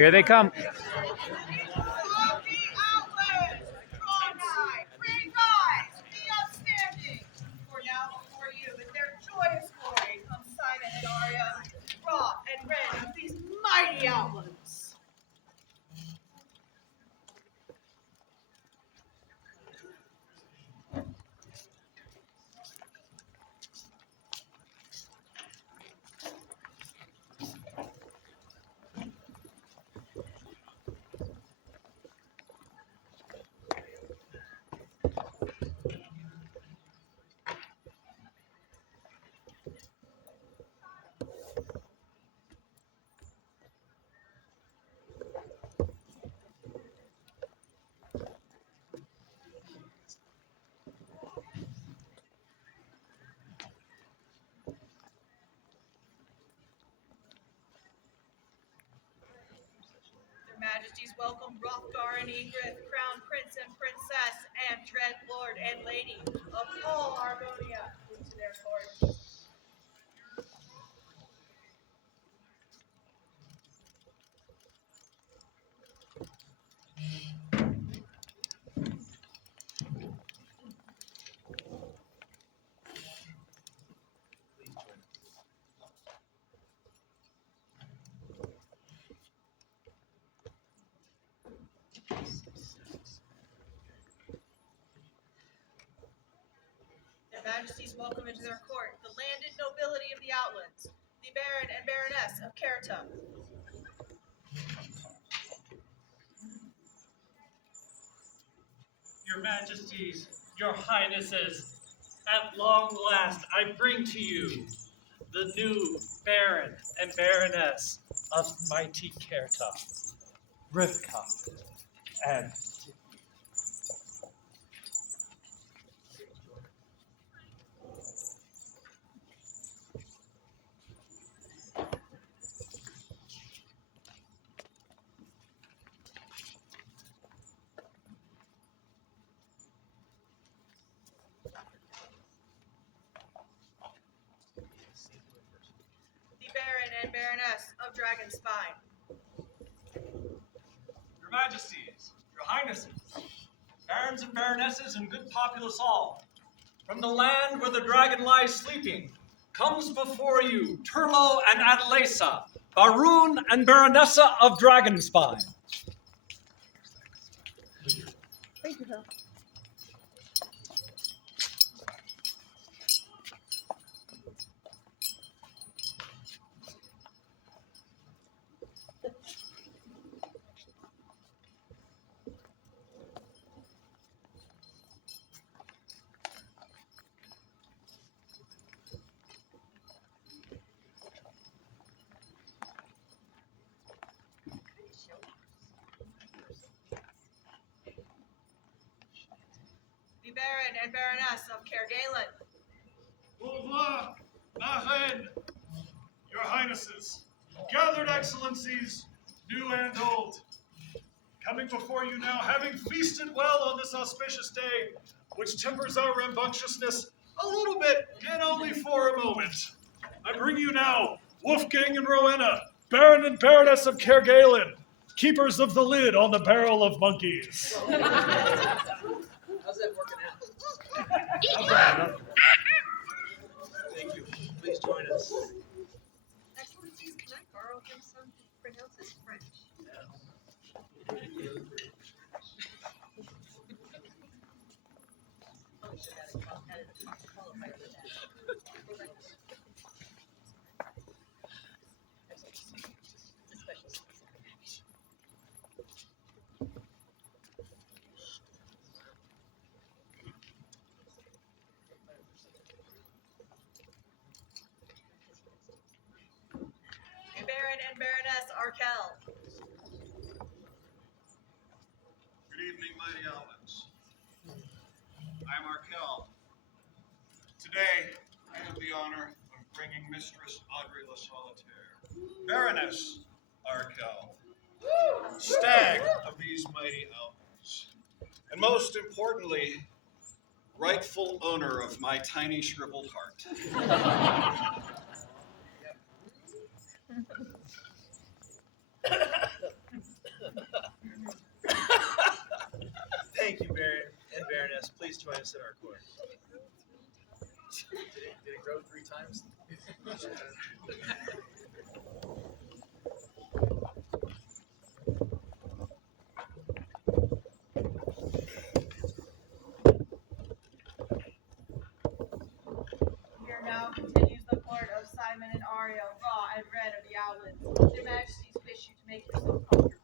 Here they come. Mighty outlets. Majesties welcome Rivka and Edith, Crown Prince and Princess, and Dread Lord and Lady of all Argonia into their court. Majesties welcome into their court the landed nobility of the Outlands, the Baron and Baroness of Caerthe. Your Majesties, your Highnesses, at long last I bring to you the new Baron and Baroness of mighty Caerthe, Rivka and Baron and Baroness of Dragonspine. Your Majesties, your Highnesses, Barons and Baronesses, and good populace all, from the land where the dragon lies sleeping, comes before you Turlo and Adelaisa, Baron and Baronessa of Dragonspine. Thank you, Phil. The Baron and Baroness of Caergalen. Bonjour, ma reine, your Highnesses, gathered excellencies, new and old, coming before you now, having feasted well on this auspicious day, which tempers our rambunctiousness a little bit, and only for a moment. I bring you now Wolfgang and Rowena, Baron and Baroness of Caergalen, keepers of the lid on the barrel of monkeys. How's that working out? Thank you. Please join us. Excellencies, can I borrow him some? He pronounces French. Baron and Baroness Arkell. Good evening, mighty Outlands. I am Arkell. Today, I have the honor of bringing Mistress Audrey La Solitaire, Baroness Arkell, stag of these mighty Outlands, and most importantly, rightful owner of my tiny shriveled heart. Baroness, please join us in our court. Did it grow 3 times? Here now continues the court of Simon and Aria, Raw and Red of the Owlets. Your Majesty's wish you to make yourself comfortable.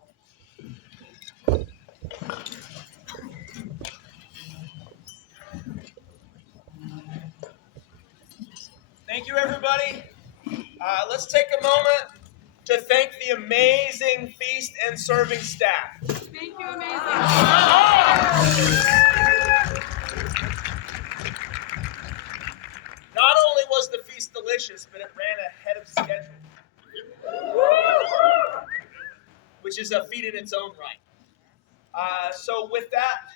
Thank you, everybody. Let's take a moment to thank the amazing feast and serving staff. Thank you, amazing. Not only was the feast delicious, but it ran ahead of schedule, which is a feat in its own right. So with that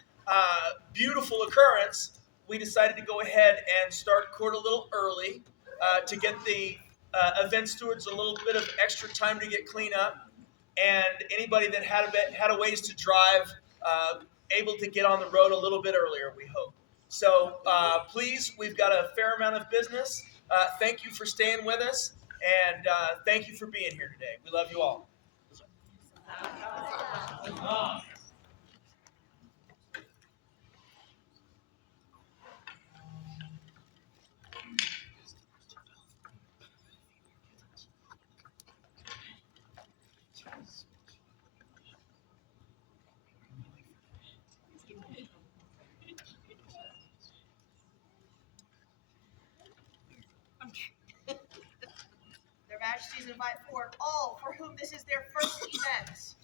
beautiful occurrence, we decided to go ahead and start court a little early to get the event stewards a little bit of extra time to get clean up, and anybody that had a ways to drive able to get on the road a little bit earlier, we hope. So please, we've got a fair amount of business. Thank you for staying with us, and thank you for being here today. We love you all. Their Majesties invite forward all for whom this is their first event.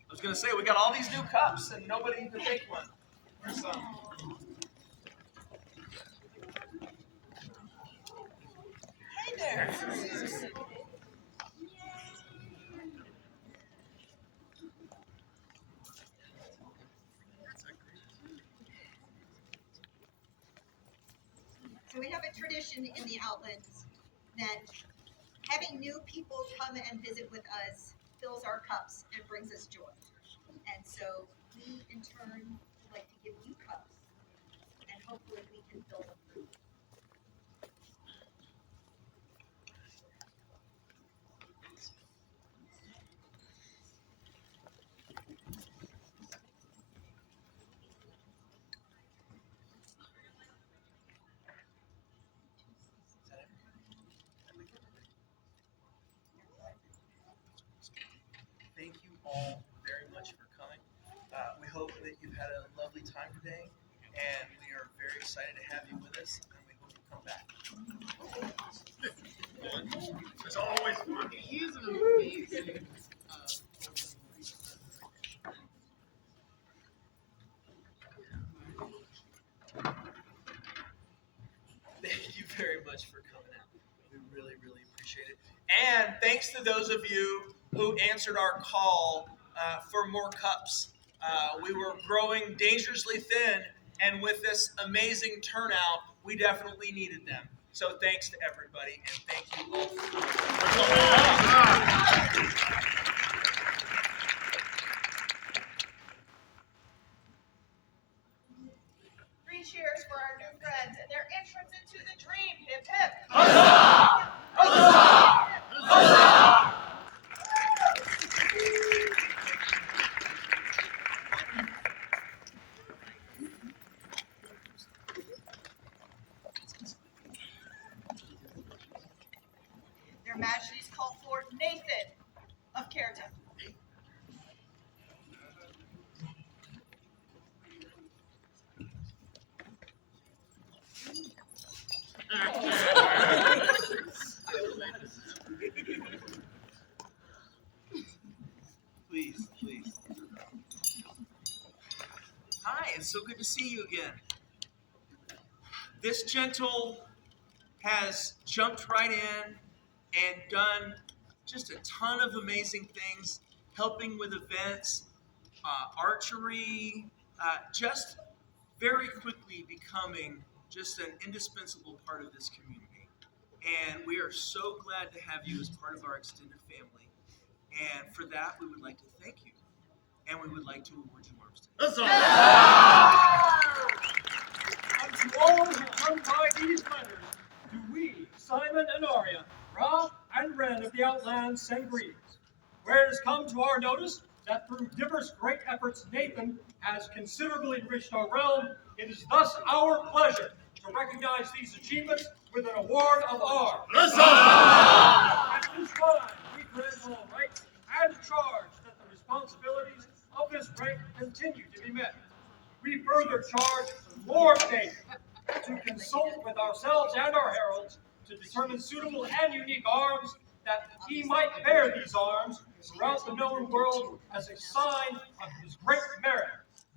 I was going to say, we got all these new cups and nobody to take one. Where's some? Hey there. So we have a tradition in the Outlands that having new people come and visit with us fills our cups and brings us joy. And so we, in turn, would like to give you cups, and hopefully we can fill them. Thank you all very much for coming. We hope that you've had a lovely time today, and we are very excited to have you with us, and we hope you come back. There's always one. He's an amazing. Thank you very much for coming out. We really, really appreciate it. And thanks to those of you who answered our call for more cups. We were growing dangerously thin, and with this amazing turnout, we definitely needed them. So thanks to everybody, and thank you all for coming. Three cheers for our new friends and their entrance into the dream. Hip hip. Their Majesties call forward Nathan of Caerthe. Please, please. Hi, it's so good to see you again. This gentle has jumped right in and done just a ton of amazing things, helping with events, archery, just very quickly becoming just an indispensable part of this community. and we are so glad to have you as part of our extended family. And for that, we would like to thank you, and we would like to award you arms today. That's all. And to all who come by these letters, do we, Simon and Arya, Ra and Ren of the Outlands, send greetings. Where it has come to our notice that through diverse great efforts Nathan has considerably enriched our realm, it is thus our pleasure to recognize these achievements with an award of arms. At this time, we grant all rights and charge that the responsibilities of this rank continue to be met. We further charge Lord Nathan to consult with ourselves and our heralds to determine suitable and unique arms that he might bear these arms throughout the known world as a sign of his great merit.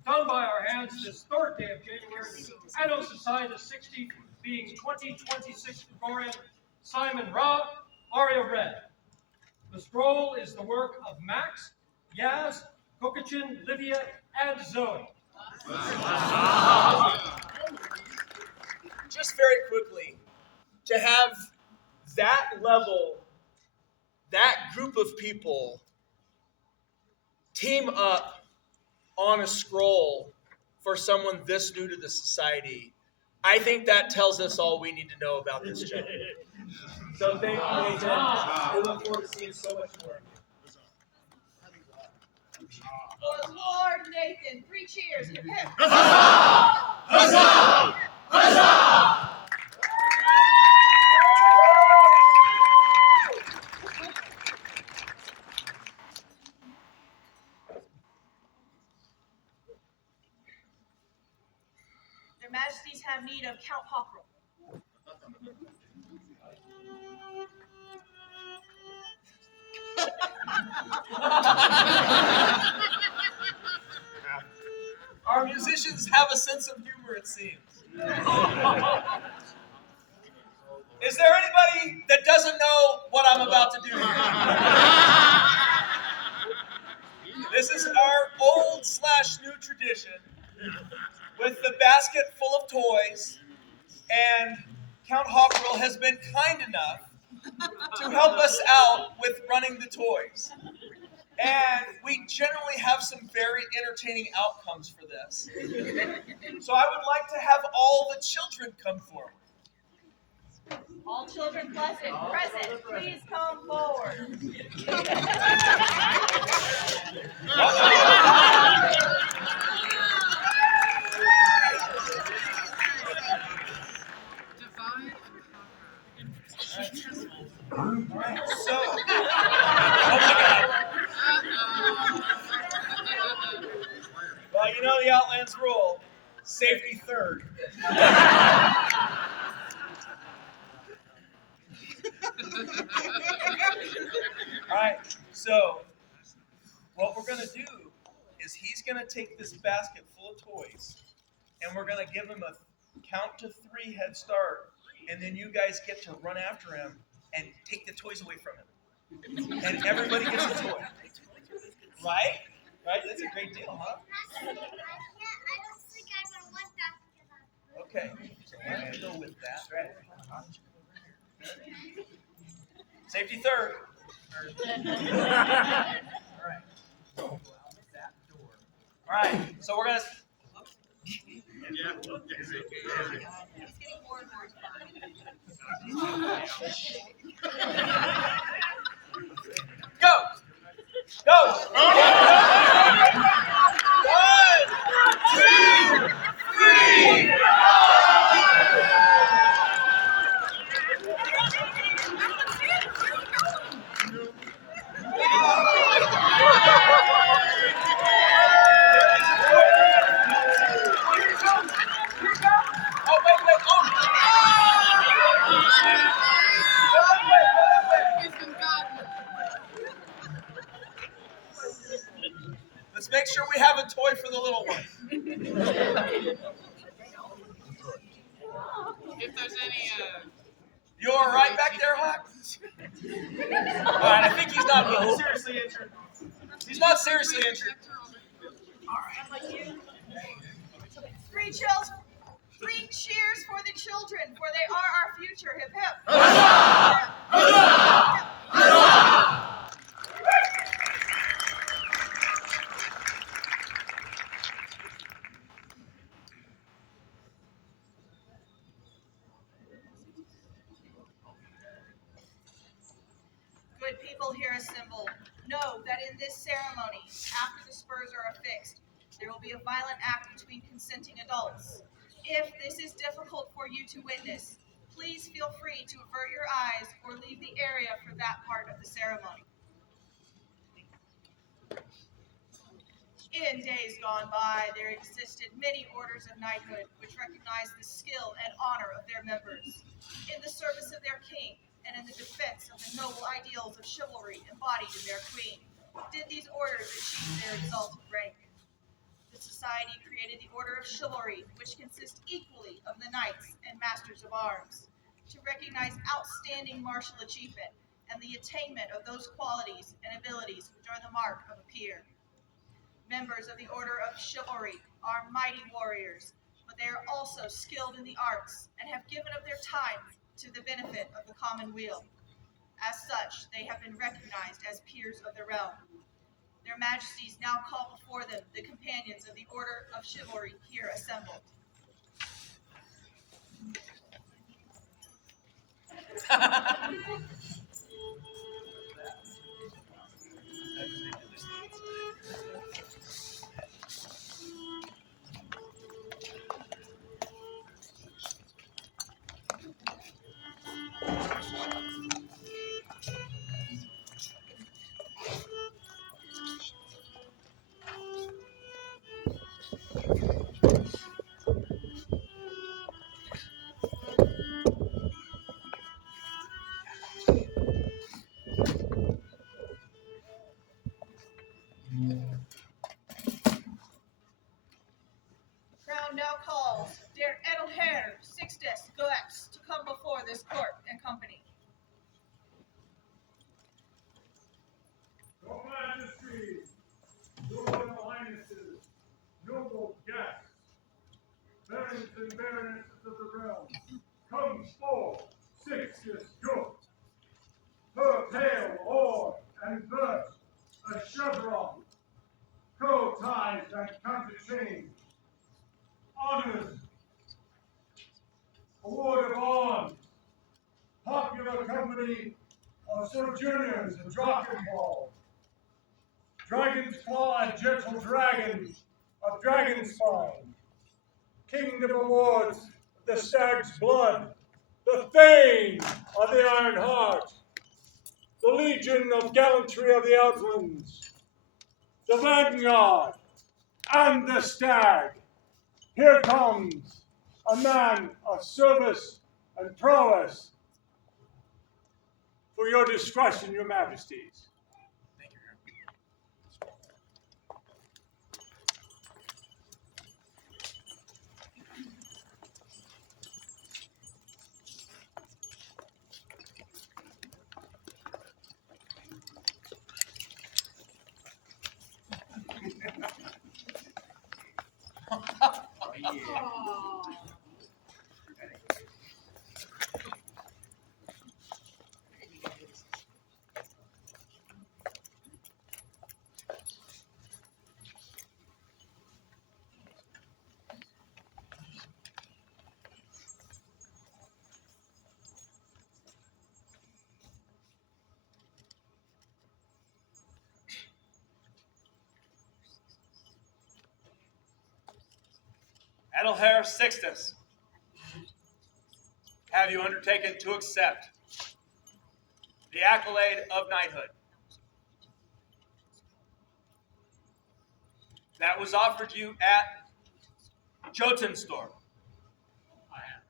Done by our hands this 3rd day of January, Anno Societas 60, being 2026 Gregorian, Simon Ra, Arya Red. The scroll is the work of Max, Yaz, Kokachin, Livia, and Zoe. Just very quickly, to have that level, that group of people team up on a scroll for someone this new to the society, I think that tells us all we need to know about this job. So thank you, Nathan. We look forward to seeing so much more. For Lord Nathan, 3 cheers to him. Huzzah! Huzzah! Their Majesties have need of Count Hockrell. Our musicians have a sense of humor, it seems. Is there anybody that doesn't know what I'm about to do here? This is our old/new tradition with the basket full of toys, and Count Hockrell has been kind enough to help us out with running the toys. And we generally have some very entertaining outcomes for this. So I would like to have all the children come forward. All children present, please come forward. Alright, so, well, you know the Outlands rule, safety third. Alright, so, what we're going to do is he's going to take this basket full of toys, and we're going to give him a count to 3 head start, and then you guys get to run after him and take the toys away from him. And everybody gets a toy. Right? Right? That's a great deal, huh? I don't think I would want that. Okay. So let's go with that. Safety third. All right. So we're going to... He's getting more and more Go! Go! 1, 2, 3! Let's make sure we have a toy for the little one. If there's any, You all right back there, Hawk? All right, I think he's not seriously injured. He's not seriously injured. Three chills Three cheers for the children, for they are our future. Hip hip. Good people here assembled, know that in this ceremony, after the spurs are affixed, there will be a violent act between consenting adults. If this is difficult for you to witness, please feel free to avert your eyes or leave the area for that part of the ceremony. In days gone by, there existed many orders of knighthood which recognized the skill and honor of their members in the service of their king and in the defense of the noble ideals of chivalry embodied in their queen. Did these orders achieve their exalted rank? The society created the Order of Chivalry, which consists equally of the knights and masters of arms, to recognize outstanding martial achievement and the attainment of those qualities and abilities which are the mark of a peer. Members of the Order of Chivalry are mighty warriors, but they are also skilled in the arts and have given of their time to the benefit of the common weal. As such, they have been recognized as peers of the realm. Their Majesties now call before them the companions of the Order of Chivalry here assembled. Crown now calls Der Edelherr Sixtus Goex to come before this court and company. Your Majesty, your Royal Highnesses, noble guests, barons and baronesses of the realm, comes forth Sixtus Goex. Her pale orb and birth, a chevron, curl ties and counterchain, honors, award of arms, popular company of sojourners and Drachenball, Dragon's Claw and Gentle Dragon of Dragonspine, Kingdom Awards, the Stag's Blood, the Thane of the Iron Heart, the Legion of Gallantry of the Outlands, the Vanguard, and the Stag. Here comes a man of service and prowess for your discretion, your Majesties. Thank you, Edelherr Sixtus, have you undertaken to accept the accolade of knighthood that was offered you at Jotenstorm? I have.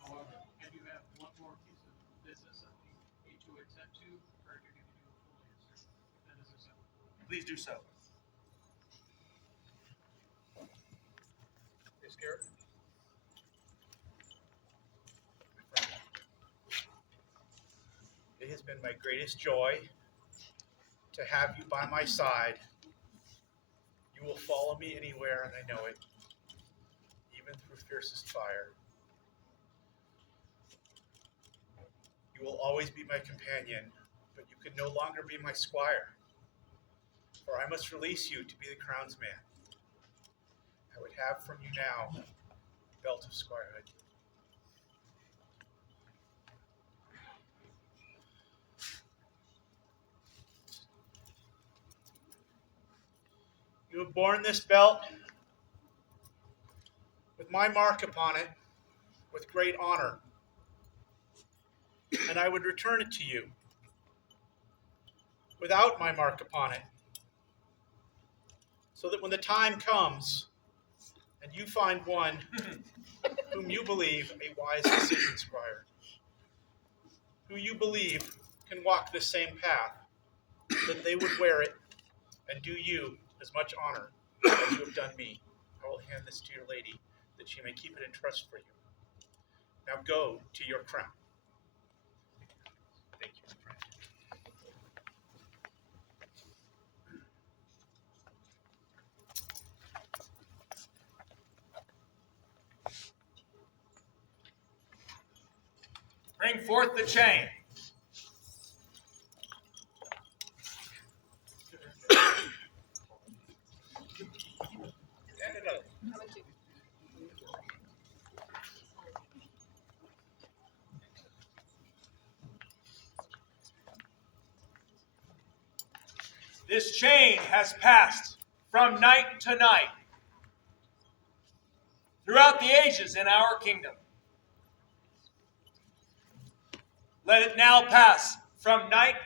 However, I do have one more piece of business I need to attend to prior to giving you a full answer. That is acceptable. Please do so. Hey, Scarab. It has been my greatest joy to have you by my side. You will follow me anywhere, and I know it. even through fiercest fire. You will always be my companion, but you can no longer be my squire, for I must release you to be the crown's man. I would have from you now the belt of squirehood. You have borne this belt with my mark upon it with great honor, and I would return it to you without my mark upon it, so that when the time comes and you find one whom you believe a wise decision squire, who you believe can walk the same path, that they would wear it and do you as much honor as you have done me. I will hand this to your lady, that she may keep it in trust for you. Now go to your crown. Thank you, friend. Bring forth the chain. And another. This chain has passed from night to night throughout the ages in our kingdom. Let it now pass from night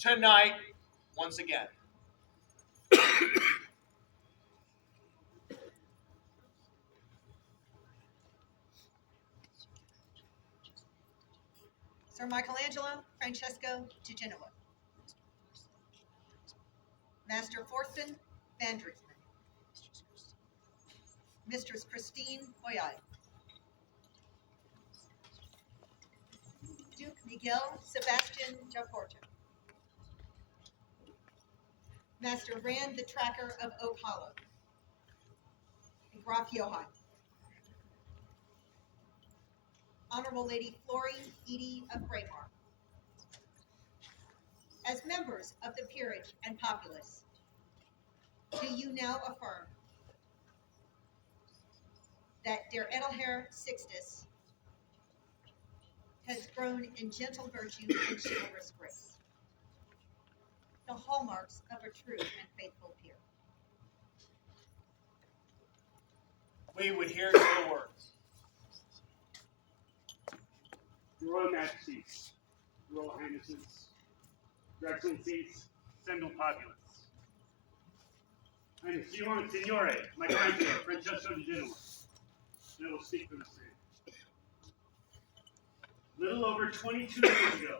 to night once again. Sir Michelangelo Francesco de Genoa. Master Forsten Van Driesman. Mistress Christine Hoyai. Duke Miguel Sebastian Japorta. Master Rand the Tracker of Oak Hollow. And Graf Johann. Honorable Lady Florrie Edie of Braemar. As members of the peerage and populace, do you now affirm that Der Edelherr Sixtus has grown in gentle virtue and chivalrous grace, the hallmarks of a true and faithful peer? We would hear your words. Your Royal Majesties, Royal Highnesses, Your Excellencies, Sendal Populace. I'm Signore, Michelangelo Francesco de Genoa, and I will speak for the same. Little over 22 years ago,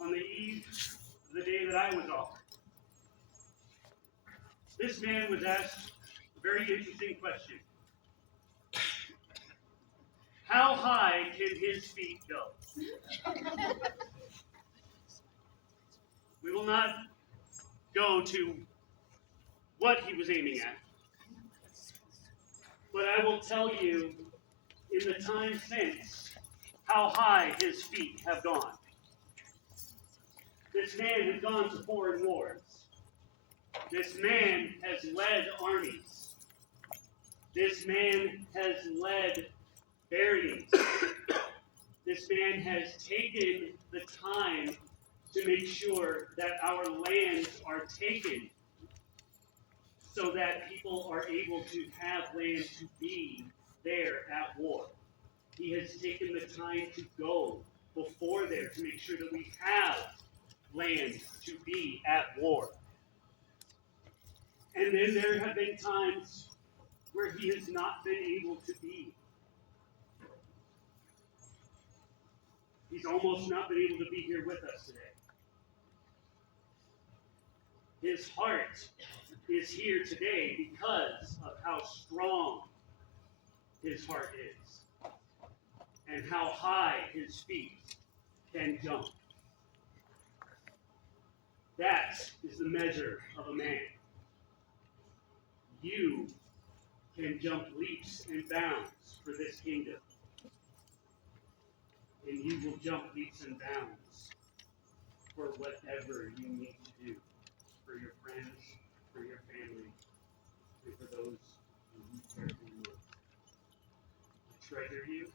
on the eve of the day that I was offered, this man was asked a very interesting question. How high can his feet go? We will not go to what he was aiming at, but I will tell you in the time since how high his feet have gone. This man has gone to foreign wars. This man has led armies. This man has led baronies. This man has taken the time to make sure that our lands are taken so that people are able to have land to be there at war. He has taken the time to go before there to make sure that we have land to be at war. And then there have been times where he has not been able to be. He's almost not been able to be here with us today. His heart is here today because of how strong his heart is and how high his feet can jump. That is the measure of a man. You can jump leaps and bounds for this kingdom. And you will jump leaps and bounds for whatever you need to do for your friends, for your family, and for those who you care for most. I treasure you,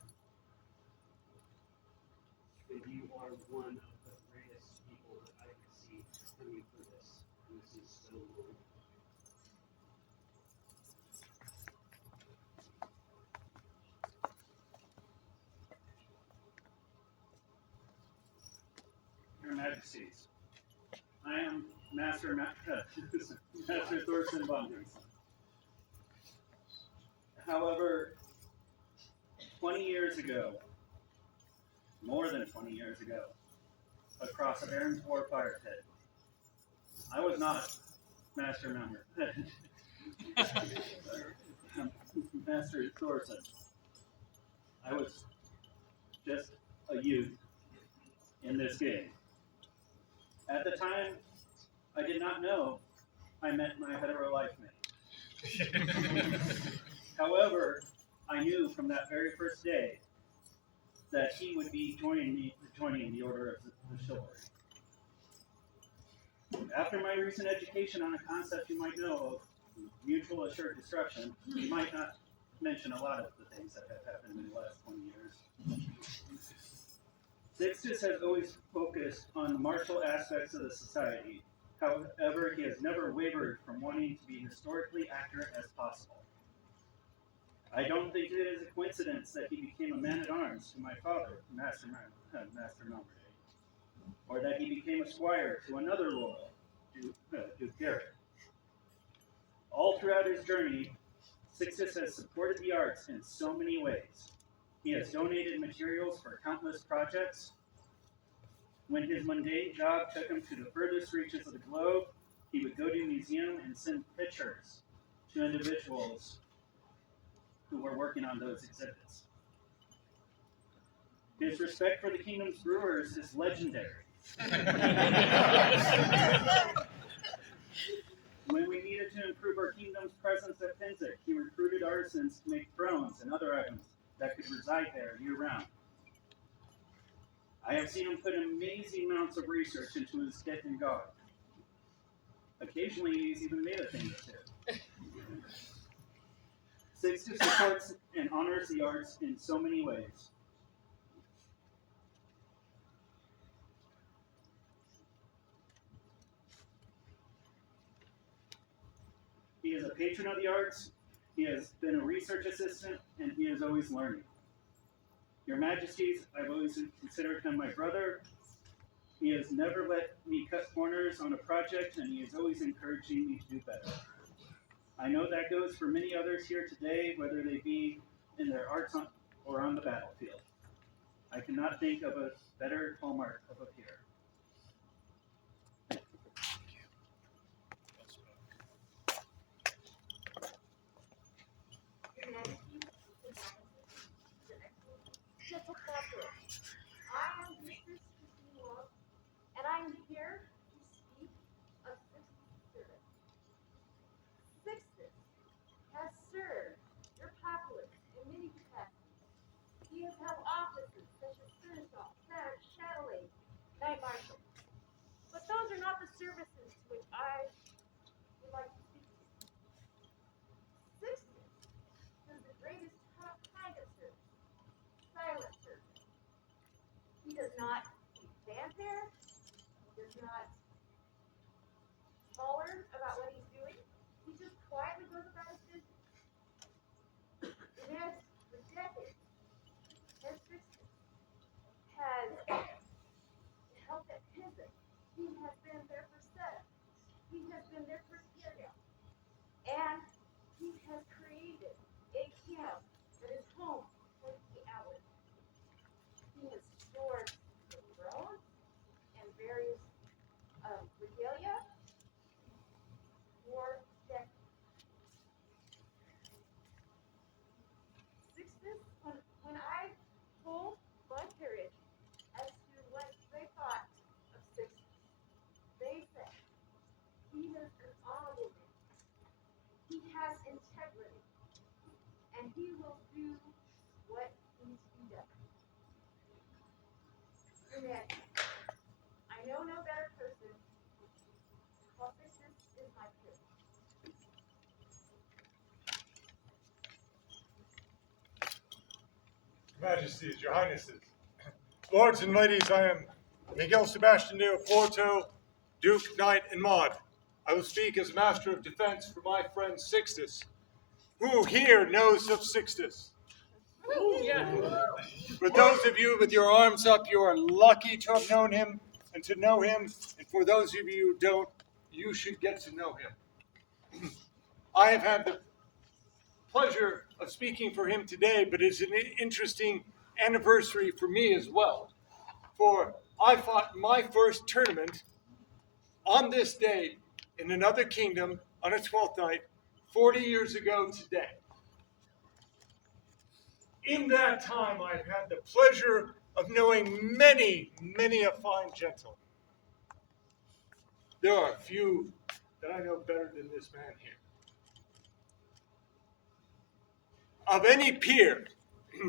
and you are one of the greatest people that I could see coming for this. And this is so long. Your Majesties, I am Master Thorson von Grimson. However, 20 years ago, more than 20 years ago, across a Baron's War fire pit, I was not Master Master Thorson. I was just a youth in this game. At the time, I did not know I met my hetero life mate. However, I knew from that very first day that he would be joining the Order of the Chivalry. After my recent education on a concept you might know of, mutual assured destruction, you might not mention a lot of the things that have happened in the last 20 years. Sixtus has always focused on the martial aspects of the society. However, he has never wavered from wanting to be historically accurate as possible. I don't think it is a coincidence that he became a man-at-arms to my father, Master Malmedy, or that he became a squire to another lord, Duke Garrett. All throughout his journey, Sixtus has supported the arts in so many ways. He has donated materials for countless projects. When his mundane job took him to the furthest reaches of the globe, he would go to a museum and send pictures to individuals who were working on those exhibits. His respect for the kingdom's brewers is legendary. When we needed to improve our kingdom's presence at Pinzik, he recruited artisans to make thrones and other items that could reside there year-round. I have seen him put amazing amounts of research into his kit and god. Occasionally, he's even made a thing or two. Sixtus supports and honors the arts in so many ways. He is a patron of the arts, he has been a research assistant, and he is always learning. Your Majesties, I've always considered him my brother. He has never let me cut corners on a project, and he is always encouraging me to do better. I know that goes for many others here today, whether they be in their arts or on the battlefield. I cannot think of a better hallmark of a peer. Your Majesty, gentle capital. I am Mistress, and I'm here to speak of Sixtus' service. Sixtus has served your populace in many capacities. He has held offices such as seneschal, chatelaine, knight marshal. But those are not the services to which I would like to speak to you. Sixtus is the greatest kind of service, silent service. He does not keep fanfare. He does not holler about what he's doing. He just quietly goes about his business. And as for decades, his Sixtus has helped at Pinzik. He has been there for setup. He has been there for teardown. And he has created a camp that is home 20 hours. He has stored the thrones and various regalia for decades. Sixtus, when I told my carriage as to what they thought of Sixtus, they said he is an honorable man. He has integrity. and he will do what needs to be done. And then, I know no better person. Mistress is my peer. Majesties, your highnesses, lords and ladies, I am Miguel Sebastian de Oporto, Duke, Knight, and Maud. I will speak as Master of Defense for my friend Sixtus. Who here knows of Sixtus? For those of you with your arms up, you are lucky to have known him and to know him. And for those of you who don't, you should get to know him. I have had the pleasure of speaking for him today, but it's an interesting anniversary for me as well. For I fought my first tournament on this day in another kingdom on a 12th night 40 years ago today. In that time, I've had the pleasure of knowing many, many a fine gentleman. There are few that I know better than this man here. Of any peer,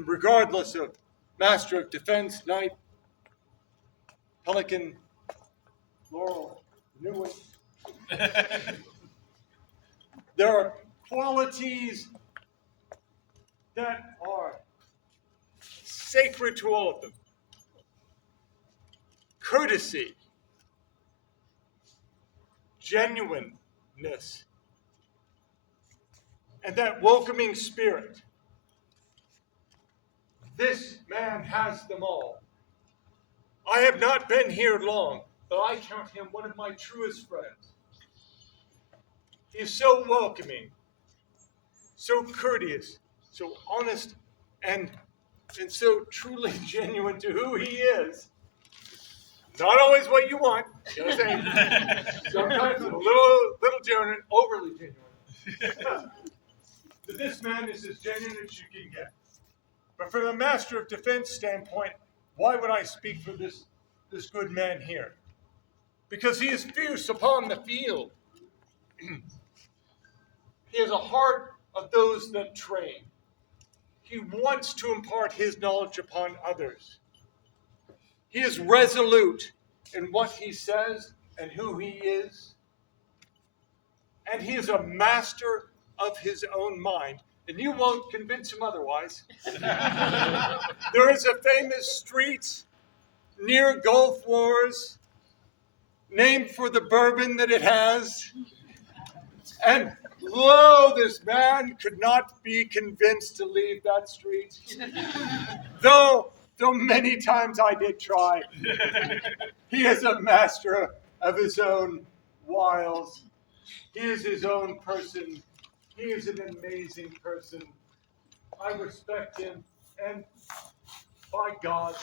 regardless of Master of Defense, Knight, Pelican, Laurel, Newman, there are qualities that are sacred to all of them. Courtesy, genuineness, and that welcoming spirit. This man has them all. I have not been here long, but I count him one of my truest friends. He is so welcoming, so courteous, so honest, and so truly genuine to who he is. Not always what you want, you know what I'm saying? Sometimes a little genuine, overly genuine. But this man is as genuine as you can get. But from a Master of Defense standpoint, why would I speak for this good man here? Because he is fierce upon the field. He has a heart of those that train. He wants to impart his knowledge upon others. He is resolute in what he says and who he is. And he is a master of his own mind. And you won't convince him otherwise. There is a famous street near Gulf Wars named for the bourbon that it has. And lo, this man could not be convinced to leave that street. Though many times I did try. He is a master of his own wiles. He is his own person. He is an amazing person. I respect him, and by God,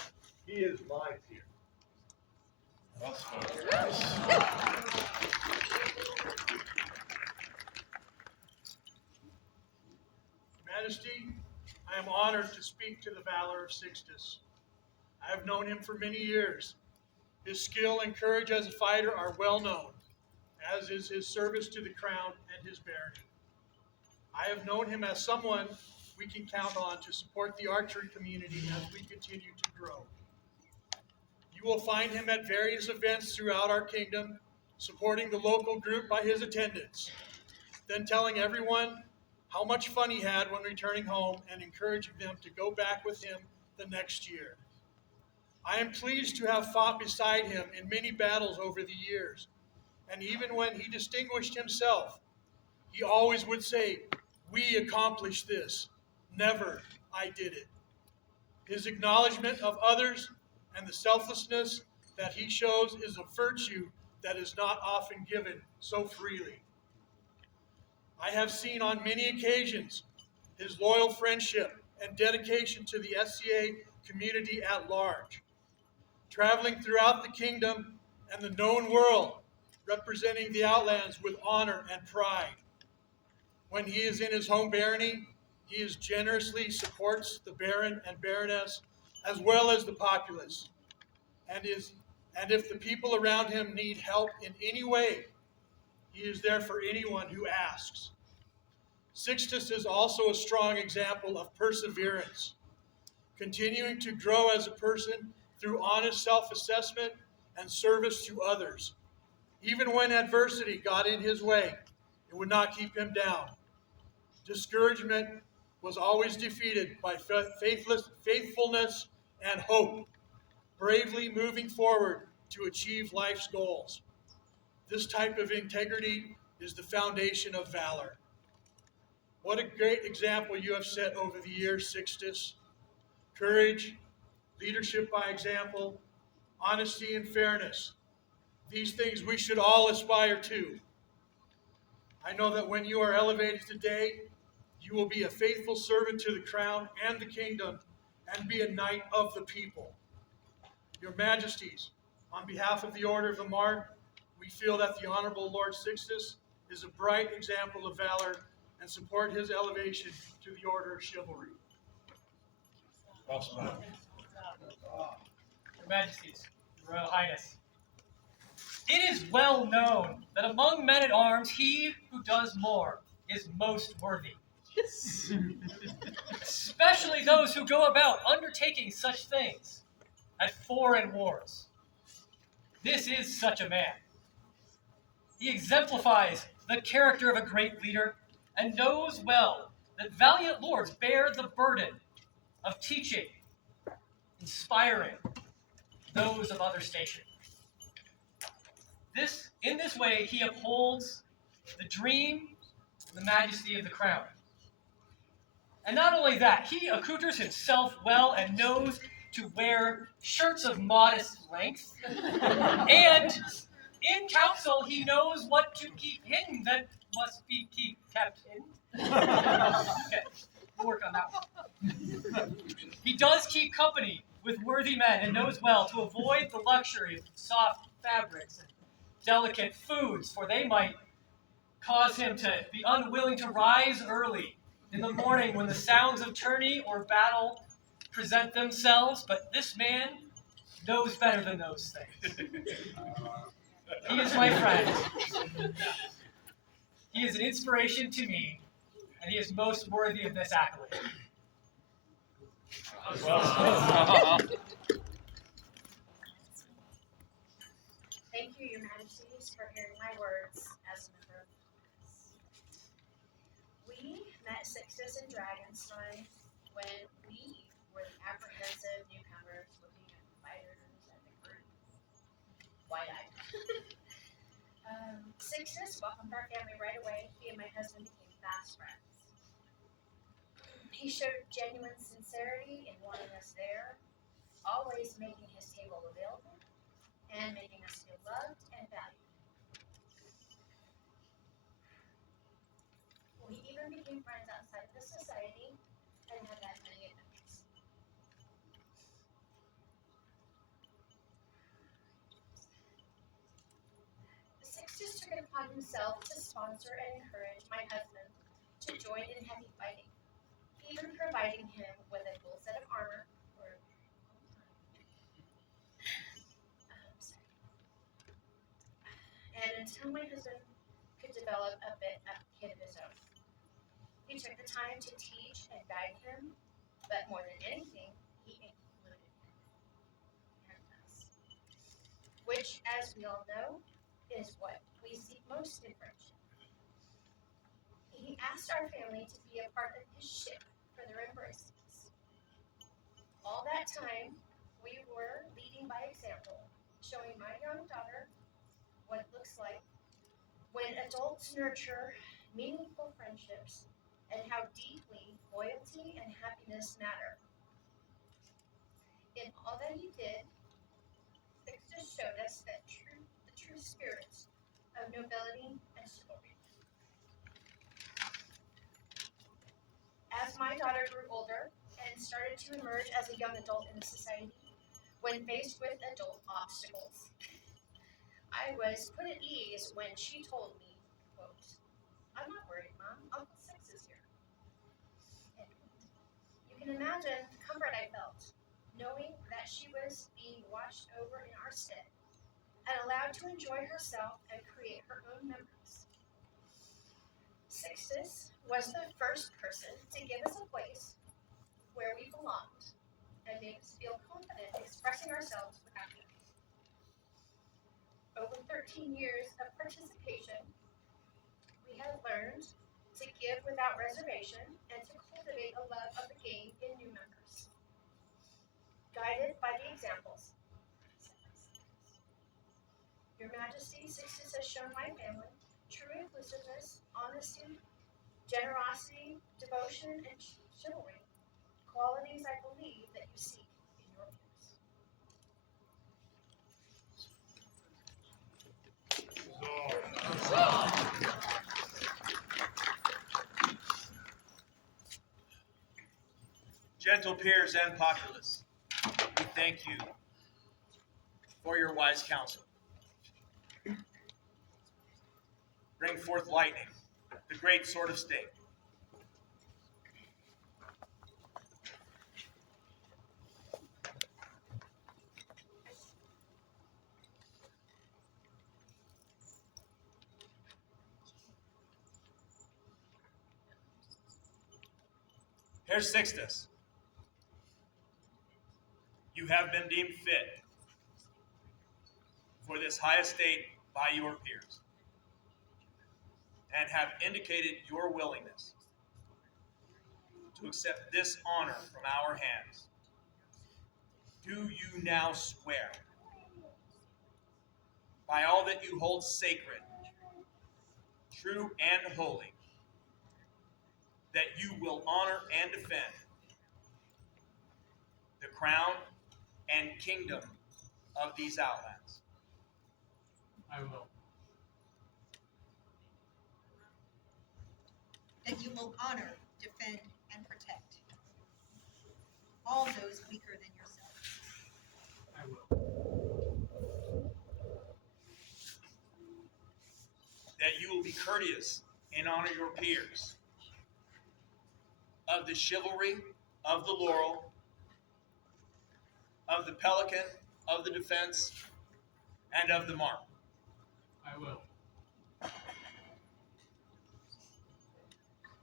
he is my peer. Majesty, I am honored to speak to the valor of Sixtus. I have known him for many years. His skill and courage as a fighter are well known, as is his service to the crown and his barony. I have known him as someone we can count on to support the archery community as we continue to grow. You will find him at various events throughout our kingdom, supporting the local group by his attendance, then telling everyone how much fun he had when returning home and encouraging them to go back with him the next year. I am pleased to have fought beside him in many battles over the years, and even when he distinguished himself, he always would say, "We accomplished this, never I did it." His acknowledgement of others and the selflessness that he shows is a virtue that is not often given so freely. I have seen on many occasions his loyal friendship and dedication to the SCA community at large, traveling throughout the kingdom and the known world, representing the Outlands with honor and pride. When he is in his home barony, he generously supports the Baron and Baroness, as well as the populace, and if the people around him need help in any way, he is there for anyone who asks. Sixtus is also a strong example of perseverance, continuing to grow as a person through honest self-assessment and service to others. Even when adversity got in his way, it would not keep him down. Discouragement was always defeated by faithfulness and hope, bravely moving forward to achieve life's goals. This type of integrity is the foundation of valor. What a great example you have set over the years, Sixtus. Courage, leadership by example, honesty and fairness. These things we should all aspire to. I know that when you are elevated today, you will be a faithful servant to the crown and the kingdom and be a knight of the people. Your Majesties, on behalf of the Order of the Mark, we feel that the Honorable Lord Sixtus is a bright example of valor and support his elevation to the Order of Chivalry. Your Majesties, Your Royal Highness, it is well known that among men-at-arms, he who does more is most worthy. Especially those who go about undertaking such things at foreign wars. This is such a man. He exemplifies the character of a great leader and knows well that valiant lords bear the burden of teaching, inspiring those of other station. In this way, he upholds the dream and the majesty of the crown. And not only that, he accouters himself well and knows to wear shirts of modest length. And in council, he knows what to keep hidden that must be kept hidden. Okay, we'll work on that one. He does keep company with worthy men and knows well to avoid the luxury of soft fabrics and delicate foods, for they might cause him to be unwilling to rise early in the morning when the sounds of tourney or battle present themselves. But this man knows better than those things. He is my friend. He is an inspiration to me, and he is most worthy of this accolade. Thank you, Your Majesties, for hearing my words as a member of Congress. We met Sixtus and Dragonstein when we were the apprehensive newcomers looking at the fighters and the curtains. Wide-eyed. Sixtus welcomed our family right away. He and my husband became fast friends. He showed genuine sincerity in wanting us there, always making his table available, and making us feel loved and valued. We even became friends outside of the society and have had many adventures. Sixtus took it upon himself to sponsor and encourage my husband to join in heavy fighting, even providing him with a full set of armor for and until my husband could develop a bit of a kid of his own. He took the time to teach and guide him, but more than anything, he included him and us, which, as we all know, is what we seek most in friendship. He asked our family to be a part of his ship for their embraces. All that time, we were leading by example, showing my young daughter what it looks like when adults nurture meaningful friendships and how deeply loyalty and happiness matter. In all that he did, Sixtus showed us that the true spirits of nobility and chivalry. As my daughter grew older and started to emerge as a young adult in society, when faced with adult obstacles, I was put at ease when she told me, quote, "I'm not worried, Mom. Uncle Six is here." And you can imagine the comfort I felt, knowing that she was being watched over in our stead and allowed to enjoy herself and create her own memories. Sixtus was the first person to give us a place where we belonged and made us feel confident expressing ourselves without fear. Over 13 years of participation, we have learned to give without reservation and to cultivate a love of the game in new members. Guided by the examples, Your Majesty, Sixtus has shown my family true inclusiveness, honesty, generosity, devotion, and chivalry, qualities I believe that you seek in your peers. Gentle peers and populace, we thank you for your wise counsel. Bring forth lightning, the great sword of state. Herr Sixtus, you have been deemed fit for this high estate by your peers, and have indicated your willingness to accept this honor from our hands. Do you now swear, by all that you hold sacred, true, and holy, that you will honor and defend the crown and kingdom of these outlands? I will. That you will honor, defend, and protect all those weaker than yourself. I will. That you will be courteous and honor your peers, of the chivalry, of the laurel, of the pelican, of the defense, and of the mark. I will.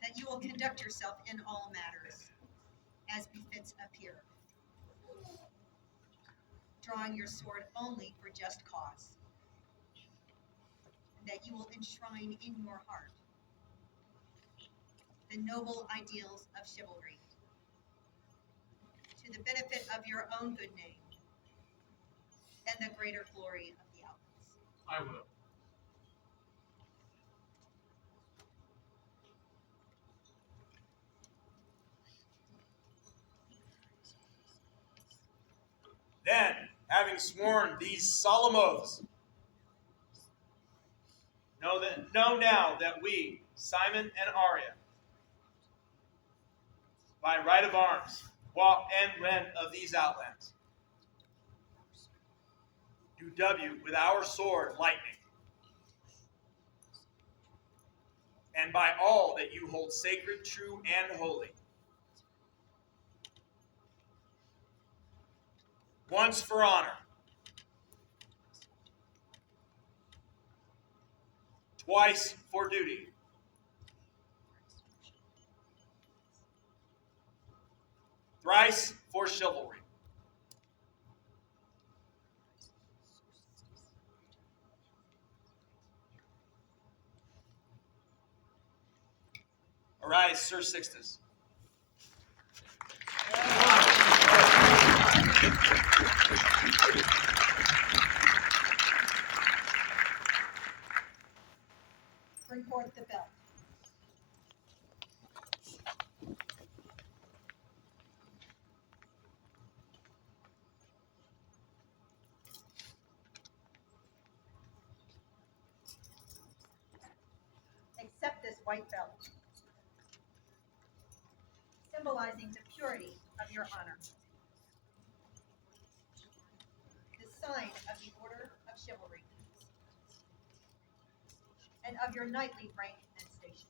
That you will conduct yourself in all matters as befits a peer, drawing your sword only for just cause. That you will enshrine in your heart the noble ideals of chivalry to the benefit of your own good name and the greater glory of the outlands. I will. Then, having sworn these solemn oaths, know now that we, Simon and Arya, by right of arms, walk and rent of these outlands, do W with our sword lightning, and by all that you hold sacred, true, and holy, once for honor, twice for duty, thrice for chivalry. Arise, Sir Sixtus. Bring forth the belt. Accept this white belt, symbolizing the purity of your honor. The sign of the Order of Chivalry and of your knightly rank and station.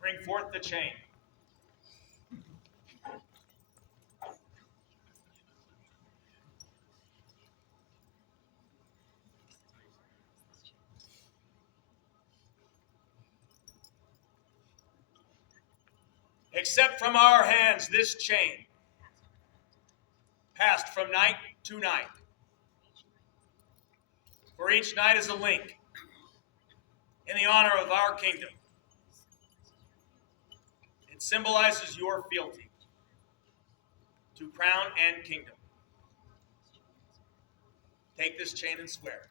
Bring forth the chain. Accept from our hands this chain, passed from night to night. For each night is a link in the honor of our kingdom. It symbolizes your fealty to crown and kingdom. Take this chain and swear.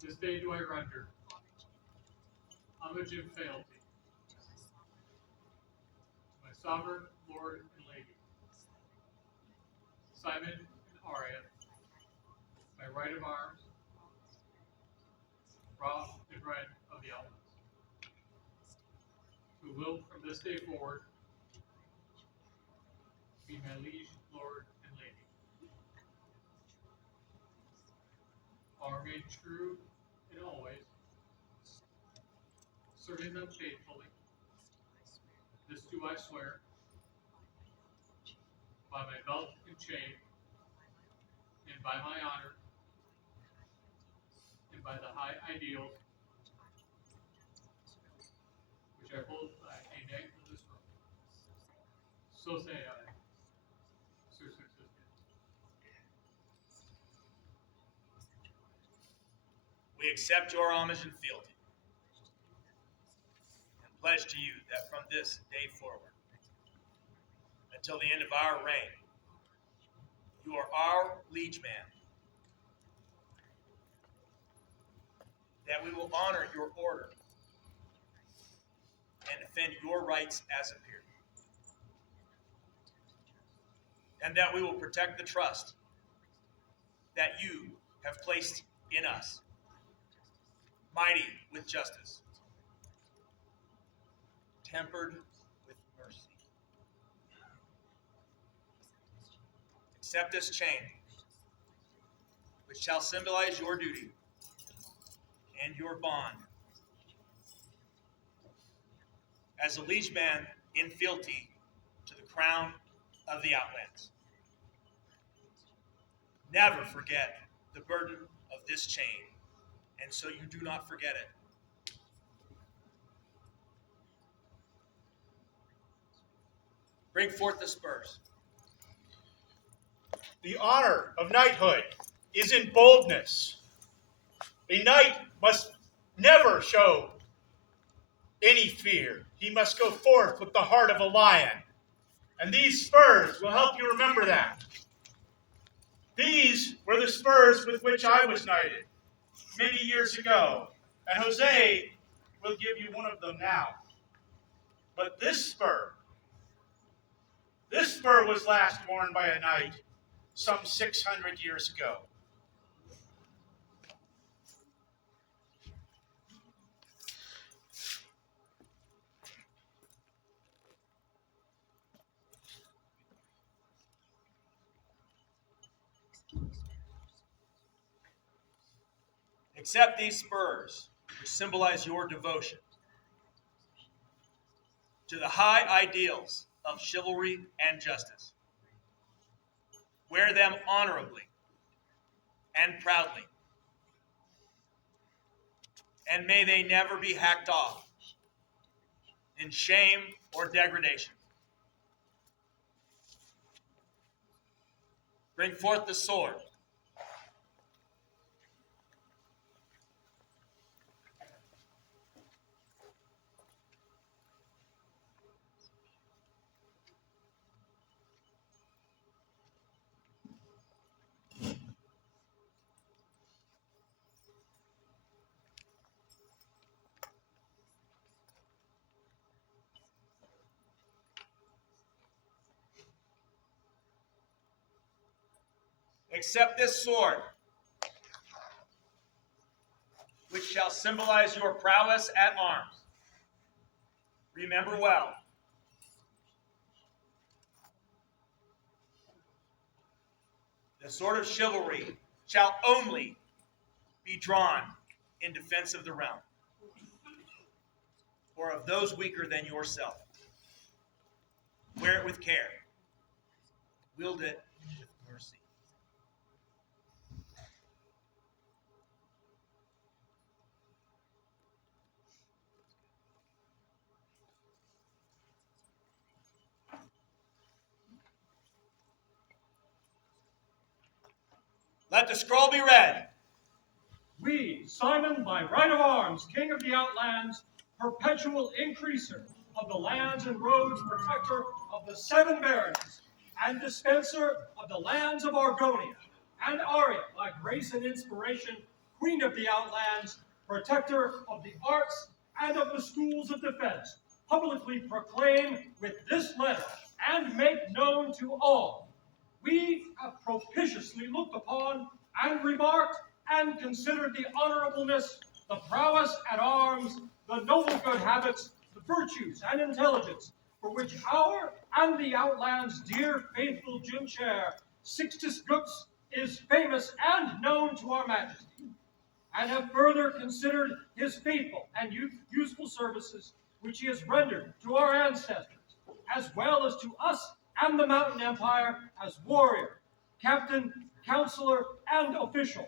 This day do I render homage and fealty to my sovereign lord and lady, Simon and Arya, by right of arms, Roth and Red of the Elements, who will from this day forward be my liege, lord, and lady. I'll remain true in always, serving them faithfully. This do I swear, by my belt and chain, and by my honor, and by the high ideals which I hold by a neck of this room. So say I, Sir Success. We accept your homage and fealty, and pledge to you that from this day forward, until the end of our reign, you are our liege man, that we will honor your order and defend your rights as appeared, and that we will protect the trust that you have placed in us, mighty with justice, tempered with mercy. Accept this chain, which shall symbolize your duty and your bond as a liege man in fealty to the crown of the Outlands. Never forget the burden of this chain, and so you do not forget it. Bring forth the spurs. The honor of knighthood is in boldness. A knight must never show any fear. He must go forth with the heart of a lion. And these spurs will help you remember that. These were the spurs with which I was knighted many years ago. And Jose will give you one of them now. But this spur was last worn by a knight some 600 years ago. Accept these spurs, which symbolize your devotion to the high ideals of chivalry and justice. Wear them honorably and proudly, and may they never be hacked off in shame or degradation. Bring forth the sword. Accept this sword, which shall symbolize your prowess at arms. Remember well, the sword of chivalry shall only be drawn in defense of the realm, or of those weaker than yourself. Wear it with care. Wield it with mercy. Let the scroll be read. We, Simon, by right of arms, King of the Outlands, perpetual increaser of the lands and roads, protector of the 7 barons, and dispenser of the lands of Argonia, and Aria, by grace and inspiration, Queen of the Outlands, protector of the arts and of the schools of defense, publicly proclaim with this letter and make known to all. We have propitiously looked upon and remarked and considered the honorableness, the prowess at arms, the noble good habits, the virtues and intelligence, for which our and the Outland's dear faithful Jim Chair, Sixtus Gux, is famous and known to our Majesty, and have further considered his faithful and useful services which he has rendered to our ancestors, as well as to us and the Mountain Empire as warrior, captain, counselor, and official,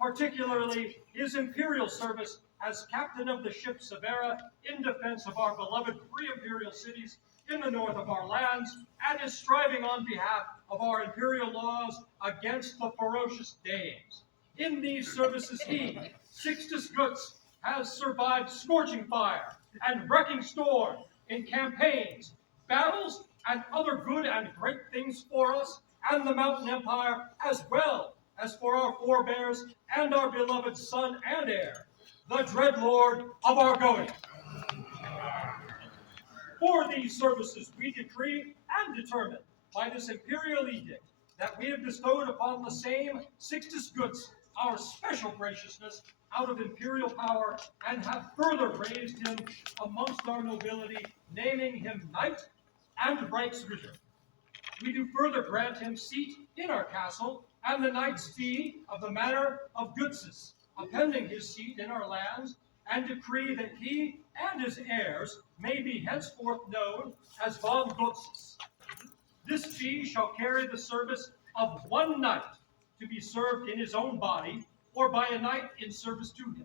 particularly his imperial service as captain of the ship Severa in defense of our beloved free imperial cities in the north of our lands, and is striving on behalf of our imperial laws against the ferocious Danes. In these services he, Sixtus Gux, has survived scorching fire and wrecking storm in campaigns, battles, and other good and great things for us and the Mountain Empire, as well as for our forebears and our beloved son and heir, the dread Lord of Argonia. For these services we decree and determine by this imperial edict that we have bestowed upon the same Sixtus Gux our special graciousness out of imperial power, and have further raised him amongst our nobility, naming him knight and Reichsritter. We do further grant him seat in our castle, and the knight's fee of the manor of Gutzes, appending his seat in our lands, and decree that he and his heirs may be henceforth known as von Gutzes. This fee shall carry the service of 1 knight, to be served in his own body, or by a knight in service to him.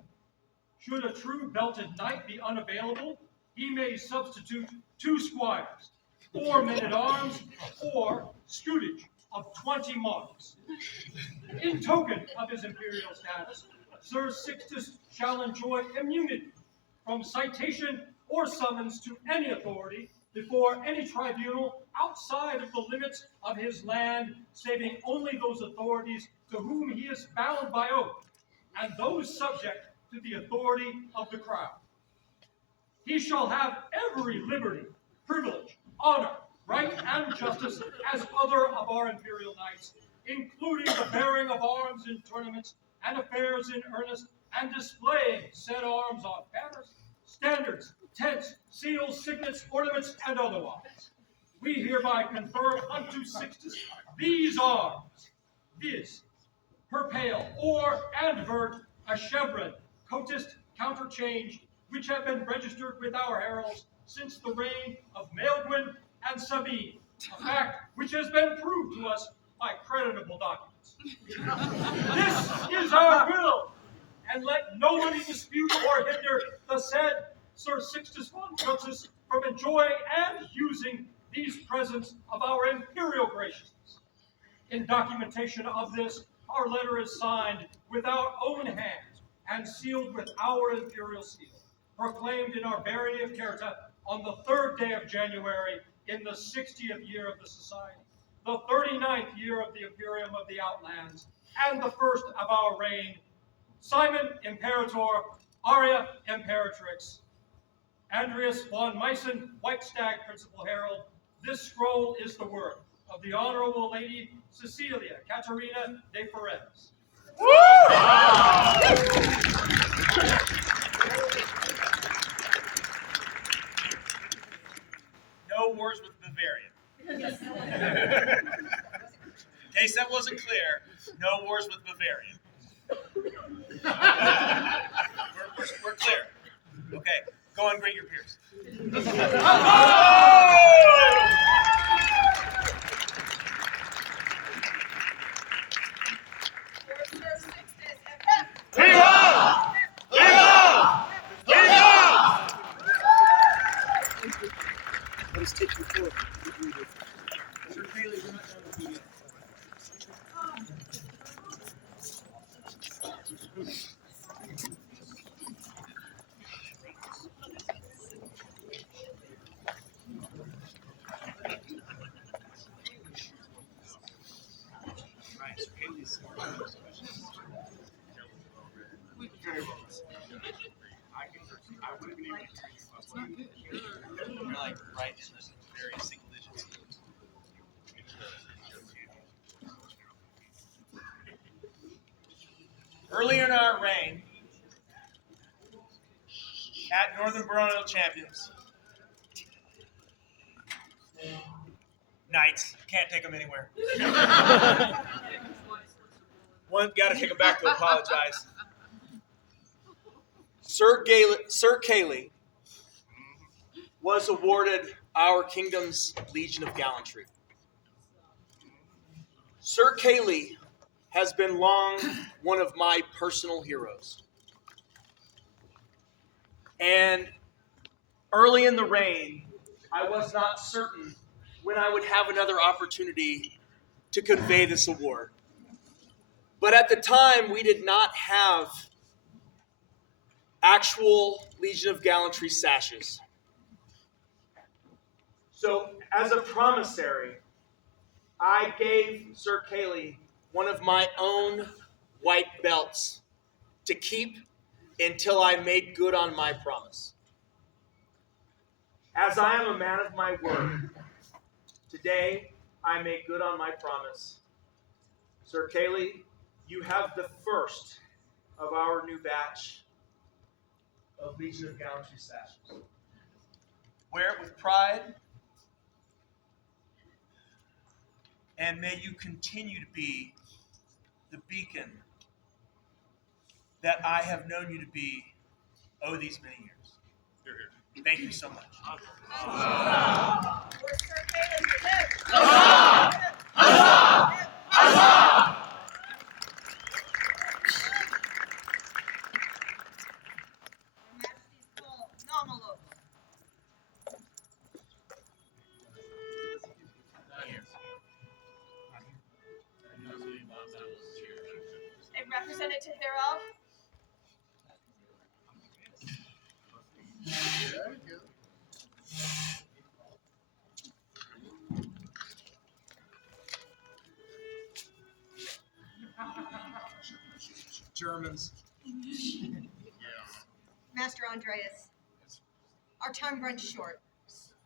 Should a true belted knight be unavailable, he may substitute 2 squires, 4 men-at-arms, or scutage of 20 marks. In token of his imperial status, Sir Sixtus shall enjoy immunity from citation or summons to any authority before any tribunal outside of the limits of his land, saving only those authorities to whom he is bound by oath, and those subject to the authority of the crown. He shall have every liberty, privilege, honor, right, and justice as other of our imperial knights, including the bearing of arms in tournaments and affairs in earnest, and displaying said arms on banners, standards, tents, seals, signets, ornaments, and otherwise. We hereby confirm unto Sixtus these arms, viz., per pale, or and vert, a chevron, coatist, counterchanged, which have been registered with our heralds since the reign of Maelgwyn and Sabine, a fact which has been proved to us by creditable documents. This is our will, and let nobody dispute or hinder the said Sir Sixtus von Gutzes from enjoying and using these presents of our imperial graciousness. In documentation of this, our letter is signed with our own hand and sealed with our imperial seal, proclaimed in our Barony of Caerthe on the 3rd day of January in the 60th year of the Society, the 39th year of the Imperium of the Outlands, and the first of our reign, Simon Imperator, Aria Imperatrix, Andreas von Meissen, White Stag Principal Herald. This scroll is the work of the Honorable Lady Cecilia Caterina de Perez. No wars with Bavaria. In case that wasn't clear, no wars with Bavaria. Sir Sixtus, hip, Let us take the floor. Sir Paley, we're not done with you yet. Right, Sir Paley's. Very well. I would have been able to hear you. You're like right in the very single digits. Earlier in our reign, at Northern Baronial Champions, Knights, can't take them anywhere. One, got to take them back to apologize. Sir Cayley was awarded our kingdom's Legion of Gallantry. Sir Cayley has been long one of my personal heroes. And early in the reign, I was not certain when I would have another opportunity to convey this award. But at the time, we did not have actual Legion of Gallantry sashes. So, as a promissory, I gave Sir Cayley one of my own white belts to keep until I made good on my promise. As I am a man of my word, today I make good on my promise. Sir Cayley, you have the first of our new batch of Legion of Gallantry sashes. Wear it with pride, and may you continue to be the beacon that I have known you to be these many years. Thank you so much. Sir Paley, hip, Your Majesty's call, Nomalos. A representative thereof. Germans. Master Andreas, our time runs short,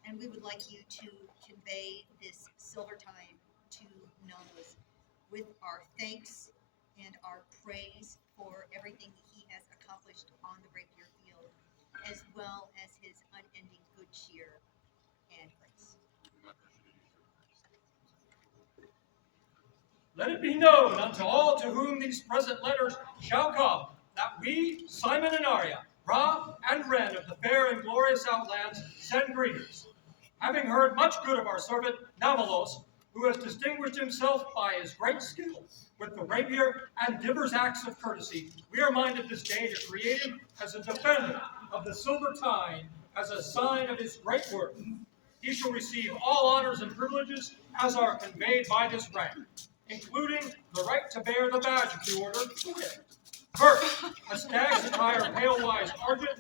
and we would like you to convey this silver time to Nomos with our thanks and our praise for everything he has accomplished on the rapier field, as well as his unending good cheer and grace. Let it be known unto all to whom these present letters shall come, that we, Simon and Arya, Ra and Ren of the fair and glorious outlands, send greetings. Having heard much good of our servant Navalos, who has distinguished himself by his great skill with the rapier and divers acts of courtesy, we are minded this day to create him as a defender of the silver tyne, as a sign of his great worth. He shall receive all honors and privileges as are conveyed by this rank, including the right to bear the badge of the order to it. First, a stag's attire pale-wise argent,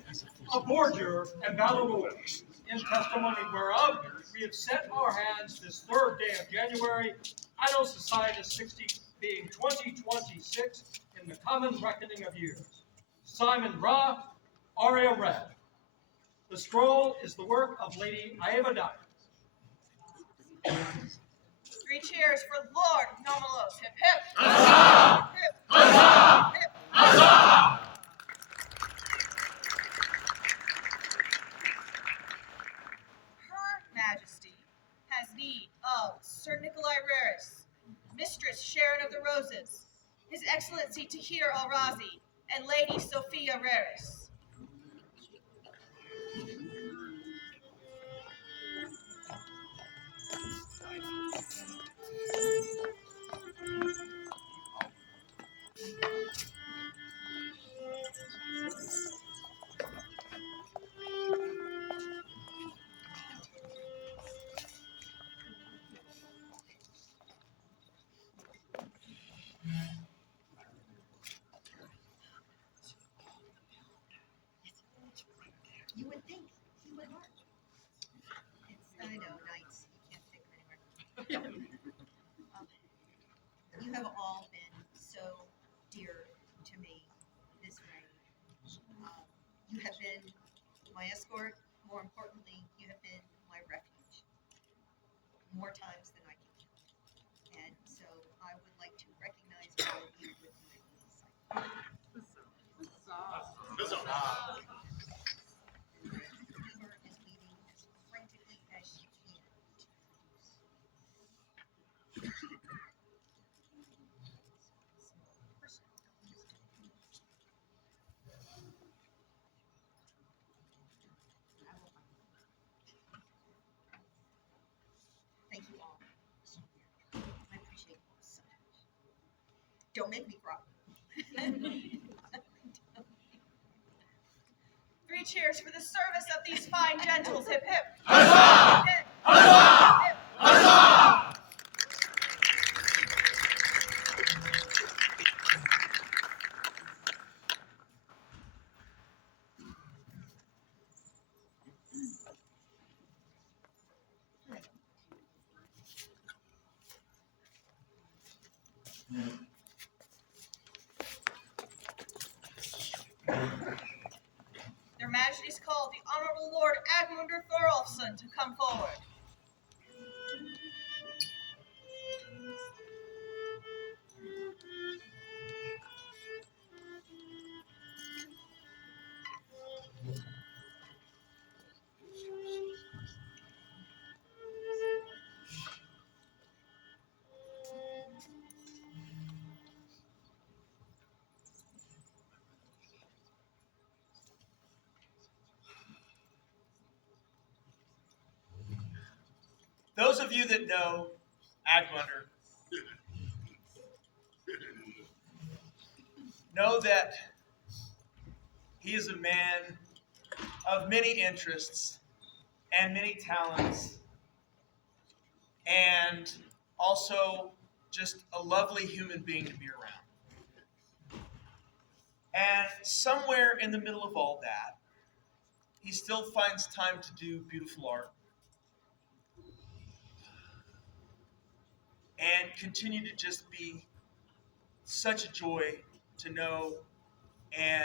a bordure and valor, in testimony whereof we have set our hands this 3rd day of January, Anno Societas 60, being 2026, in the common reckoning of years. Simon Ra, Arya Red. The scroll is the work of Lady Aevadaya. 3 cheers for Lord Nomalos. Hip, hip. Huzzah! Hip, hip. Huzzah! Hip, huzzah! Her Majesty has need of Sir Nikolai Reris, Mistress Sharon of the Roses, His Excellency Tahir al-Razi, and Lady Sophia Reris. you would think he would learn. I know, nights, you can't think anywhere. You have all been so dear to me this night. You have been my escort. More importantly, you have been my refuge more times than I can count. And so I would like to recognize all of you with my peace. Weaver is leaving as frantically as she can. Thank you all. I appreciate you so much. Don't make me cry. 3 cheers for the service of these fine gentles. Hip hip. Huzzah! Hip, Huzzah! hip. Huzzah! Their Majesties call the Honorable Lord Agmunder Thorolfsson to come forward. Those of you that know Agmunder know that he is a man of many interests and many talents, and also just a lovely human being to be around. And somewhere in the middle of all that, he still finds time to do beautiful art and continue to just be such a joy to know, and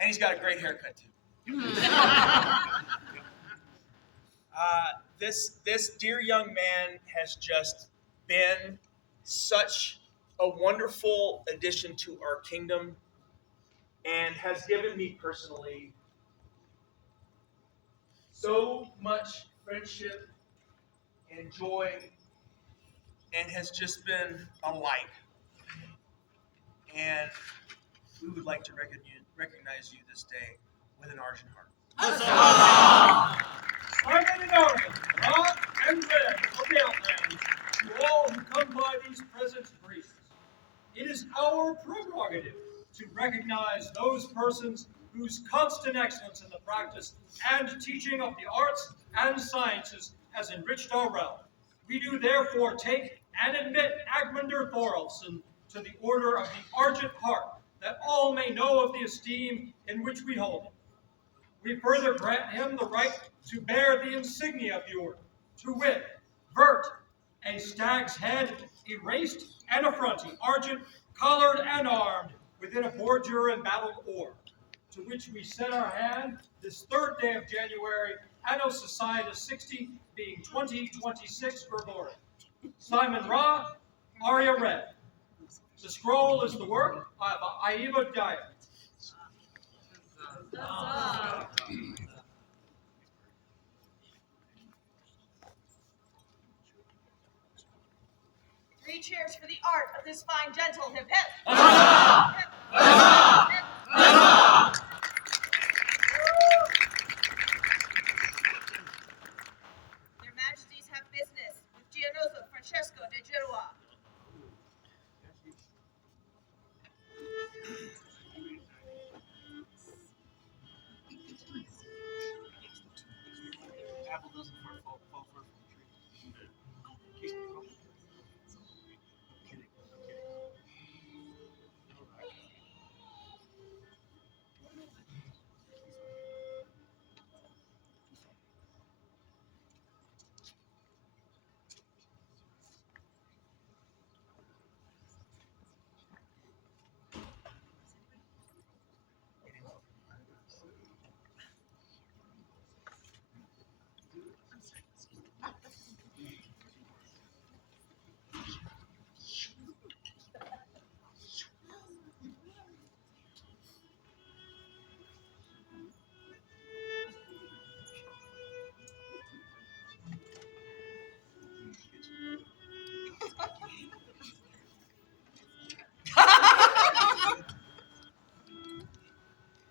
he's got a great haircut too. This dear young man has just been such a wonderful addition to our kingdom and has given me personally so much friendship and joy, and has just been a light. And we would like to recognize you this day with an Argent heart. My many knowledge, Hark and Red of the Outlands, to all who come by these present priests. It is our prerogative to recognize those persons whose constant excellence in the practice and teaching of the arts and sciences has enriched our realm. We do therefore take and admit Agmunder Thorolfsson to the order of the Argent Hark, that all may know of the esteem in which we hold him. We further grant him the right to bear the insignia of the order, to wit, vert, a stag's head, erased and affronting, argent, collared and armed, within a bordure and battled ore, to which we set our hand this 3rd day of January, Anno Societas 60, being 2026 Gregorian. Simon Ra, Aria Red. The scroll is the work of Aiva Dyer. 3 cheers for the art of this fine gentle. Hip hip. Huzzah! Hip, Huzzah! hip. Huzzah! Their Majesties have business with Gianozzo Francesco de Genoa. Apple doesn't fall far from the tree.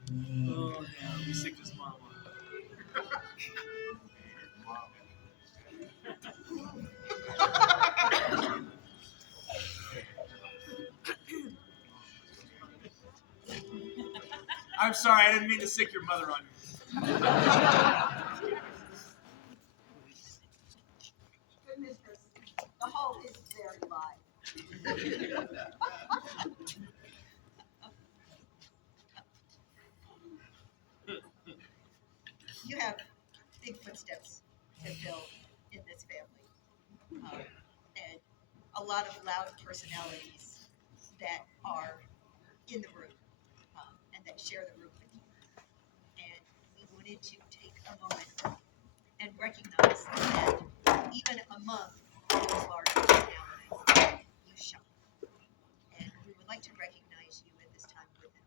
Oh, yeah, we sick this mama. I'm sorry, I didn't mean to sick your mother on you. Good mistress, the hall is very live. You have big footsteps to fill in this family, and a lot of loud personalities that are in the room and that share the room with you. And we wanted to take a moment and recognize that even among those large personalities, you shine. And we would like to recognize you at this time with an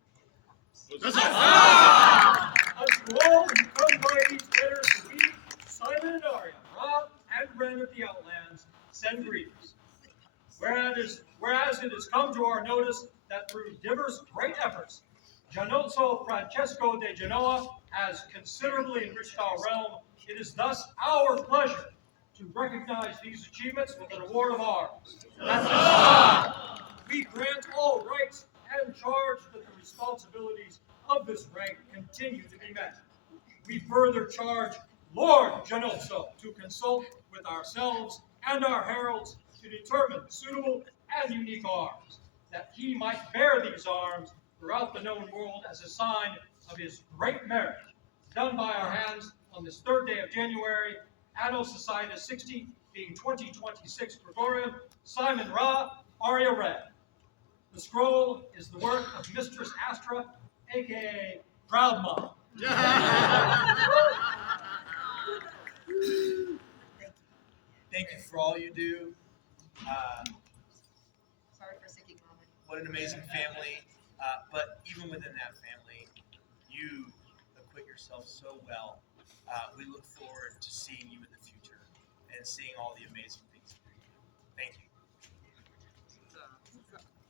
As well as come by these letters, we, Simon and Arya, Rob and Ren of the Outlands, send greetings. Whereas it has come to our notice that through divers great efforts, Gianozzo Francesco de Genoa has considerably enriched our realm. It is thus our pleasure to recognize these achievements with an award of arms. We grant all rights and charge that the responsibilities of this rank continue to be met. We further charge Lord Gianozzo to consult with ourselves and our heralds to determine suitable and unique arms, that he might bear these arms throughout the known world as a sign of his great merit, done by our hands on this 3rd day of January, Anno Societas 60, being 2026 Gregorian, Simon Ra, Arya Red. The scroll is the work of Mistress Astra, aka Proud Mom. Thank you for all you do. Sorry for sicking Mama. What an amazing family. But even within that family, you acquit yourself so well. We look forward to seeing you in the future and seeing all the amazing things that you're doing. Thank you.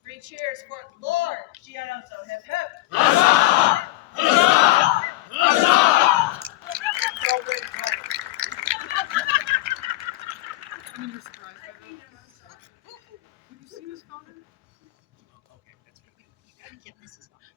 3 cheers for Lord Gianozzo. Hip hip. I'm just surprised by that. Have you seen his father? Okay, that's good. Yeah, this is fine.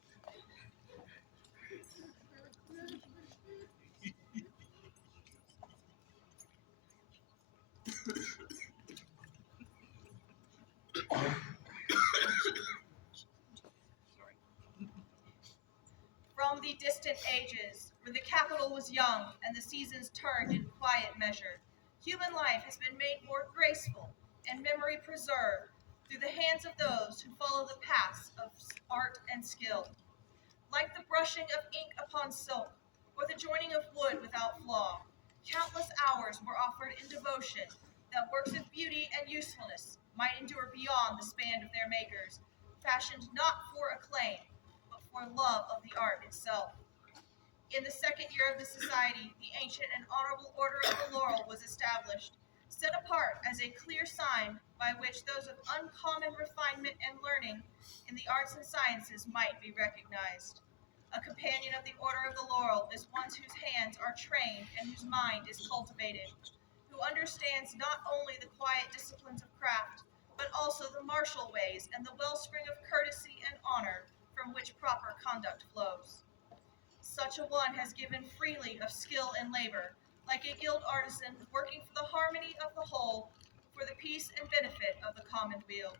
From the distant ages, when the capital was young and the seasons turned in quiet measure, human life has been made more graceful and memory preserved through the hands of those who follow the paths of art and skill. Like the brushing of ink upon silk, or the joining of wood without flaw, countless hours were offered in devotion that works of beauty and usefulness might endure beyond the span of their makers, fashioned not for acclaim, but for love of the art itself. In the 2nd year of the society, the ancient and honorable Order of the Laurel was established, set apart as a clear sign by which those of uncommon refinement and learning in the arts and sciences might be recognized. A companion of the Order of the Laurel is one whose hands are trained and whose mind is cultivated, who understands not only the quiet disciplines of craft, but also the martial ways and the wellspring of courtesy and honor from which proper conduct flows. Such a one has given freely of skill and labor, like a guild artisan working for the harmony of the whole, for the peace and benefit of the common weal.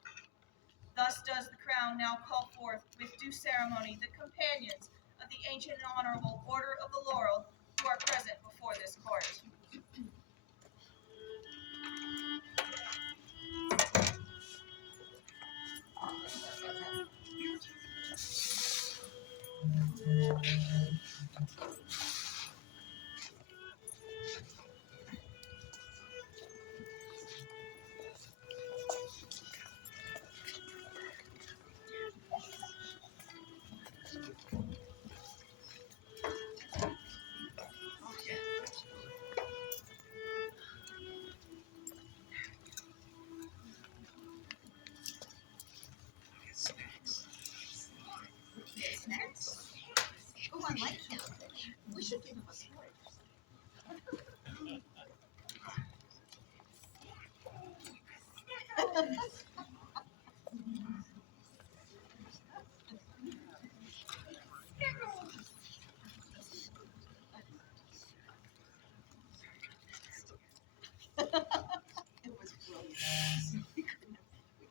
Thus does the crown now call forth with due ceremony the companions of the ancient and honorable Order of the Laurel who are present before this court. someone like him. We should give him a story. It was brilliant.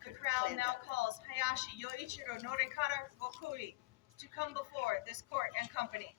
The crowd now calls Hayashi Yoichiro Norikara Bokuri to come before this court and company.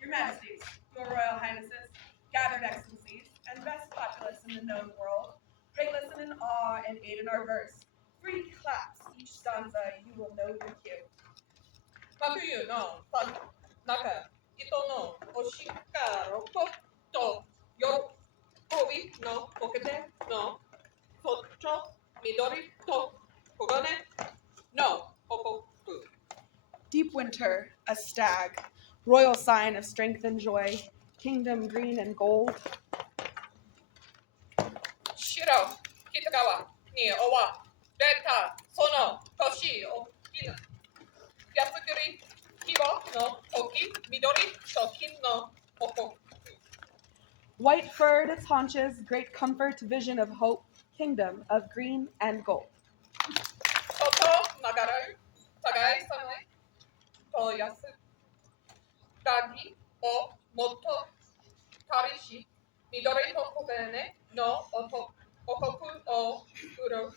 Your Majesties, your Royal Highnesses, gathered excellencies, and best populace in the known world, pray listen in awe and aid in our verse. 3 claps each stanza, you will know your cue. Kakuyu no naka ito no oshikaru to yorobi no okete no tocho midori to kogane no opoku. Deep winter, a stag, royal sign of strength and joy, kingdom green and gold. Shiro kitagawa ni owa reta sono toshi o kina. Yasukuri kibo no toki midori to kin no opoku. White furred its haunches, great comfort, vision of hope, kingdom of green and gold. Toto nagaru tagai sanai to yasu dagi o moto tarishi midori to kogane no opoku o uro.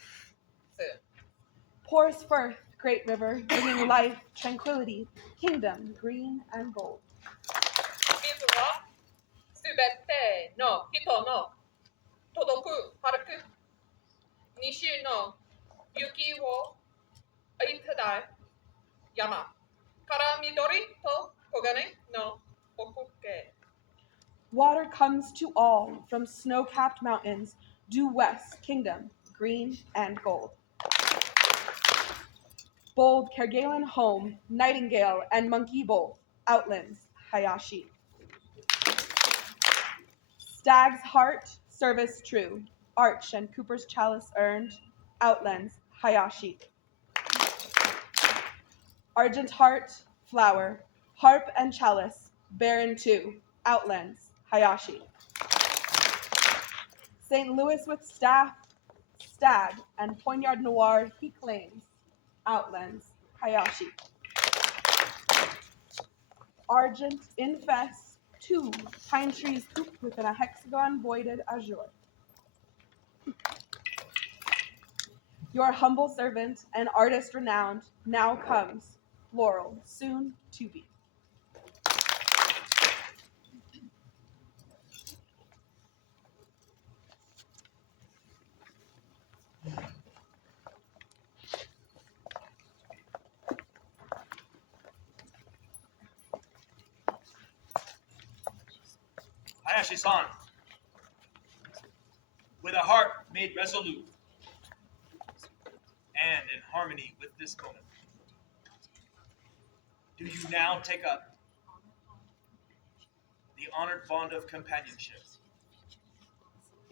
Pours forth, great river, bringing life, tranquility, kingdom, green and gold. Mizu wa subete no hito no todoku haruku. Nishi no yuki wo itadai yama. Kara midori to kogane no okuke. Water comes to all from snow-capped mountains, due west, kingdom, green and gold. Bold Kerguelen home, nightingale and monkey bold, outlands, Hayashi. Stag's heart, service true, arch and Cooper's chalice earned, outlands, Hayashi. Argent heart, flower, harp and chalice, baron too, outlands, Hayashi. St. Louis with staff, stag, and poignard noir he claims, outlands, Hayashi. Argent infest, 2 pine trees cooped within a hexagon voided azure. Your humble servant and artist renowned now comes, Laurel, soon to be. Hayashi-san, with a heart made resolute and in harmony with this moment, do you now take up the honored bond of companionship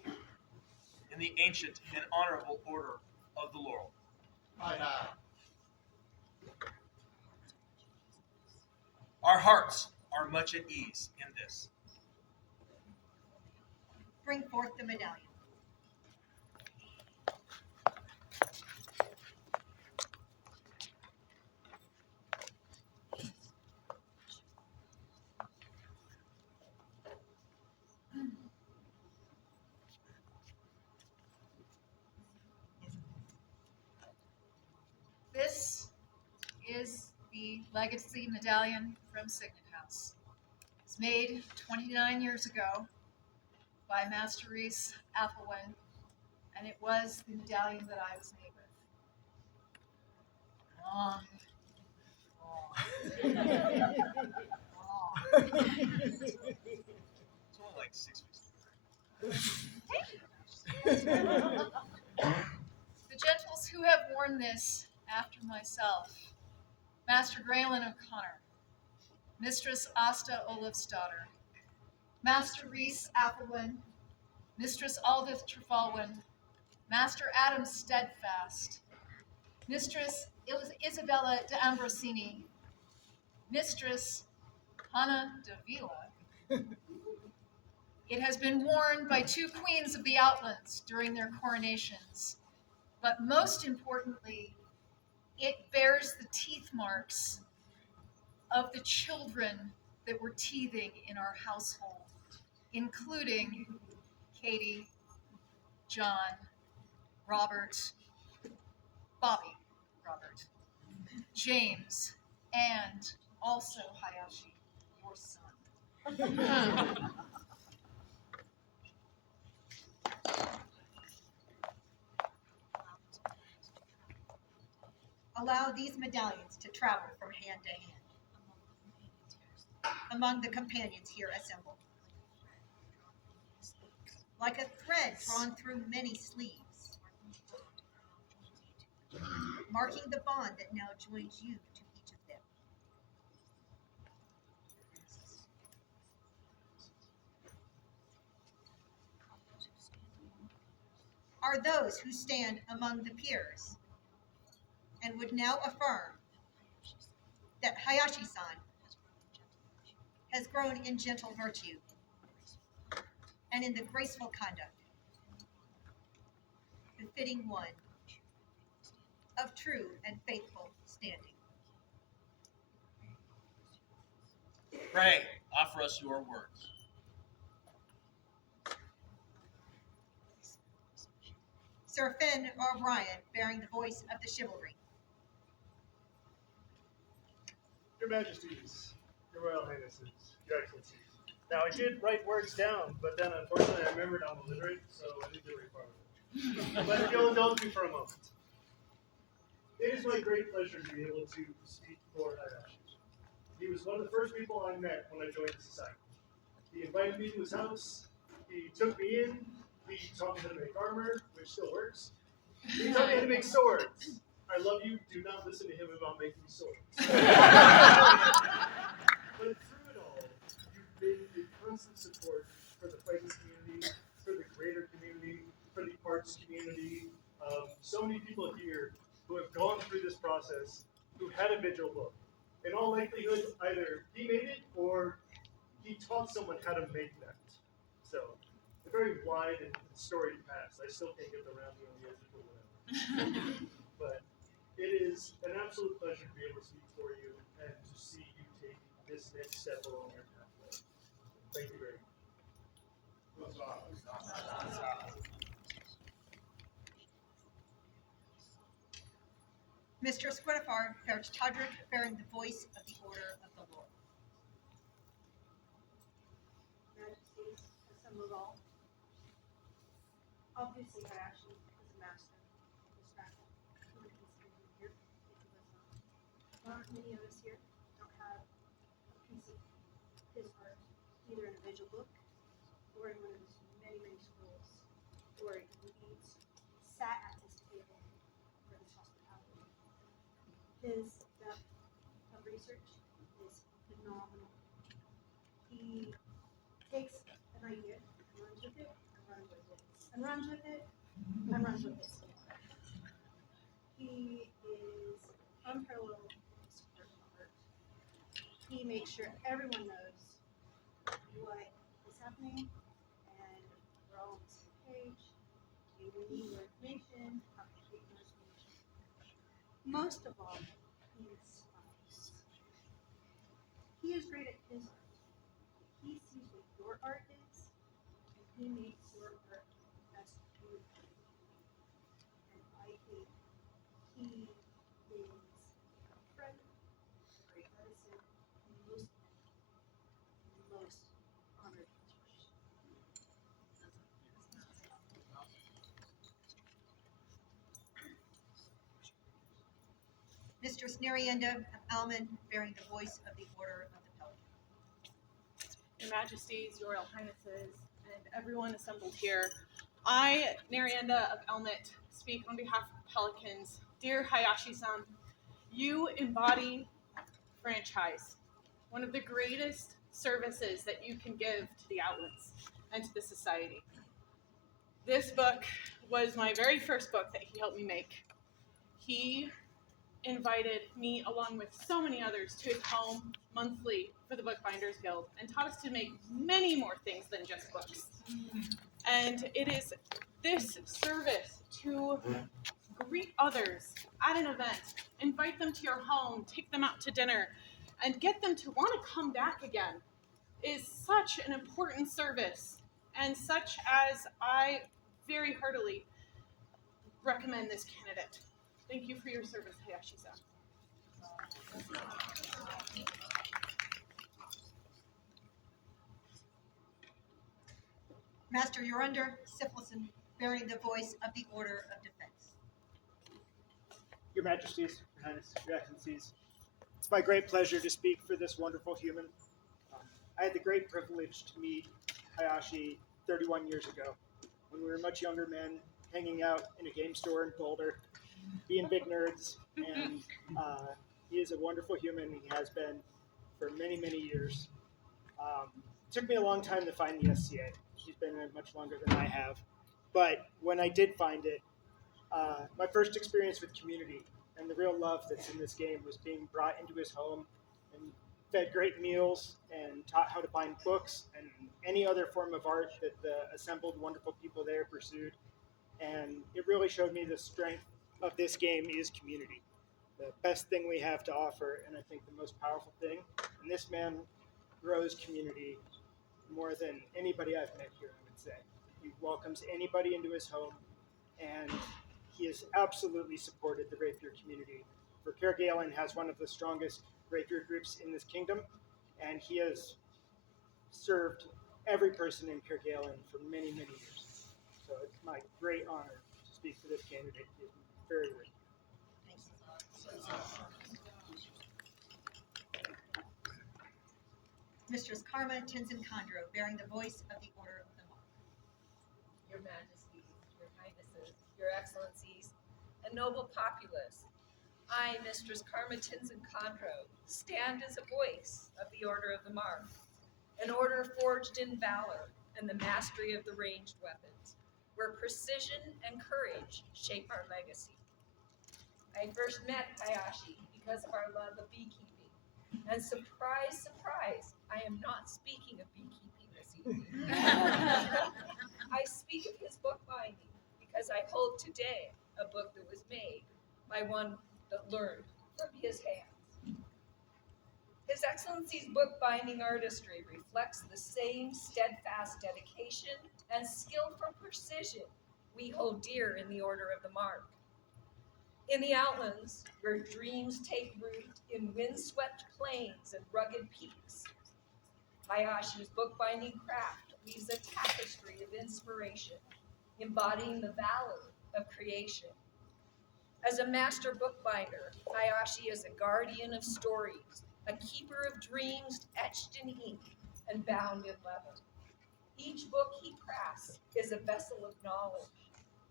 in the ancient and honorable order of the Laurel? I have. Our hearts are much at ease in this. Bring forth the medallion. This is the legacy medallion from Signet House. It's made 29 years ago by Master Reese Applewin, and it was the medallion that I was made with. It's only like 6 weeks. The gentles who have worn this after myself: Master Graylin O'Connor, Mistress Asta Olafsdottir, Master Reese Applewin, Mistress Aldith Trefalwyn, Master Adam Steadfast, Mistress Isabella de Ambrosini, Mistress Hannah de Vila. It has been worn by 2 queens of the Outlands during their coronations, but most importantly, it bears the teeth marks of the children that were teething in our household, including Katie, John, Robert, Bobby, Robert, James, and also Hayashi, your son. Allow these medallions to travel from hand to hand among the companions here assembled. Like a thread drawn through many sleeves, marking the bond that now joins you to each of them. Are those who stand among the peers and would now affirm that Hayashi-san has grown in gentle virtue and in the graceful conduct befitting one of true and faithful standing. Pray, offer us your words. Sir Finn O'Brien, bearing the voice of the chivalry. Your Majesties, Your Royal Highnesses, Your Excellencies. Now, I did write words down, but then unfortunately I remembered I'm illiterate, so I didn't get very far with it. But if you'll indulge me for a moment. It is my great pleasure to be able to speak for Hayashi. He was one of the first people I met when I joined the society. He invited me to his house, he took me in, he taught me how to make armor, which still works. He taught me how to make swords. I love you, do not listen to him about making swords. But through it all, you've been a constant support for the fighting community, for the greater community, for the arts community. So many people here who have gone through this process, who had a vigil book. In all likelihood, either he made it or he taught someone how to make that. So, a very wide and storied past. I still can't get the rounding on the edges or whatever. But it is an absolute pleasure to be able to speak for you and to see you take this next step along your pathway. Thank you very much. Mistress Gwynethar Tadric, bearing the voice of the Order of the Lord. Majesties, assembled all. Obviously, Hayashi is a master of this battle. Who would consider him here if he was not? Not many of us here don't have a piece of his art, either in a vigil book or in one of his many, many schools, or he sat at his table for this hospitality. His depth of research is phenomenal. He takes an idea and runs with it, and runs with it, and runs with it, and runs with it. He is unparalleled in his support of art. He makes sure everyone knows what is happening, and we're all on the same page. We need more information, how to get more information. Most of all, he inspires. He is great at his art. He sees what your art is, and he makes your art the best you can. And I think he is a friend, a great artisan, and most honored inspiration. Mistress Nerienda of Alman, bearing the voice of the Order of the Pelican. Your Majesties, Your Royal Highnesses, and everyone assembled here, I, Nerienda of Elmet, speak on behalf of Pelicans. Dear Hayashi-san, you embody franchise, one of the greatest services that you can give to the Outlands and to the society. This book was my very first book that he helped me make. He invited me, along with so many others, to his home monthly for the Bookbinders Guild and taught us to make many more things than just books. And it is this service to greet others at an event, invite them to your home, take them out to dinner, and get them to want to come back again is such an important service, and such as I very heartily recommend this candidate. Thank you for your service, Hayashi-san. Master Yorunder Syphilson, bearing the voice of the Order of Defense. Your Majesties, Your Highness, Your Excellencies, it's my great pleasure to speak for this wonderful human. I had the great privilege to meet Hayashi 31 years ago, when we were much younger men, hanging out in a game store in Boulder, being big nerds, and he is a wonderful human. He has been for many, many years. It took me a long time to find the SCA. He's been in it much longer than I have. But when I did find it, my first experience with community and the real love that's in this game was being brought into his home and fed great meals and taught how to bind books and any other form of art that the assembled wonderful people there pursued. And it really showed me the strength of this game is community. The best thing we have to offer, and I think the most powerful thing. And this man grows community more than anybody I've met here, I would say. He welcomes anybody into his home, and he has absolutely supported the rapier community. For Caergalen has one of the strongest rapier groups in this kingdom, and he has served every person in Caergalen for many, many years. So it's my great honor to speak for this candidate. He is very rich. Mistress Karma Tenzin Khandro, bearing the voice of the Order of the Mark. Your Majesties, Your Highnesses, Your Excellencies, and noble populace, I, Mistress Karma Tenzin Khandro, stand as a voice of the Order of the Mark, an order forged in valor and the mastery of the ranged weapons, where precision and courage shape our legacy. I first met Hayashi because of our love of beekeeping, and surprise, surprise, I am not speaking of beekeeping this evening. I speak of his bookbinding because I hold today a book that was made by one that learned from his hands. His Excellency's bookbinding artistry reflects the same steadfast dedication and skillful precision we hold dear in the Order of the Mark. In the Outlands, where dreams take root in windswept plains and rugged peaks, Hayashi's bookbinding craft weaves a tapestry of inspiration, embodying the valor of creation. As a master bookbinder, Hayashi is a guardian of stories, a keeper of dreams etched in ink and bound in leather. Each book he crafts is a vessel of knowledge,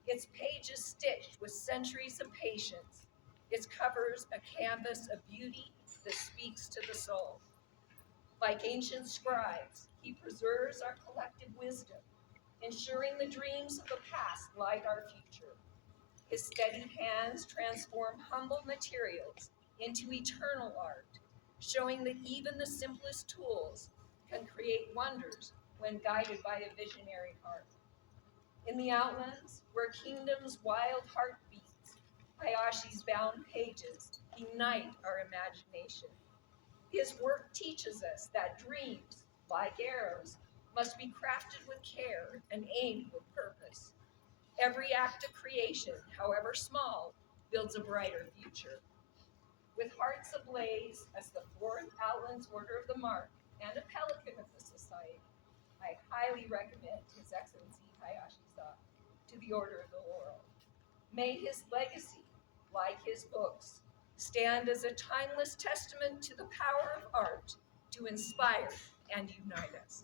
its pages stitched with centuries of patience, its covers a canvas of beauty that speaks to the soul. Like ancient scribes, he preserves our collective wisdom, ensuring the dreams of the past light our future. His steady hands transform humble materials into eternal art, showing that even the simplest tools can create wonders when guided by a visionary heart. In the Outlands, where kingdom's wild heart beats, Hayashi's bound pages ignite our imagination. His work teaches us that dreams, like arrows, must be crafted with care and aimed with purpose. Every act of creation, however small, builds a brighter future. With hearts ablaze as the Fourth Outlands Order of the Mark and a pelican of the Society, I highly recommend His Excellency Hayashi-san to the Order of the Laurel. May his legacy, like his books, stand as a timeless testament to the power of art to inspire and unite us.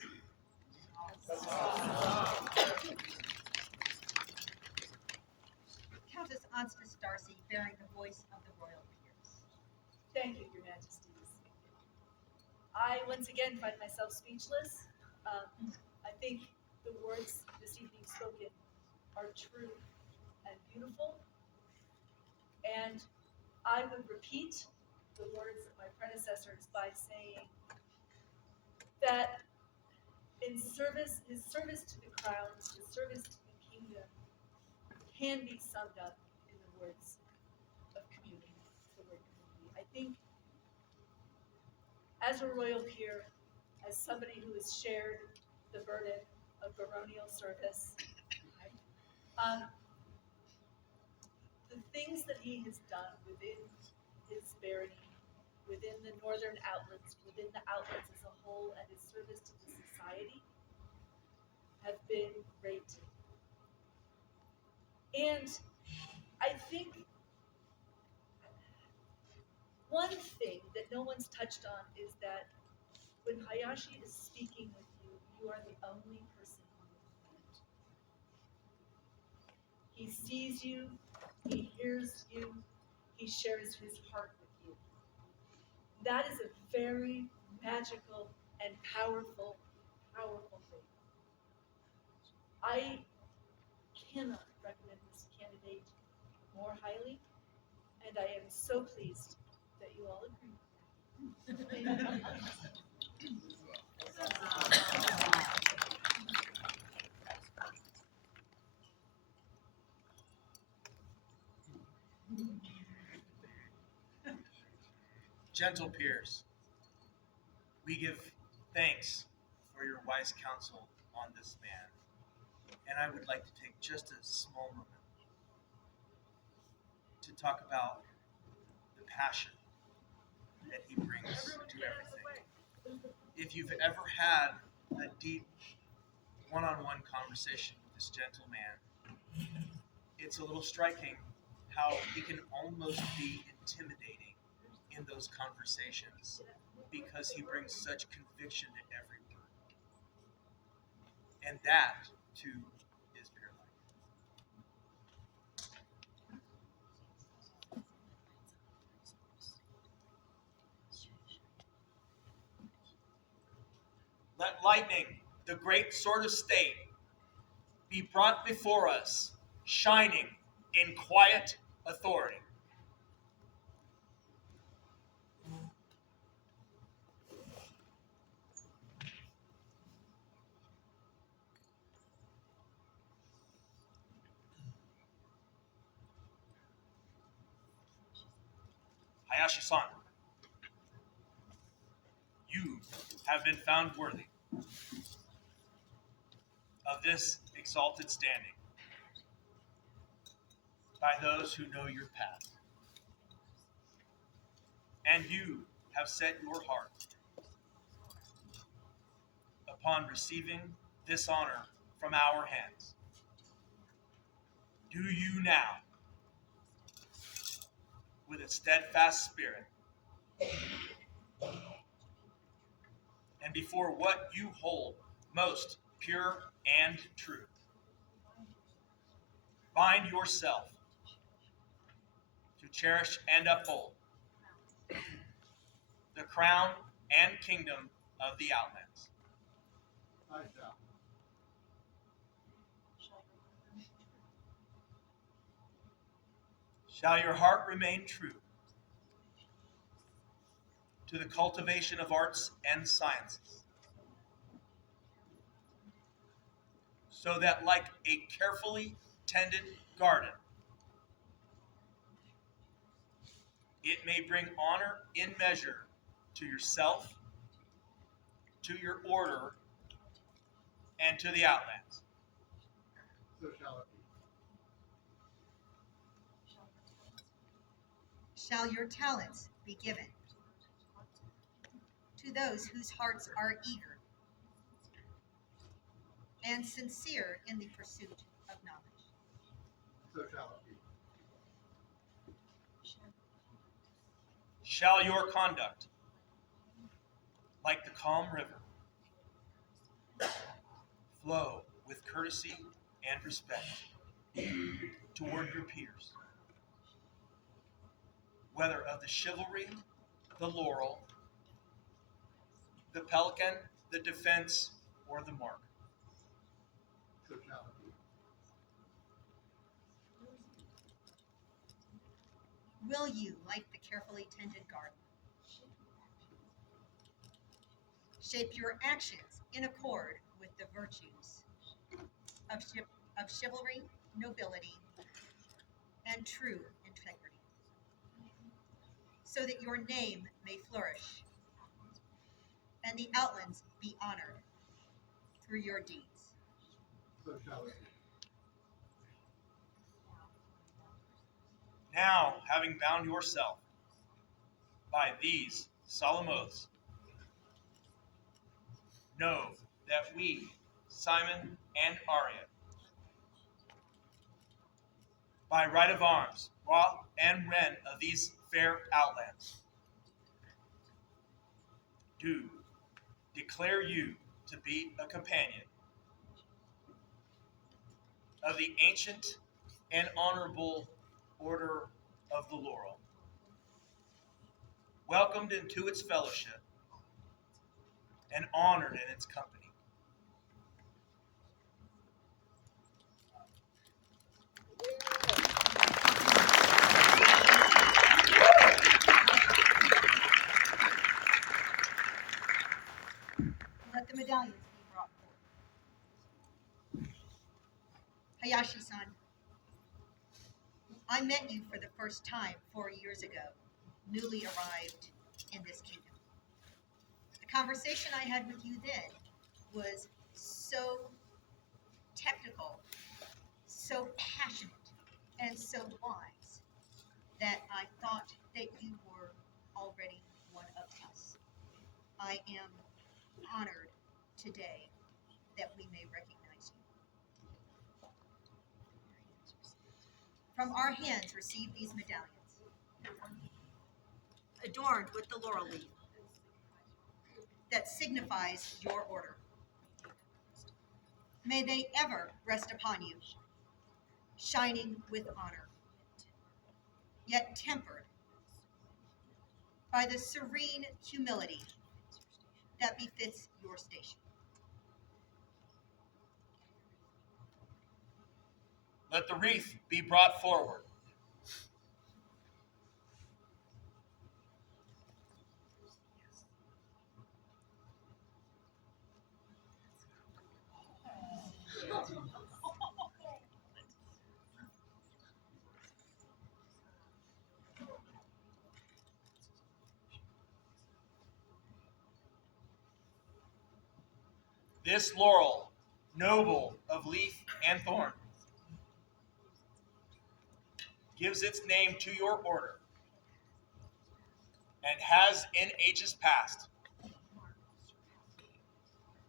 Countess Anstice Darcy, bearing the voice of the royal peers. Thank you, Your Majesties. I once again find myself speechless. I think the words this evening spoken are true and beautiful. And I would repeat the words of my predecessors by saying that his service to the crown, his service to the kingdom, can be summed up in the words of community, the word community. I think as a royal peer, as somebody who has shared the burden of baronial service, the things that he has done within his barony, within the northern outlets, within the outlets as a whole, and his service to the society have been great. And I think one thing that no one's touched on is that when Hayashi is speaking with you, you are the only person on the planet. He sees you, he hears you, he shares his heart with you. That is a very magical and powerful, powerful thing. I cannot recommend this candidate more highly, and I am so pleased that you all agree. Gentle peers, we give thanks for your wise counsel on this man, and I would like to take just a small moment to talk about the passion that he brings to everything. If you've ever had a deep one-on-one conversation with this gentle man, it's a little striking how he can almost be intimidating in those conversations because he brings such conviction to every word. And that, too, is pure life. Let lightning, the great sword of state, be brought before us, shining in quiet authority. Hayashi-san, you have been found worthy of this exalted standing by those who know your path. And you have set your heart upon receiving this honor from our hands. Do you now, with a steadfast spirit, and before what you hold most pure and true, bind yourself to cherish and uphold the crown and kingdom of the Outlands? I shall. Shall your heart remain true to the cultivation of arts and sciences, so that like a carefully tended garden, it may bring honor in measure to yourself, to your order, and to the Outlands? So shall it be. Shall your talents be given to those whose hearts are eager and sincere in the pursuit of knowledge? So shall it be. shall your conduct, like the calm river, flow with courtesy and respect toward your peers, whether of the chivalry, the laurel, the pelican, the defense, or the mark. Will you, like the carefully tended garden, shape your actions in accord with the virtues of chivalry, nobility, and true integrity, so that your name may flourish and the outlands be honored through your deeds? Now, having bound yourself by these solemn oaths, know that we, Simon and Arya, by right of arms, Ra and Ren of these fair outlands, do declare you to be a companion of the ancient and honorable Order of the Laurel, welcomed into its fellowship and honored in its company. Let the medallions be brought forth. Hayashi-san, I met you for the first time 4 years ago, newly arrived in this kingdom. The conversation I had with you then was so technical, so passionate, and so wise that I thought that you were already one of us. I am honored today that we may recognize you. From our hands, receive these medallions, adorned with the laurel leaf that signifies your order. May they ever rest upon you, shining with honor, yet tempered by the serene humility that befits your station. Let the wreath be brought forward. This laurel, noble of leaf and thorn, gives its name to your order and has in ages past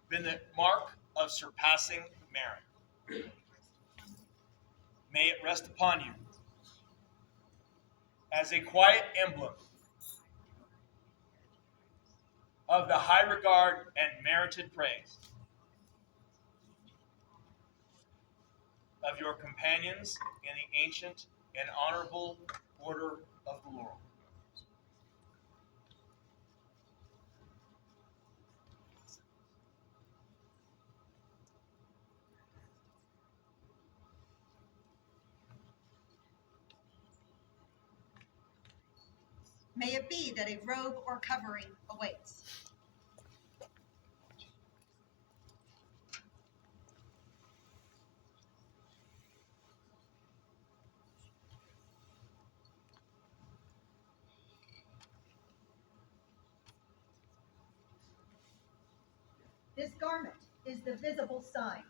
been the mark of surpassing merit. May it rest upon you as a quiet emblem of the high regard and merited praise of your companions in the ancient and honorable Order of the Laurel. May it be that a robe or covering awaits. This garment is the visible sign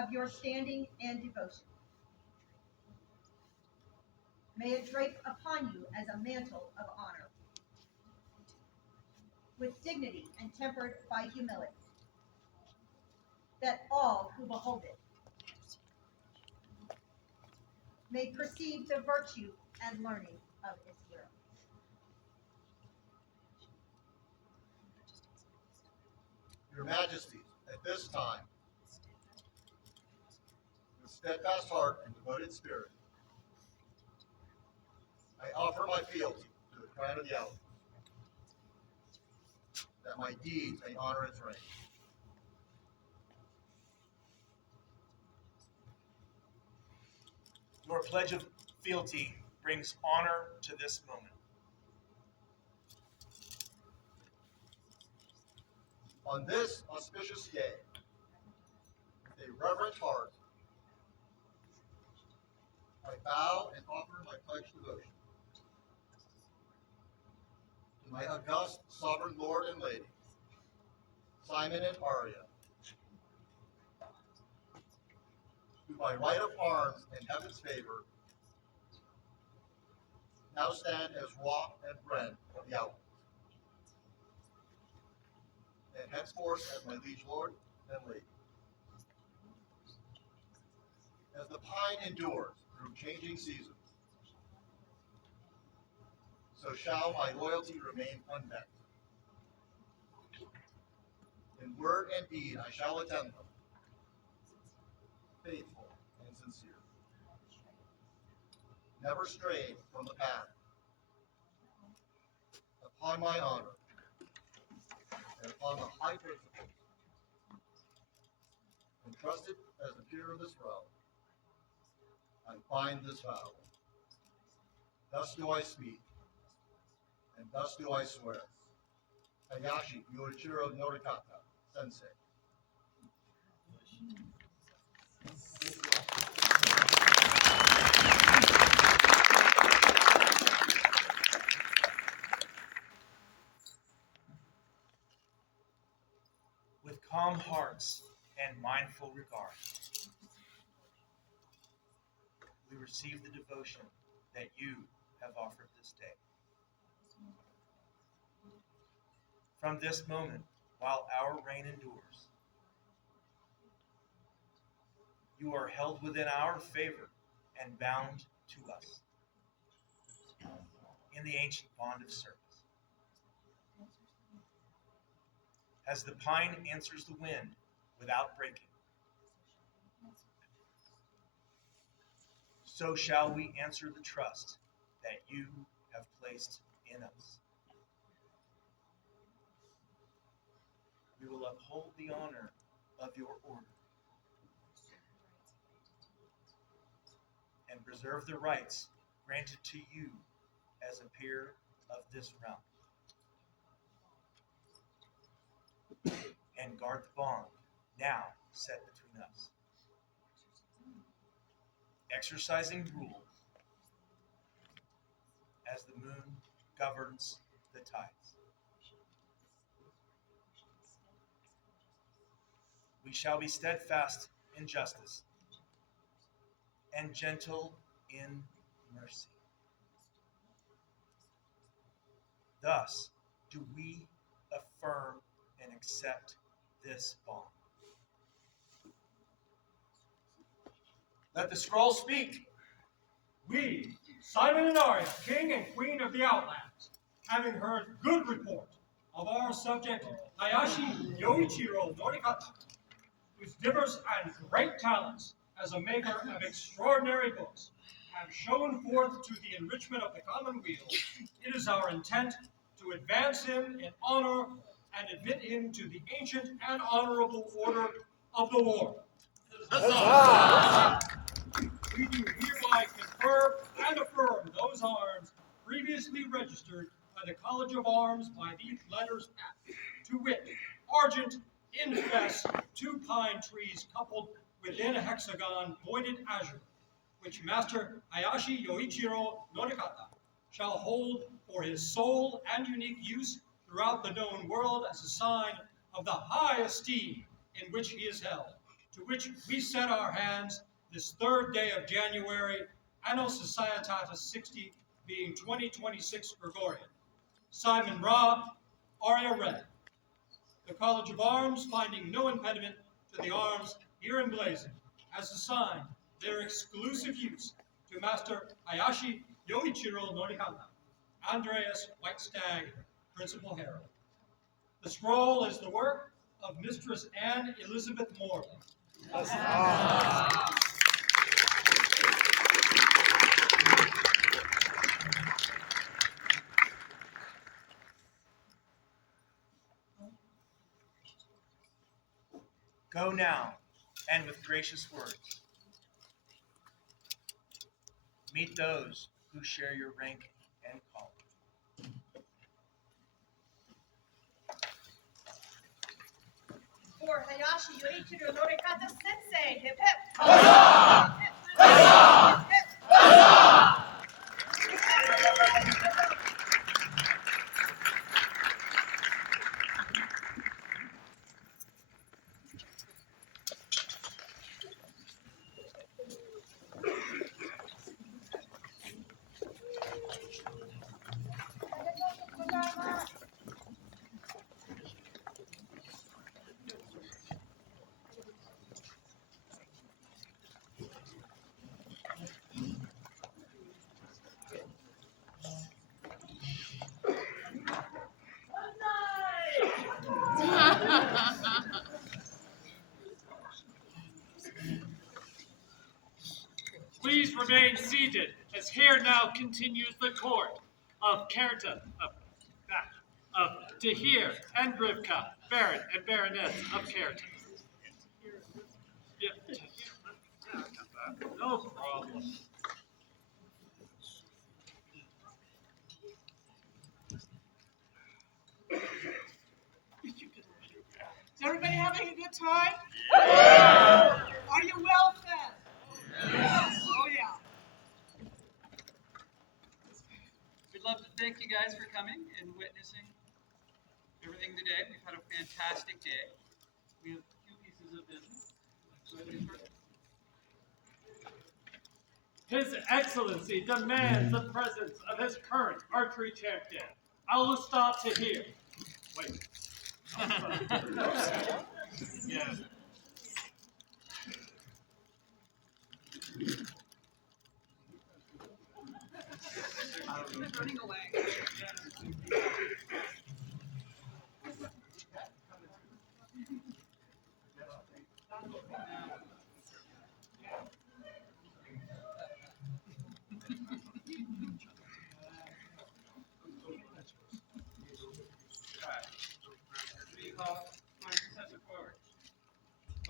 of your standing and devotion. May it drape upon you as a mantle of honor, with dignity and tempered by humility, that all who behold it may perceive the virtue and learning of its wearer. Your Majesties, at this time, with steadfast heart and devoted spirit, I offer my fealty to the crown of the Alps, that my deeds may honor its reign. Your pledge of fealty brings honor to this moment. On this auspicious day, with a reverent heart, I bow and offer my pledge devotion to my august sovereign lord and lady, Simon and Arya, who by right of arms and heaven's favor now stand as Roi and Bren of the Outlands, and henceforth as my liege lord and lady. As the pine endures through changing seasons, so shall my loyalty remain unbent. In word and deed I shall attend them, faithful and sincere, never straying from the path. Upon my honor and upon the high principles entrusted as the peer of this realm, I bind this vow. Thus do I speak, and thus do I swear. Hayashi Yoichiro Norikata, Sensei. With calm hearts and mindful regard, we receive the devotion that you have offered this day. From this moment, while our reign endures, you are held within our favor and bound to us in the ancient bond of service. As the pine answers the wind without breaking, so shall we answer the trust that you have placed in us. We will uphold the honor of your order and preserve the rights granted to you as a peer of this realm, and guard the bond now set between us, exercising rule as the moon governs the tides. We shall be steadfast in justice and gentle in mercy. Thus do we affirm and accept this bond. Let the scroll speak. We, Simon and Arya, King and Queen of the Outlands, having heard good report of our subject Hayashi Yoichiro Norikata, whose diverse and great talents as a maker of extraordinary books have shown forth to the enrichment of the commonweal, it is our intent to advance him in honor and admit him to the ancient and honorable order of the war. We do hereby confirm and affirm those arms previously registered by the College of Arms by these letters at, to wit, argent, in fess, 2 pine trees coupled within a hexagon voided azure, which Master Hayashi Yoichiro Norikata shall hold for his sole and unique use throughout the known world as a sign of the high esteem in which he is held, to which we set our hands this 3rd day of January, Anno Societatis 60, being 2026 Gregorian. Simon Ra, Arya Red. The College of Arms finding no impediment to the arms here emblazoned as a sign their exclusive use to Master Hayashi Yoichiro Norikata, Andreas Whitestag, Principal Herald. The scroll is the work of Mistress Anne Elizabeth Morgan. Go now, and with gracious words, meet those who share your rank and calling. For Hayashi Yoichiro Norikata Sensei, hip hip! Huzzah! Hip, Huzzah! Hip, Huzzah! Please remain seated, as here now continues the court of Caerthe, of Tahir and Rivka, Baron and Baroness of Caerthe. Yeah, no problem. Is everybody having a good time? Yeah. Are you well fed? Yes. Oh yeah. We'd love to thank you guys for coming and witnessing everything today. We've had a fantastic day. We have a few pieces of business. His Excellency demands the presence of his current archery champion, al-Ustad Tahir. Wait. Yeah. He's running away.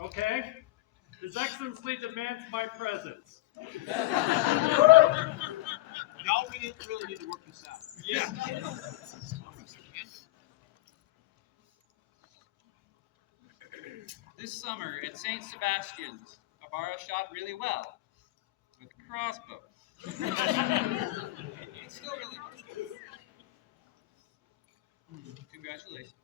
Okay. His Excellency demands my presence. Y'all really need to work this out. Yeah. This summer at St. Sebastian's, Abara shot really well with a crossbow. It's still really good. Congratulations.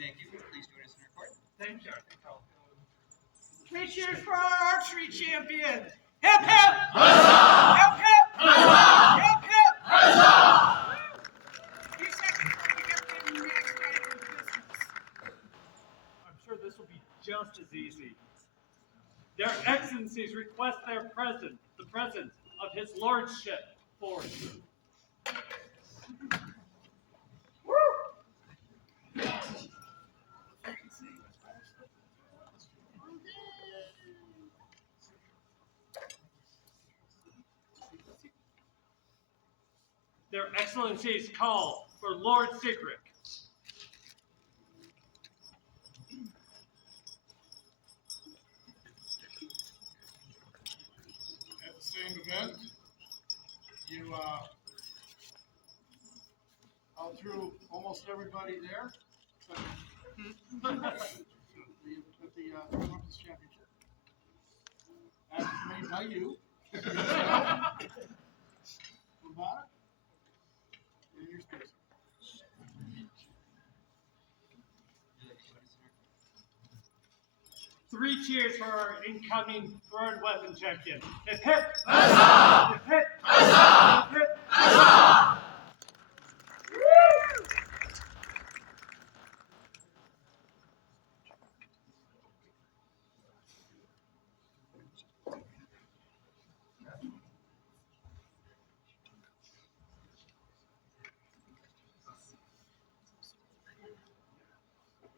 Thank you. Please join us in our court. Thank you. Three cheers for our archery champion! Hip hip! Huzzah! Hip hip! Huzzah! Hip hip! Huzzah! Few seconds till we get to the next item of business. I'm sure this will be just as easy. Their Excellencies request the presence of his lordship for Their Excellencies call for Lord Sigric. At the same event, you outthrew almost everybody there. At the Twelfth Championship. That was made by you. Lamar, and your space. Three cheers for our incoming third weapon champion. Hip hip! Huzzah! Hip hip! Huzzah! Hip hip! Huzzah!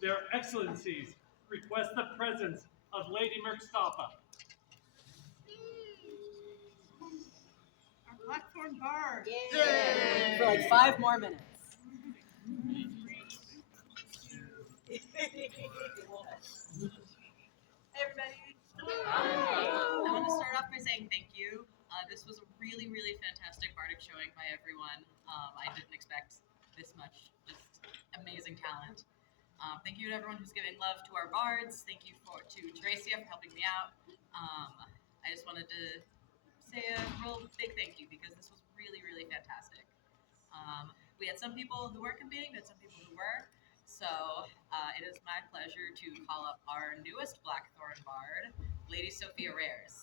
Their Excellencies request the presence of Lady Merkstoppa. Our Blackthorn Bard. Yay! For like 5 more minutes. Hey everybody. I want to start off by saying thank you. This was a really, really fantastic bardic showing by everyone. I didn't expect this much, just amazing talent. Thank you to everyone who's giving love to our bards. Thank you to Teresia for helping me out. I just wanted to say a real big thank you because this was really, really fantastic. We had some people who weren't competing, we had some people who were. So it is my pleasure to call up our newest Blackthorn bard, Lady Sophia Rares.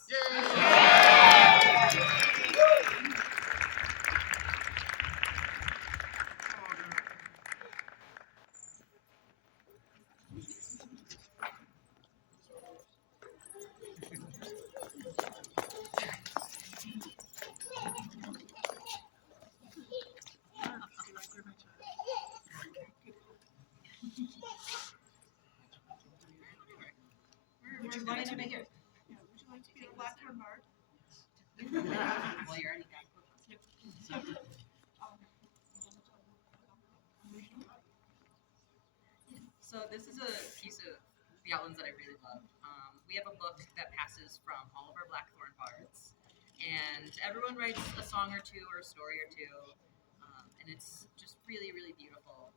Would you like to be here? Yeah, would you like to be a Blackthorn bard? Well, you already got it. So this is a piece of the outlines that I really love. We have a book that passes from all of our Blackthorn bards, and everyone writes a song or two or a story or two, and it's just really, really beautiful.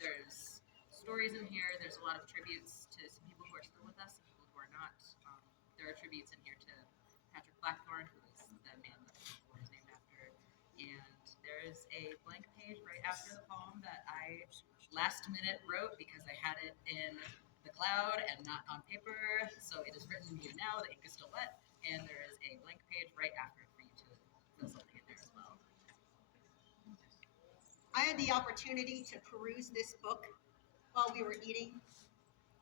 There's stories in here. There's a lot of tributes to some people who are still with us, some people who are not. There are tributes in here to Patrick Blackthorn, who is the man that the board is named after, and there is a blank page right after the poem that I last minute wrote because I had it in the cloud and not on paper, so it is written in here now. The ink is still wet, and there is a blank page right after it for you to fill something in there as well. I had the opportunity to peruse this book while we were eating.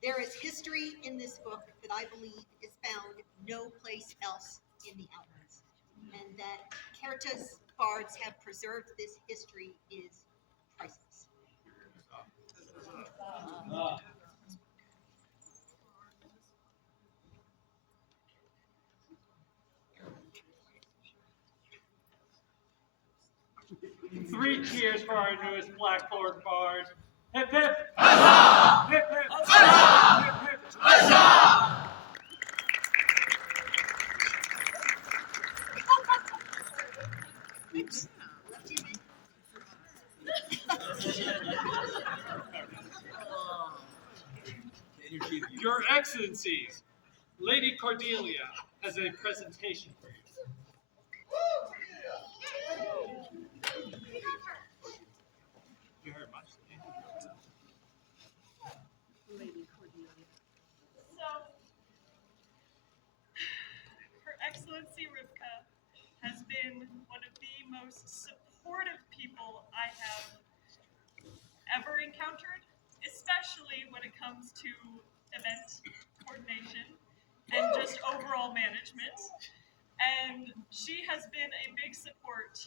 There is history in this book that I believe is found no place else in the outlets, and that Caerthe's bards have preserved this history is priceless. Three cheers for our newest Blackthorn bard. Hip hip! Huzzah! Hip hip! Huzzah! Hip hip! Huzzah! Oops. Your Excellencies, Lady Cordelia has a presentation for you. Very much. Lady Cordelia. So, Her Excellency Rivka has been one of the most supportive people I have ever encountered, especially when it comes to event coordination and just overall management. And she has been a big support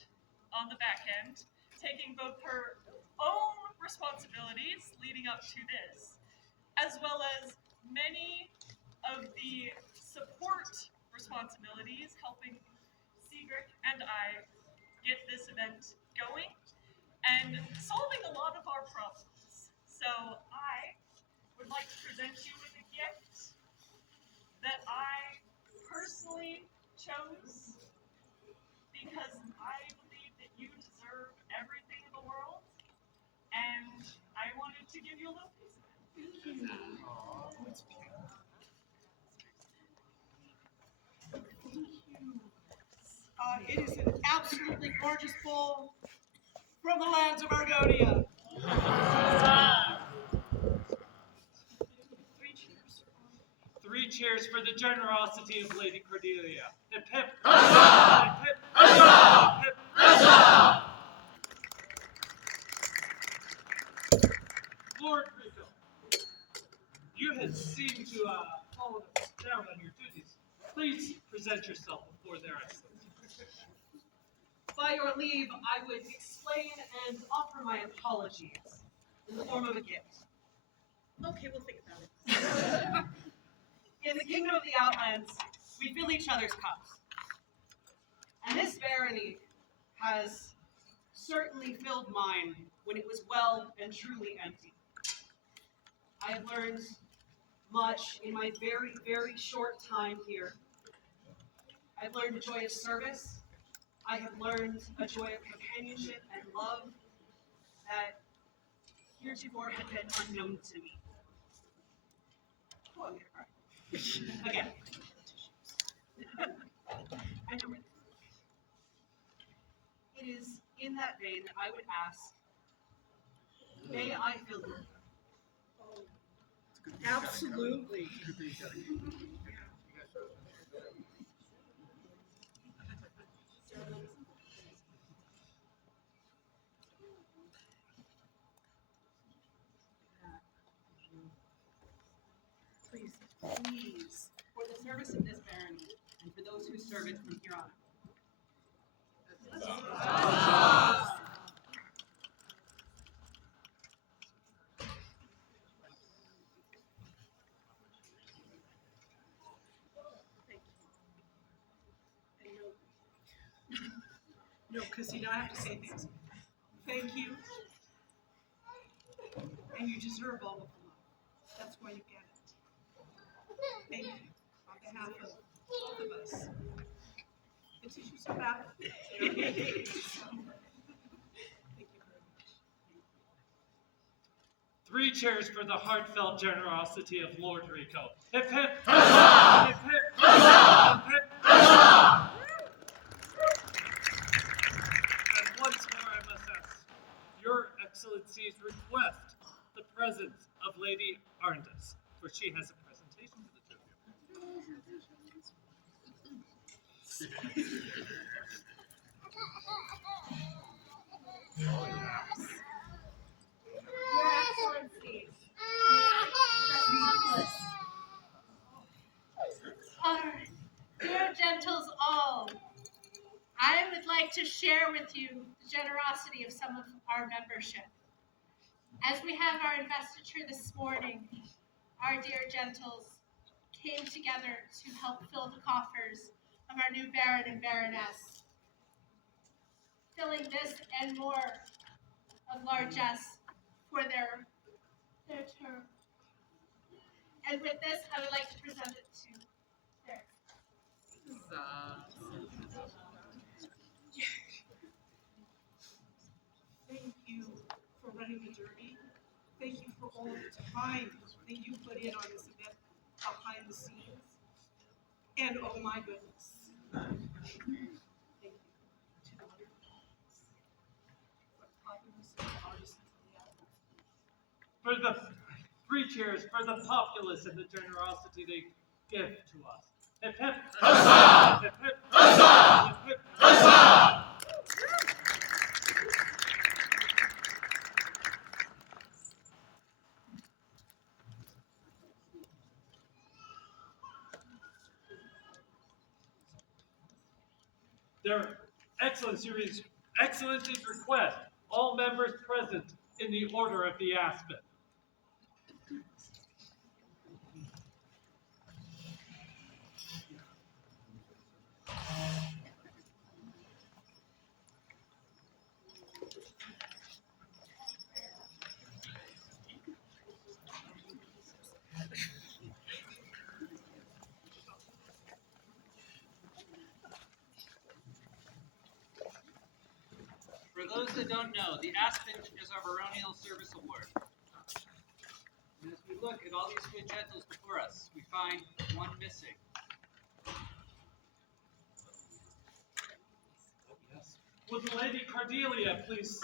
on the back end, taking both her own responsibilities leading up to this, as well as many of the support responsibilities helping Sigrid and I get this event going and solving a lot of our problems. So I would like to present you with a gift that I personally chose because I believe that you deserve everything in the world, and I wanted to give you a little piece of it. It is an absolutely gorgeous bowl from the lands of Argonia. Three cheers for the generosity of Lady Cordelia. Hip hip! Huzzah! Hip hip! Huzzah! Hip hip! Huzzah! Lord Rivka, you have seemed to fallen down on your duties. Please present yourself before their Excellency. By your leave, I would explain and offer my apologies in the form of a gift. Okay, we'll think about it. In the kingdom of the Outlands, we fill each other's cups. And this barony has certainly filled mine when it was well and truly empty. I have learned much in my very, very short time here. I've learned a joy of service. I have learned a joy of companionship and love that heretofore had been unknown to me. Oh, I'm gonna cry. Again. I know where it is in that vein that I would ask, may I fill you? Absolutely. Please, for the service of this barony, and for those who serve it from here on. No, because you know I have to say things. Thank you. And you deserve all of the love. That's why you get it. Thank you on behalf of both of us. The tissues are back. Thank you very much. 3 cheers for the heartfelt generosity of Lord Rico. Hip hip! Huzzah! Hip hip! Huzzah! Hip hip! Huzzah! And once more I must ask, Your Excellency's request the presence of Lady Arndis, for she has a presentation for the two of you. Your Excellencies, dear gentles all, I would like to share with you the generosity of some of our membership. As we have our investiture this morning, our dear gentles came together to help fill the coffers of our new Baron and Baroness, filling this and more of largesse for their term. And with this, I would like to present it to their Thank you for running the derby. Thank you for all the time that you put in on this event behind the scenes. And oh my goodness. Thank you to the wonderful populace and artisans of the Outlands. For the 3 cheers for the populace and the generosity they give to us. Hip hip! Huzzah! Hip hip! Huzzah! Hip hip! Huzzah! Their Excellency's request, all members present in the Order of the Aspen. For those that don't know, the Aspen is our Baronial Service Award. And as we look at all these good gentles before us, we find one missing. Would Lady Cordelia please?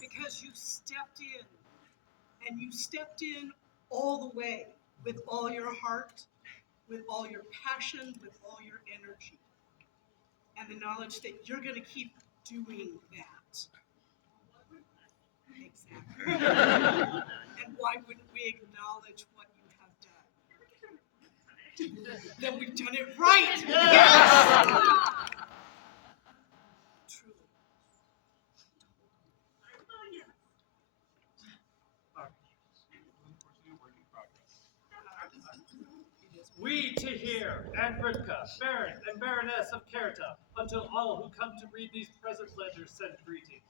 Because you stepped in, and you stepped in all the way with all your heart, with all your passion, with all your energy, and the knowledge that you're going to keep doing that. Exactly. And why wouldn't we acknowledge what you have done? Then we've done it right. Yes! Truly. We, Tahir and Rivka, Baron and Baroness of Caerthe, unto all who come to read these present letters send greetings.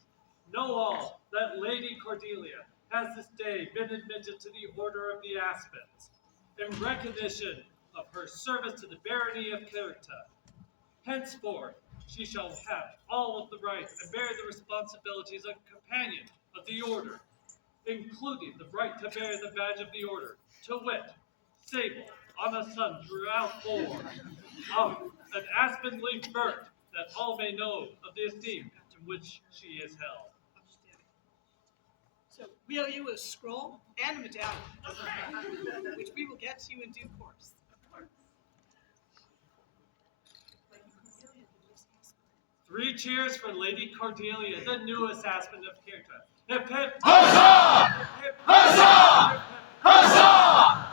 Know all that Lady Cordelia has this day been admitted to the Order of the Aspens, in recognition of her service to the Barony of Caerthe. Henceforth, she shall have all of the rights and bear the responsibilities of companion of the Order, including the right to bear the badge of the Order, to wit, sable, on a sun throughout four, of an aspen leaf burnt, that all may know of the esteem to which she is held. So we owe you a scroll and a medallion, which we will get to you in due course. 3 cheers for Lady Cordelia, the newest aspen of Caerthe. Hip hip! Huzzah! Hip hip! Huzzah! Huzzah!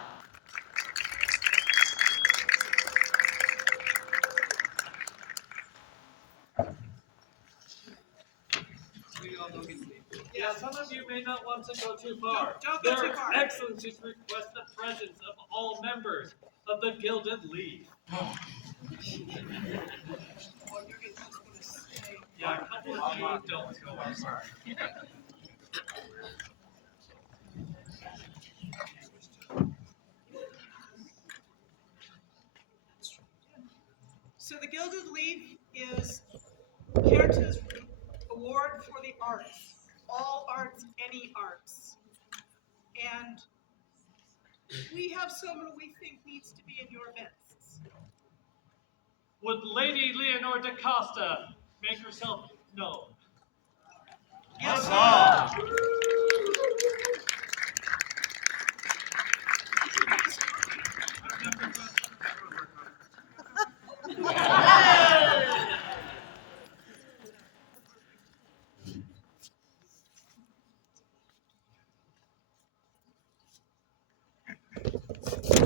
Yeah, some of you may not want to go too far. Don't go Their too far. Excellencies request the presence of all members of the Gilded Leaf. Yeah, a couple of you don't go. I'm sorry. So the Gilded Leaf is Caerthe's award for the arts. All arts, any arts. And we have someone we think needs to be in your midst. Would Lady Leonor da Costa make herself known? Yes, Huzzah!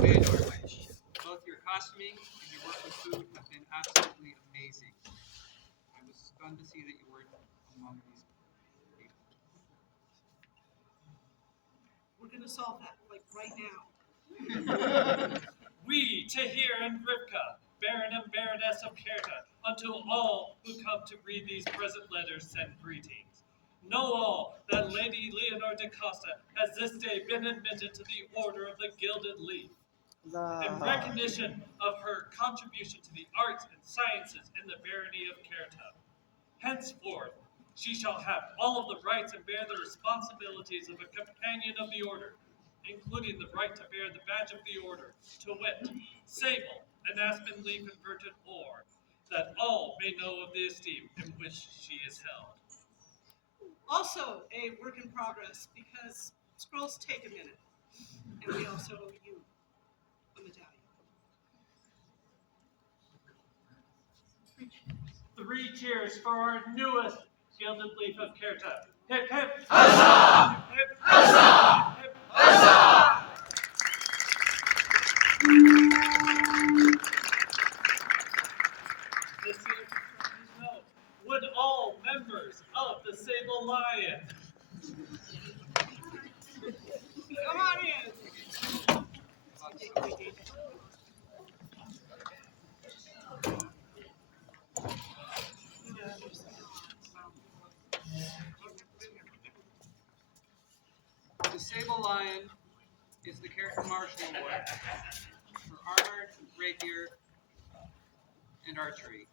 Leonor, both your costuming and your work with food have been absolutely amazing. I was stunned to see that you were among these people. We're going to solve that, like right now. We, Tahir and Rivka, Baron and Baroness of Caerthe, unto all who come to read these present letters send greetings. Know all that Lady Leonor da Costa has this day been admitted to the Order of the Gilded Leaf, in recognition of her contribution to the arts and sciences in the Barony of Caerthe. Henceforth, she shall have all of the rights and bear the responsibilities of a companion of the Order, including the right to bear the badge of the Order, to wit, sable, an aspen leaf inverted ore, that all may know of the esteem in which she is held. Also a work in progress because scrolls take a minute. And we also owe you a medallion. 3 cheers for our newest Gilded Leaf of Caerthe. Hip hip! Huzzah! Hip hip! Huzzah! Hip hip! Huzzah! This year, please note, would all members of the Sable Lion Come on in. The Sable Lion is the Caerthe Marshal Award for armor, rapier, and archery,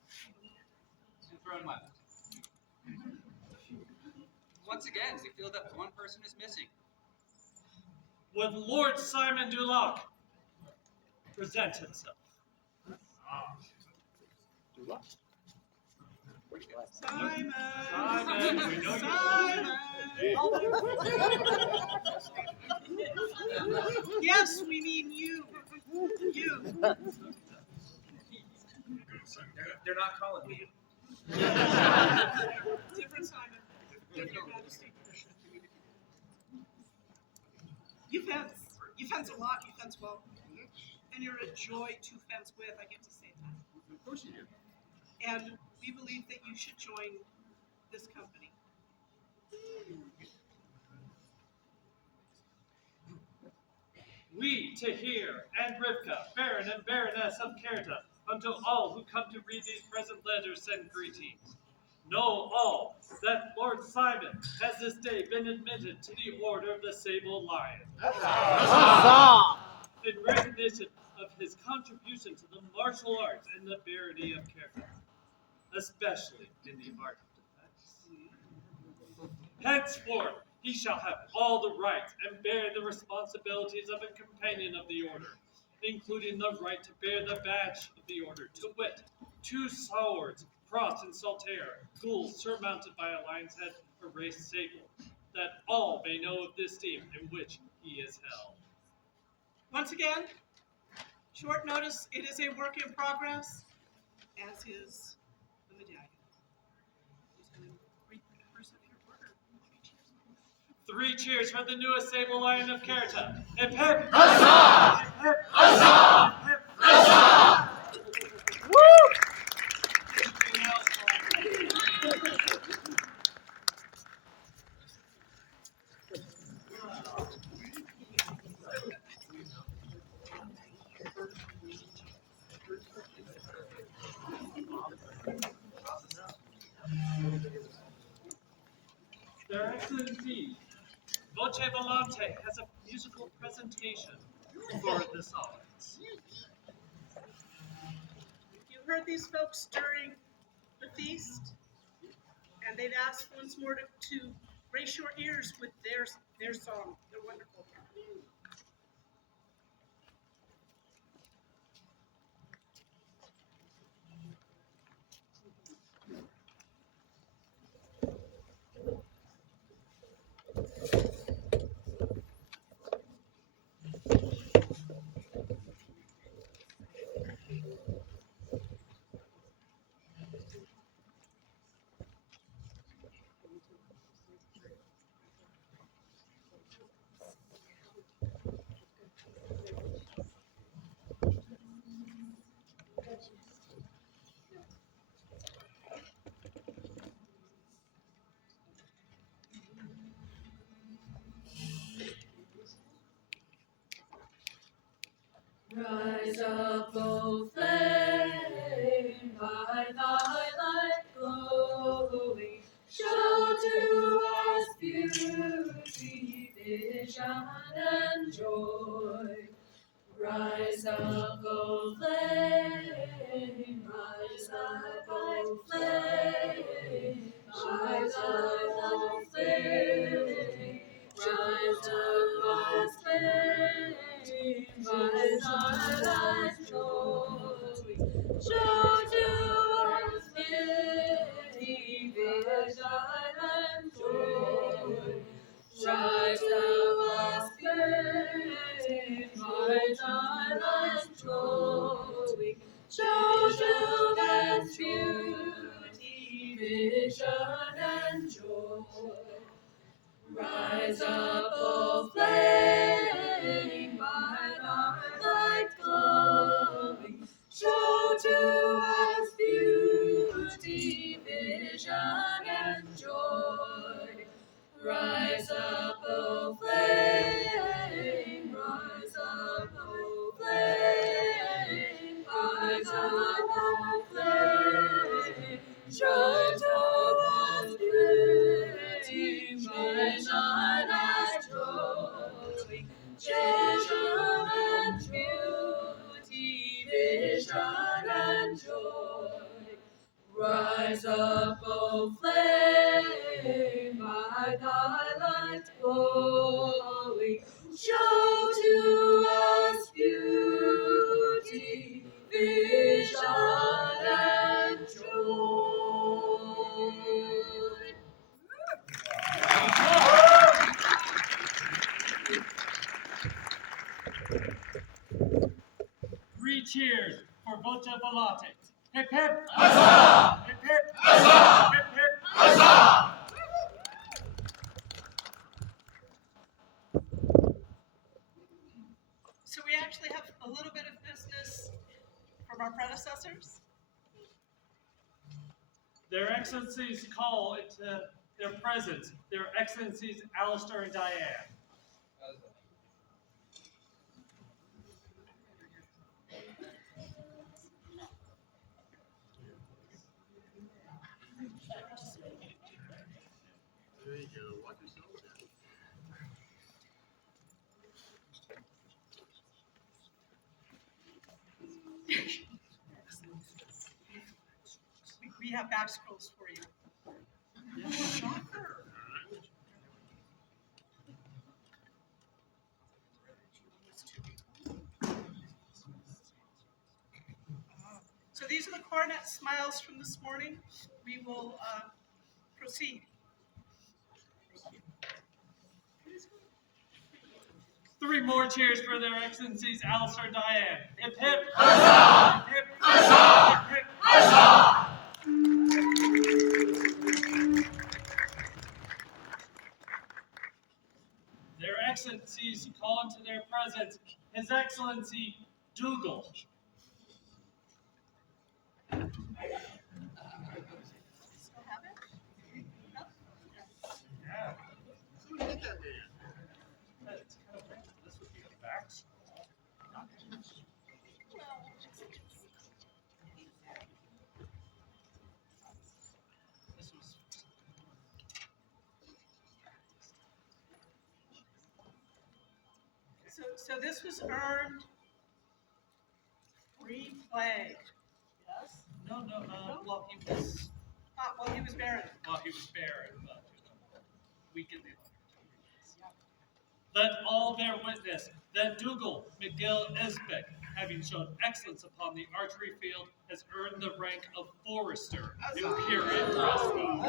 and thrown weapons. Once again, we feel that one person is missing. would Lord Simon Duloc present himself? Simon! Simon, we know you. Simon! Yes, we mean you. You. They're not calling me. Different Simon. Different Majesty. fence a lot, you fence well. And you're a joy to fence with, I get to say that. Of course you do. And we believe that you should join this company. We, Tahir and Rivka, Baron and Baroness of Caerthe, unto all who come to read these present letters send greetings. Know all that Lord Simon has this day been admitted to the Order of the Sable Lion. In recognition of his contribution to the martial arts and the Barony of Caerthe, especially in the art of defense. Henceforth, he shall have all the rights and bear the responsibilities of a companion of the order, including the right to bear the badge of the order, to wit, 2 swords, cross and saltire, gules surmounted by a lion's head, a raised sable, that all may know of this team in which he is held. Once again, short notice, it is a work in progress, as is the medallion. Who's going to read the first of your order? 3 cheers for the newest Sable Lion of Caerthe. Hip hip! Huzzah! Hip hip! Huzzah! Hip hip! Huzzah! Their Excellency, Voce Volante has a musical presentation for this audience. You heard these folks during the feast, and they've asked once more to brace your ears with their song. They're wonderful. Rise up, O flame, by thy light glowing, show to us beauty, vision, and joy. Rise up, O flame, rise up, O flame, rise up, O flame, rise up, O flame. By thy light glowing, show to us beauty, vision, and joy. Rise up, flame, by thy light glowing, show to us beauty, vision, and joy. Rise up, O flame, by thy light glowing, show to us beauty, vision, and joy. Rise up, O flame, rise up, O flame, rise up, O flame, show to us beauty, vision, and joy. Vision and beauty, vision and joy. Rise up, O flame, by thy light glowing, show to us beauty, vision, and joy. 3 cheers for Voce Volante. Hip hip! Huzzah! Hip hip! Huzzah! Hip hip! Huzzah! our predecessors? Their Excellencies call into their presence, Their Excellencies Alistair and Diane. There you go. Watch yourself. We have back scrolls for you. So these are the coronet smiles from this morning. We will proceed. Three more cheers for Their Excellencies Alistair and Diane. Hip hip. Huzzah! Hip hip. Huzzah! Hip hip. Huzzah! Their Excellencies call into their presence His Excellency Dougal. Still have it? No? Yeah. Someone get that man. This would be a back scroll. This was. So this was earned free play. Yes? No. Well, he was. Well, he was Baron. Well, he was Baron, but we can do it. Let all bear witness that Dougal McGill Isbeck, having shown excellence upon the archery field, has earned the rank of Forester, Imperial crossbow.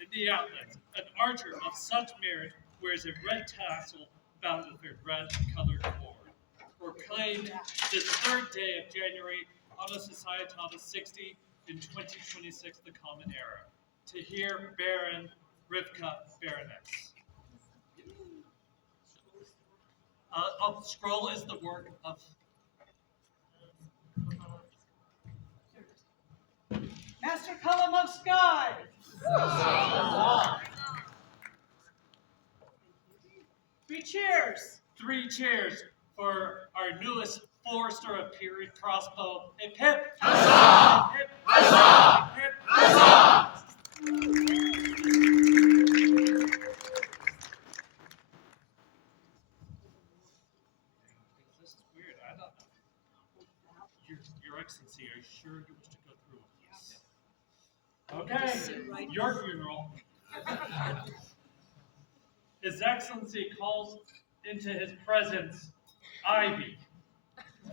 In the outlets, an archer of such merit wears a red tassel bound with a red-colored cord. Proclaimed this 3rd day of January, Anno Societatis 60 in 2026, the Common Era. Tahir, Baron, Rivka, Baroness. Scroll is the work of Master Cullum of Sky. Three cheers. 3 cheers for our newest Forester of Period crossbow. Hip hip! Huzzah! Hip, Huzzah! hip, Huzzah! This is weird. I don't know. Your Excellency, are you sure you wish to go through with this? Okay, your funeral. His Excellency calls into his presence Ivy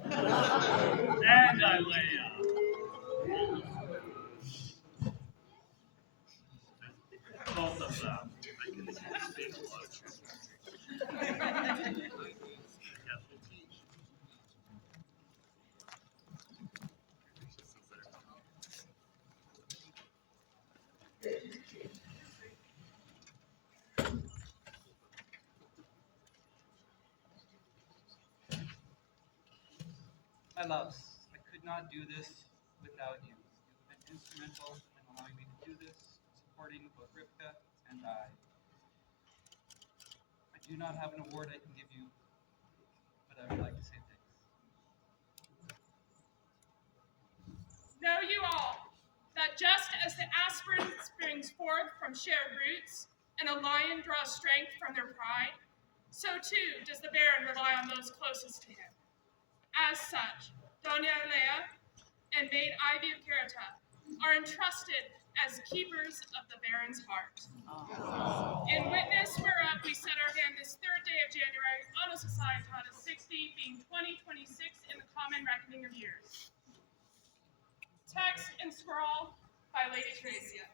and Ilea. Both of them. My loves, I could not do this without you. You have been instrumental in allowing me to do this, supporting both Rivka and I. I do not have an award I can give you, but I would like to say thanks. Know you all that just as the aspirin springs forth from shared roots, and a lion draws strength from their pride, so too does the Baron rely on those closest to him. As such, Doña Ilea and Maid Ivy of Caerthe are entrusted as keepers of the Baron's heart. In witness whereof we set our hand this 3rd day of January, Anno Societatis 60, being 2026 in the common reckoning of years. Text and scroll by Lady Tracia.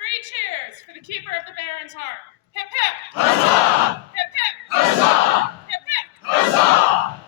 3 cheers for the keeper of the Baron's heart. Hip hip! Huzzah! Hip hip! Huzzah! Hip hip! Huzzah!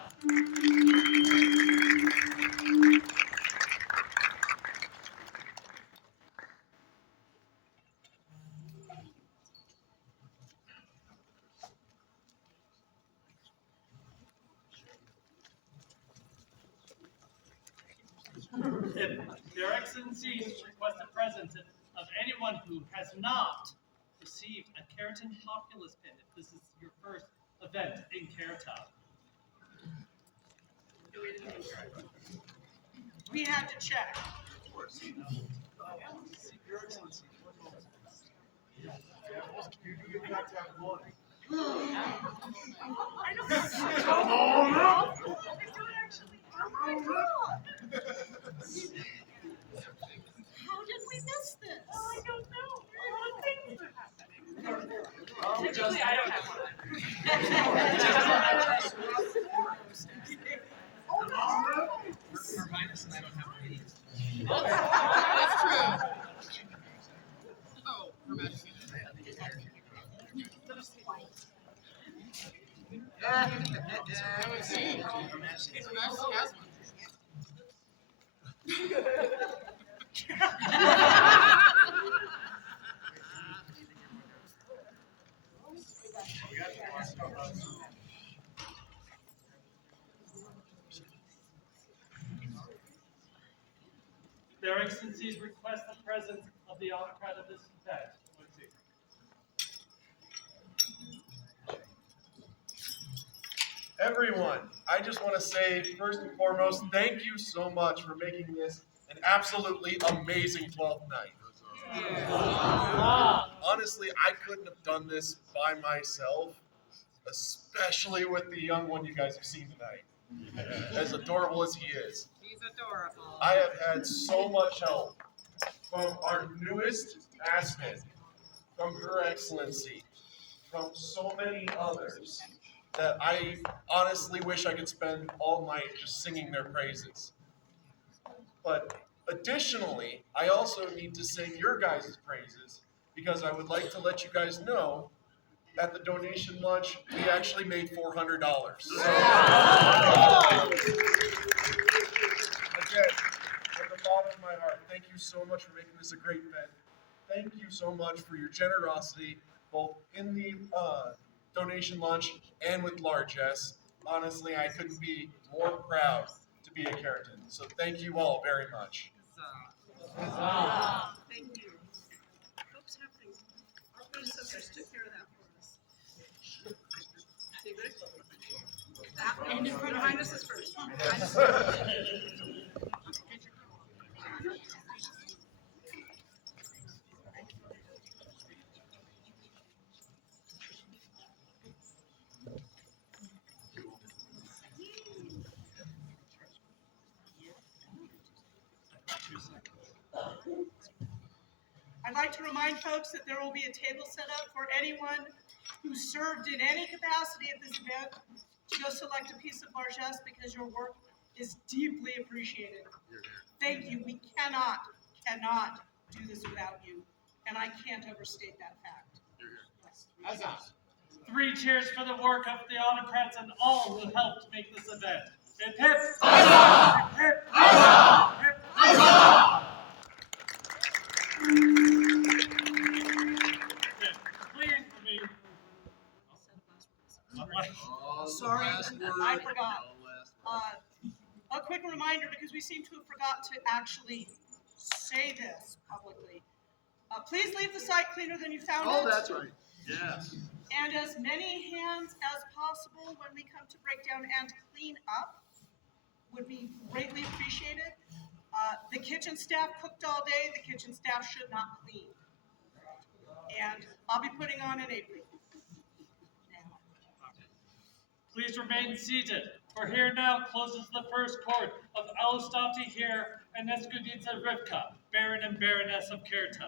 If Your Excellencies request the presence of anyone who has not received a Keratin populace pin, if this is your first event in Caerthe. We had to check. Your Excellency, you do in fact have one. Come on up! How did we miss this? I don't know. Things are happening. Typically, I don't have one. Her Highness and I don't have one. That's true. Oh, Her Majesty. Their Excellencies request the presence of the autocrat of this event. Let's see. Everyone, I just want to say, first and foremost, thank you so much for making this an absolutely amazing 12th night. Honestly, I couldn't have done this by myself, especially with the young one you guys have seen tonight. As adorable as he is. He's adorable. I have had so much help from our newest Aspen, from Her Excellency, from so many others that I honestly wish I could spend all night just singing their praises. But additionally, I also need to sing your guys' praises because I would like to let you guys know at the donation lunch, we actually made $400. Again, from the bottom of my heart, thank you so much for making this a great event. Thank you so much for your generosity, both in the donation lunch and with largesse. Honestly, I couldn't be more proud to be a Caertan. So thank you all very much. Thank you. Folks have things. Our predecessors took care of that for us. David? And Her Highness is first. I'd like to remind folks that there will be a table set up for anyone who served in any capacity at this event to go select a piece of largesse because your work is deeply appreciated. Thank you. We cannot do this without you. And I can't overstate that fact. Three cheers for the work of the autocrats and all who helped make this event. Hip hip! Huzzah! Hip hip! Huzzah! Hip hip! Huzzah! Please for me. Sorry, I forgot. A quick reminder, because we seem to have forgot to actually say this publicly. Please leave the site cleaner than you found it. Oh, that's right. Yes. And as many hands as possible when we come to break down and clean up would be greatly appreciated. The kitchen staff cooked all day. The kitchen staff should not clean. And I'll be putting on an apron. Please remain seated, for here now closes the first court of Tahir and Escudita Rivka, Baron and Baroness of Caerthe.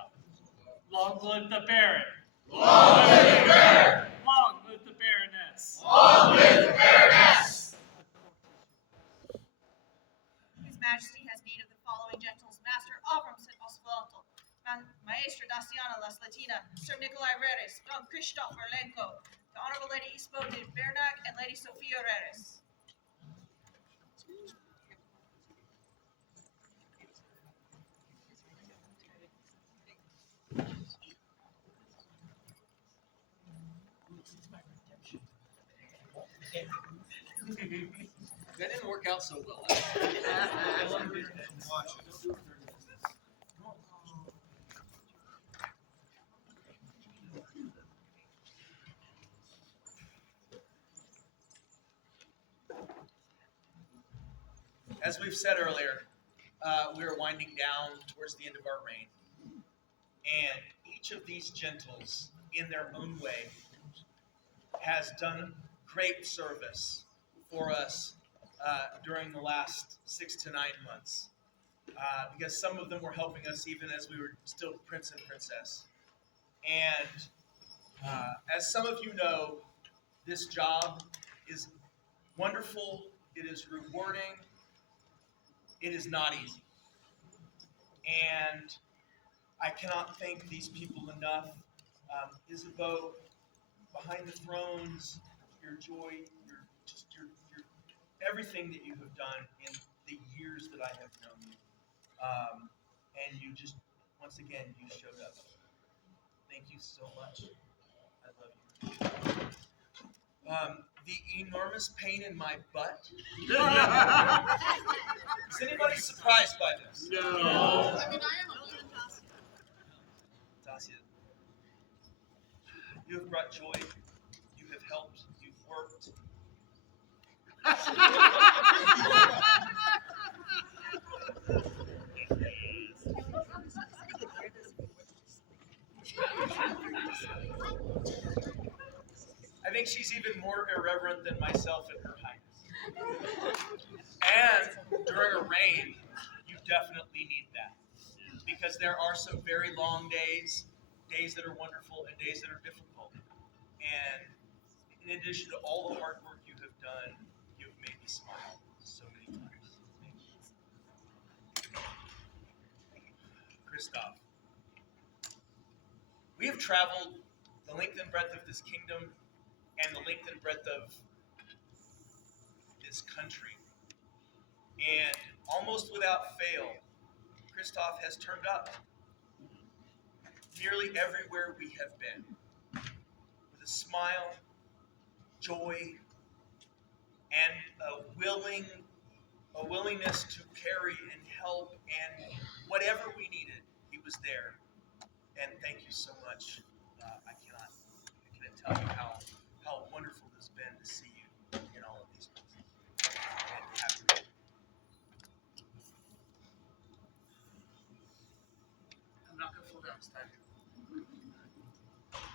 Long live the Baron! Long live the Baron! Long live the Baroness! Long live the Baroness! His Majesty has need of the following gentles: Master Abramson Osvaldo, Maestra Daciana Las Latina, Sir Nikolai Reres, Don Krzysztof Orlenko, the Honorable Lady Isbode Bernac, and Lady Sophia Reres. That didn't work out so well. Watch it. As we've said earlier, we are winding down towards the end of our reign. And each of these gentles, in their own way, has done great service for us during the last 6 to 9 months. Because some of them were helping us even as we were still prince and princess. And as some of you know, this job is wonderful, it is rewarding, it is not easy. And I cannot thank these people enough. Isabeau, behind the thrones, your joy, your everything that you have done in the years that I have known you. And you just, once again, you showed up. Thank you so much. I love you. The enormous pain in my butt. Is anybody surprised by this? No. I mean, I am a little Tasia. You have brought joy. You have helped. You've worked. I think she's even more irreverent than myself and Her Highness. And during a reign, you definitely need that. Because there are some very long days, days that are wonderful, and days that are difficult. And in addition to all the hard work you have done, you've made me smile so many times. Christoph, we have traveled the length and breadth of this kingdom and the length and breadth of this country. And almost without fail, Christoph has turned up nearly everywhere we have been. With a smile, joy, and a willingness to carry and help, and whatever we needed, he was there. And thank you so much. I cannot tell you how wonderful it's been to see you in all of these places. And happy. I'm not gonna fall down this time.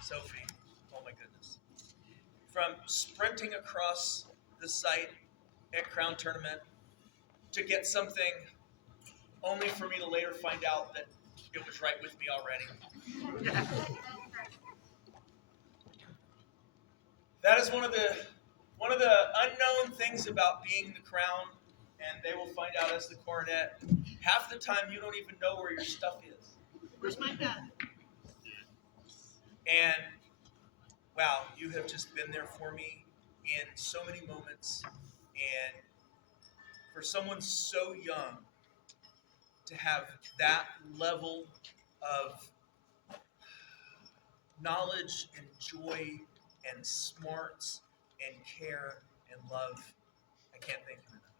Sophie, oh my goodness. From sprinting across the site at Crown Tournament to get something only for me to later find out that it was right with me already. That is one of the unknown things about being the crown, and they will find out as the coronet. Half the time you don't even know where your stuff is. Where's my hat? And wow, you have just been there for me in so many moments, and for someone so young to have that level of knowledge and joy and smarts and care and love, I can't thank you enough.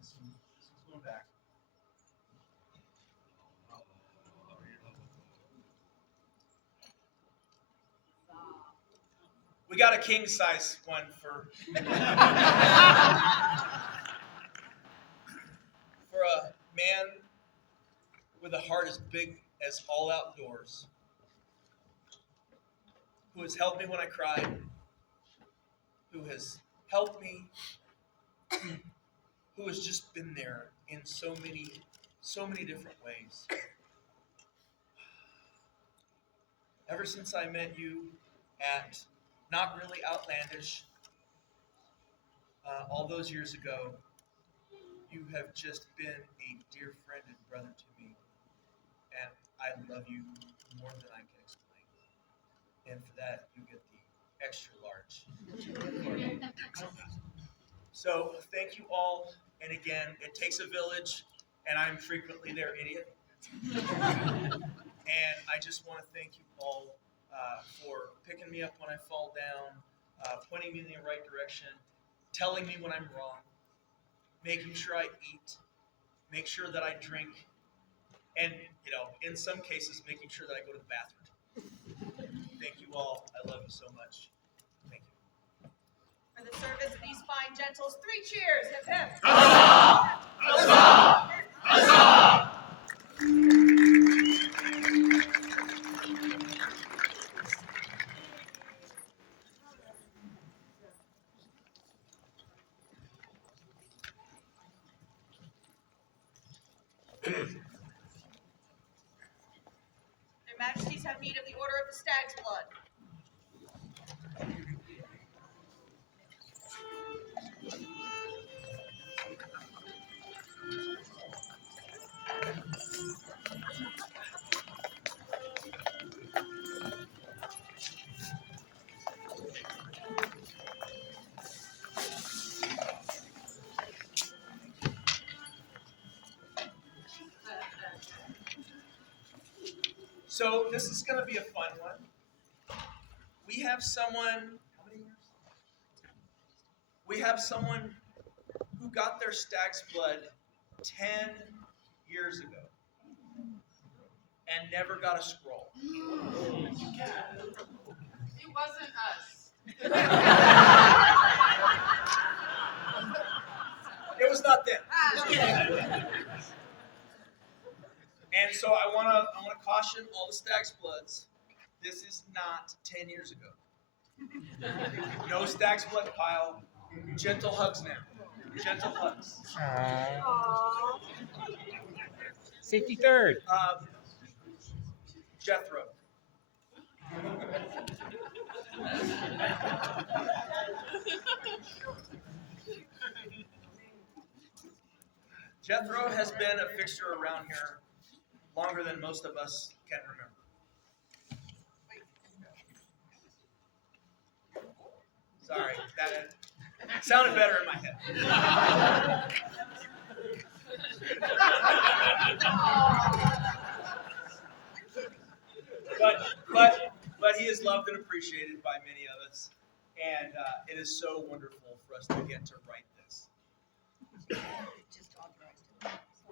This one's going back. We got a king size one for for a man with a heart as big as all outdoors, who has helped me when I cried, who has helped me, who has just been there in so many different ways. Ever since I met you at Not Really Outlandish, all those years ago, you have just been a dear friend and brother to me, and I love you more than I can explain. And for that, you get the extra large. So thank you all, and again, it takes a village, and I'm frequently their idiot. And I just want to thank you all for picking me up when I fall down, pointing me in the right direction, telling me when I'm wrong, making sure I eat, make sure that I drink, and, in some cases, making sure that I go to the bathroom. Thank you all. I love you so much. Thank you. For the service of these fine gentles, 3 cheers. Hip, hip. Huzzah! Huzzah! Huzzah! Their Majesties have need of the Order of the Stag's Blood. So this is going to be a fun one. We have someone, how many years? We have someone who got their stag's blood 10 years ago and never got a scroll. It wasn't us. It was not them. And so I want to caution all the stag's bloods. This is not 10 years ago. No stag's blood pile. Gentle hugs now. Gentle hugs. Safety third. Jethro. Jethro has been a fixture around here longer than most of us can remember. Sorry, that sounded better in my head. But he is loved and appreciated by many of us, and it is so wonderful for us to get to write this.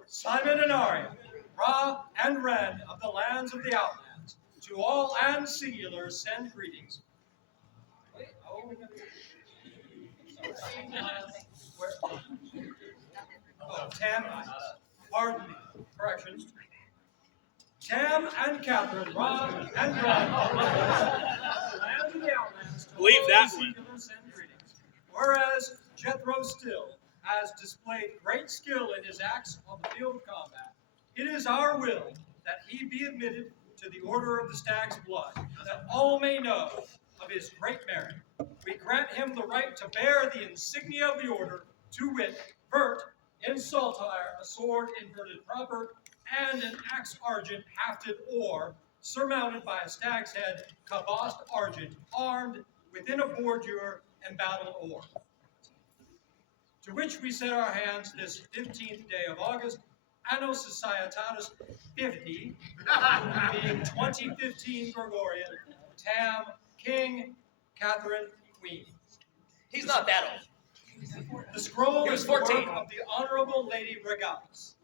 Simon and Arya, Ra and Ren of the lands of the Outlands, to all and singular send greetings. Wait, Tam, pardon me, corrections. Tam and Catherine, Ra and Ren of the lands of the Outlands, to Leave all that and singular send greetings. Whereas Jethro Still has displayed great skill in his acts on the field of combat, it is our will that he be admitted to the Order of the Stag's Blood, that all may know of his great merit. We grant him the right to bear the insignia of the order, to wit, vert, in saltire, a sword inverted proper, and an axe argent hafted or, surmounted by a stag's head, cabossed argent, armed within a bordure and battle oar. To which we set our hands this 15th day of August, Anno Societatis 50, being 2015 Gregorian, Tam, King, Catherine, Queen. He's not that old. The scroll He was is the work 14. of the Honorable Lady Regalis.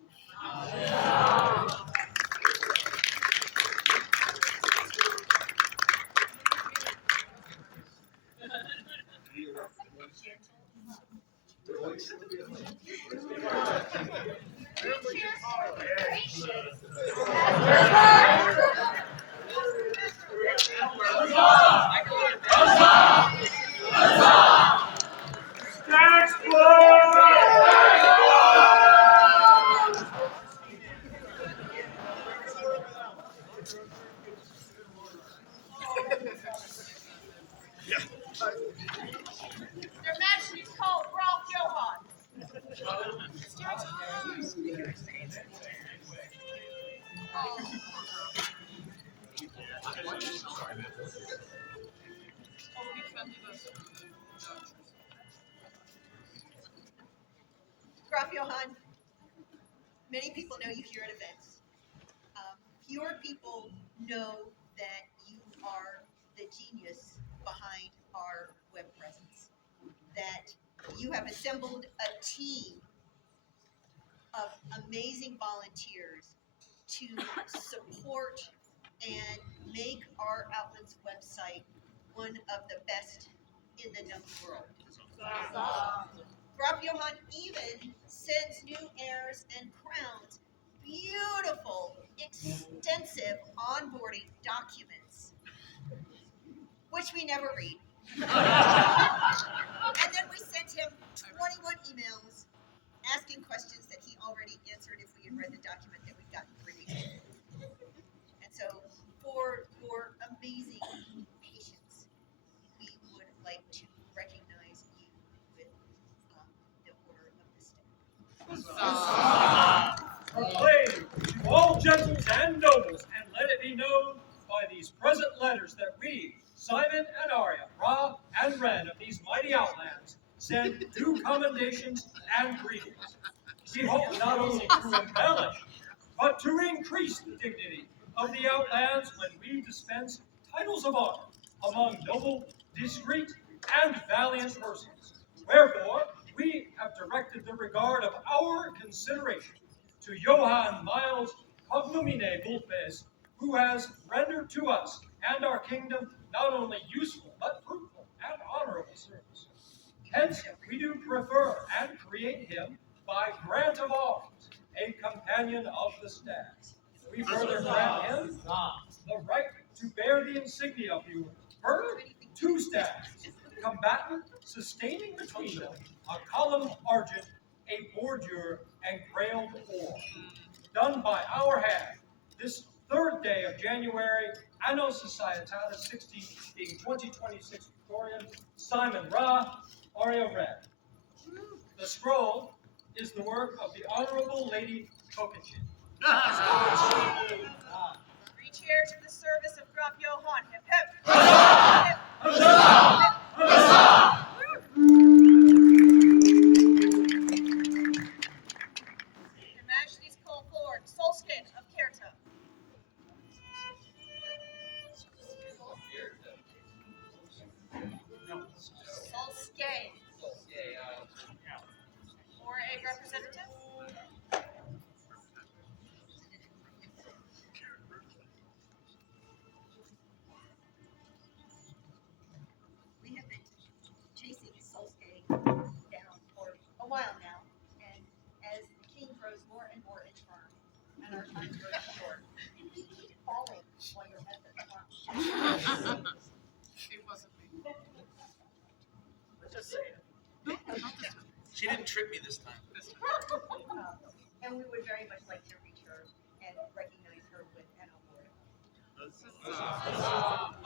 Their Majesty's called Ralph Johann. Graf Johann, many people know you here at events. Fewer people know that you are the genius behind our web presence. That you have assembled a team of amazing volunteers to support and make our outlet's website one of the best in the known world. Graf Johann even sends new heirs and crowns beautiful, extensive onboarding documents, which we never read. And then we sent him 21 emails asking questions that he already answered if we had read the document that we got 3 weeks ago. And so, for your amazing patience, we would like to recognize you with the Order of the Staff. Proclaim to all gentles and nobles, and let it be known by these present letters that we, Simon and Arya, Ra and Ren of these mighty outlands, send due commendations and greetings. We hope not only to embellish, but to increase the dignity of the outlands when we dispense titles of honor among noble, discreet, and valiant persons. Wherefore, we have directed the regard of our consideration to Johann Miles Cognumine Vulpes, who has rendered to us and our kingdom not only useful, but fruitful and honorable service. Hence, we do prefer and create him by grant of arms, a companion of the staff. We further grant him the right to bear the insignia of the order, 2 staffs, combatant sustaining between them a column argent, a bordure, and grailed ore, done by our hand this 3rd day of January, Anno Societatis 16, being 2026 Gregorian, Simon Ra, Arya Red. The scroll is the work of the Honorable Lady Kokinchin. 3 cheers for the service of Graf Johann. Hip hip. Huzzah! Huzzah! Your Majesty's call forward, Solskin of Caerthe. Solskay. Or a representative? We have been chasing Solskay down for a while now, and as the king grows more and more infirm, and our time grows short, we keep falling while you're at the front. It wasn't me. Just say it. She didn't trip me this time. And we would very much like to reach her and recognize her with an award.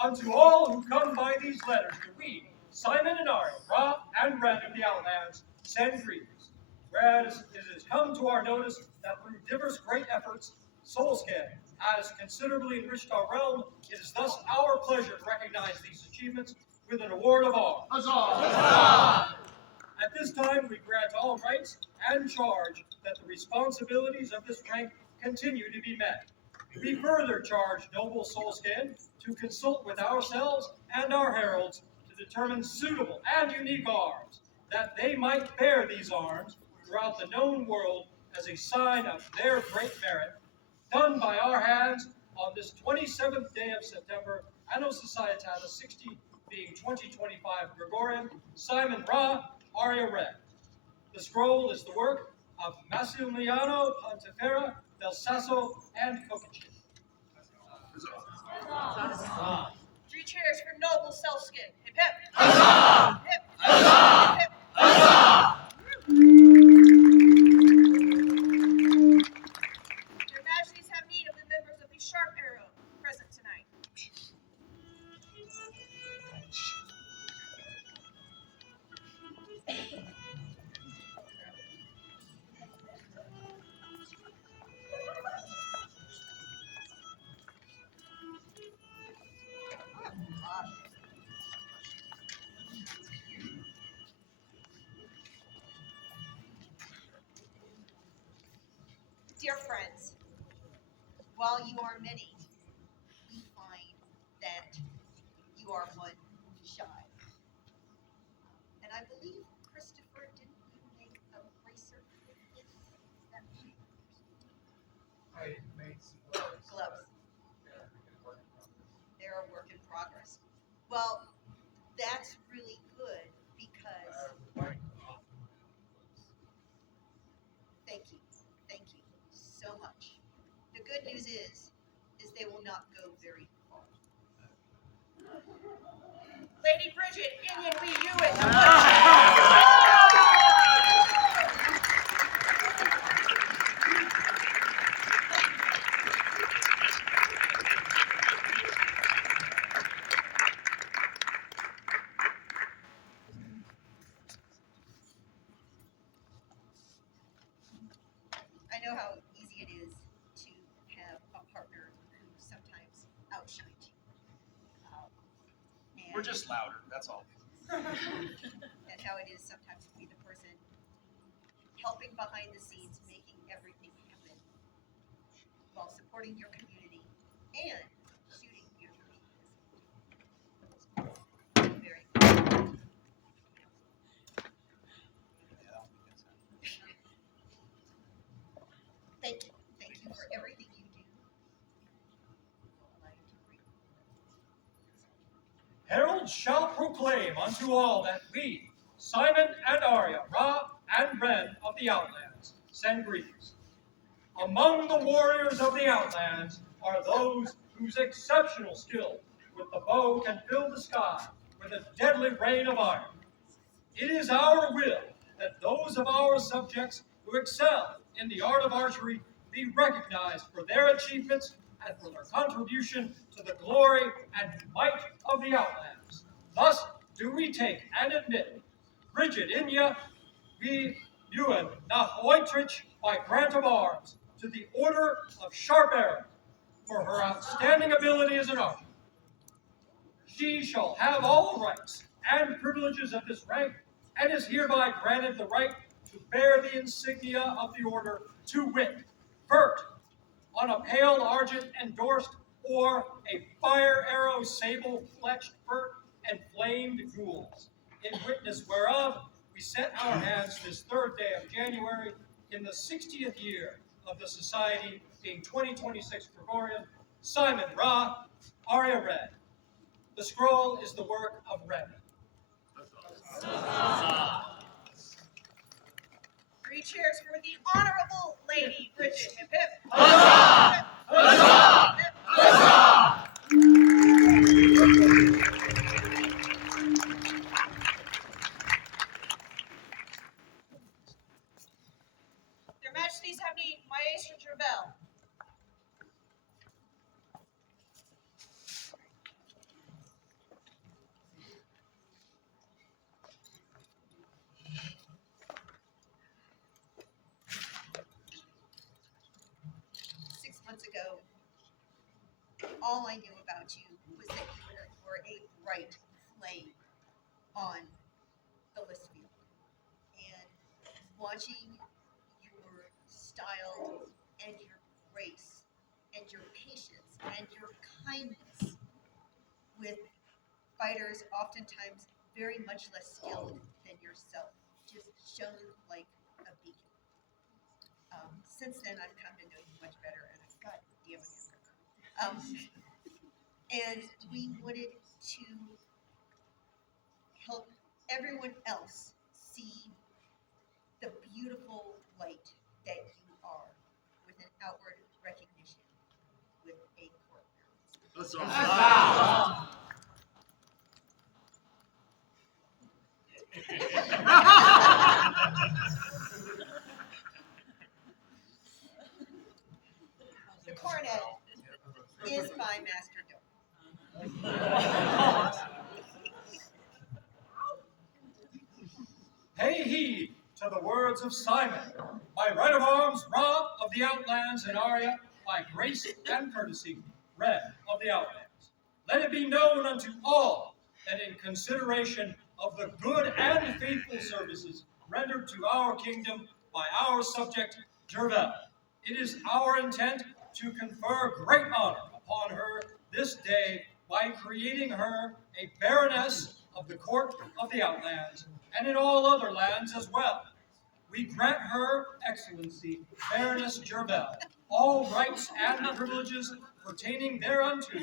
Unto all who come by these letters do we, Simon and Arya, Ra and Ren of the Outlands, send greetings. Whereas it has come to our notice that through divers great efforts, Solskjaer has considerably enriched our realm, it is thus our pleasure to recognize these achievements with an award of arms. Huzzah! At this time, we grant all rights and charge that the responsibilities of this rank continue to be met. We further charge noble Solskin to consult with ourselves and our heralds to determine suitable and unique arms, that they might bear these arms throughout the known world as a sign of their great merit, done by our hands on this 27th day of September, Anno Societatis 60, being 2025 Gregorian, Simon Ra, Arya Red. The scroll is the work of Massimiliano Ponteferra del Sasso and Kokinchin. 3 cheers for noble Solskin. Hip hip. Huzzah! Hip. Huzzah! Hip. Huzzah! Your Majesties have need of the members of the Sharp Arrow present tonight. Dear friends, while you are many, we find that you are one shy. And I believe Christopher Gloves. They're a work in progress. Well, that's really good because thank you. Thank you so much. The good news is they will not go very far. Lady Bridget, Indian be you in the I know how easy it is to have a partner who sometimes outshines you. We're just louder, that's all. And how it is sometimes to be the person helping behind the scenes, making everything happen while supporting your community and shooting your community. Very good. Thank you. Thank you for everything you do. Herald shall proclaim unto all that we, Simon and Arya, Ra and Ren of the Outlands, send greetings. Among the warriors of the Outlands are those whose exceptional skill with the bow can fill the sky with a deadly rain of iron. It is our will that those of our subjects who excel in the art of archery be recognized for their achievements and for their contribution to the glory and might of the Outlands. Thus do we take and admit Bridget Inya V. Ewan Nahoitrich by grant of arms to the Order of Sharp Arrow for her outstanding ability as an archer. She shall have all rights and privileges of this rank, and is hereby granted the right to bear the insignia of the order, to wit, vert, on a pale argent endorsed, or a fire arrow sable fletched vert and flamed gules, in witness whereof we set our hands this 3rd day of January in the 60th year of the society, being 2026 Gregorian, Simon Ra, Arya Red. The scroll is the work of Red. 3 cheers for the Honorable Lady Bridget. Hip hip. Huzzah! Huzzah! Huzzah! Their Majesties have need Maestra Trevel. Ago, all I knew about you was that you were a bright flame on the list field. And watching your style and your grace and your patience and your kindness with fighters oftentimes very much less skilled than yourself just shone like a beacon. Since then, I've come to know you much better, and I've got damn it. And we wanted to help everyone else see the beautiful light that you are with an outward recognition with a court. That's awesome. The coronet is my master dome. Pay heed to the words of Simon, by right of arms, Ra of the Outlands, and Arya, by grace and courtesy, Red of the Outlands. Let it be known unto all that in consideration of the good and faithful services rendered to our kingdom by our subject, Jervel, it is our intent to confer great honor upon her this day by creating her a Baroness of the Court of the Outlands, and in all other lands as well. We grant her Excellency Baroness Jervel all rights and privileges pertaining thereunto,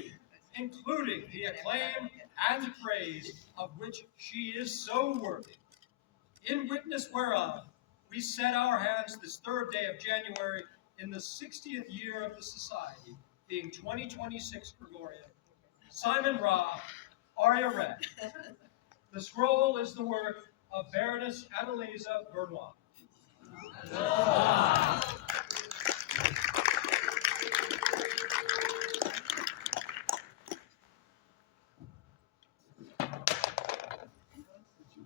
including the acclaim and praise of which she is so worthy. In witness whereof, we set our hands this 3rd day of January in the 60th year of the Society, being 2026 Gregorian. Simon Ra, Aria Red. The scroll is the work of Baroness Adeliza Bernois.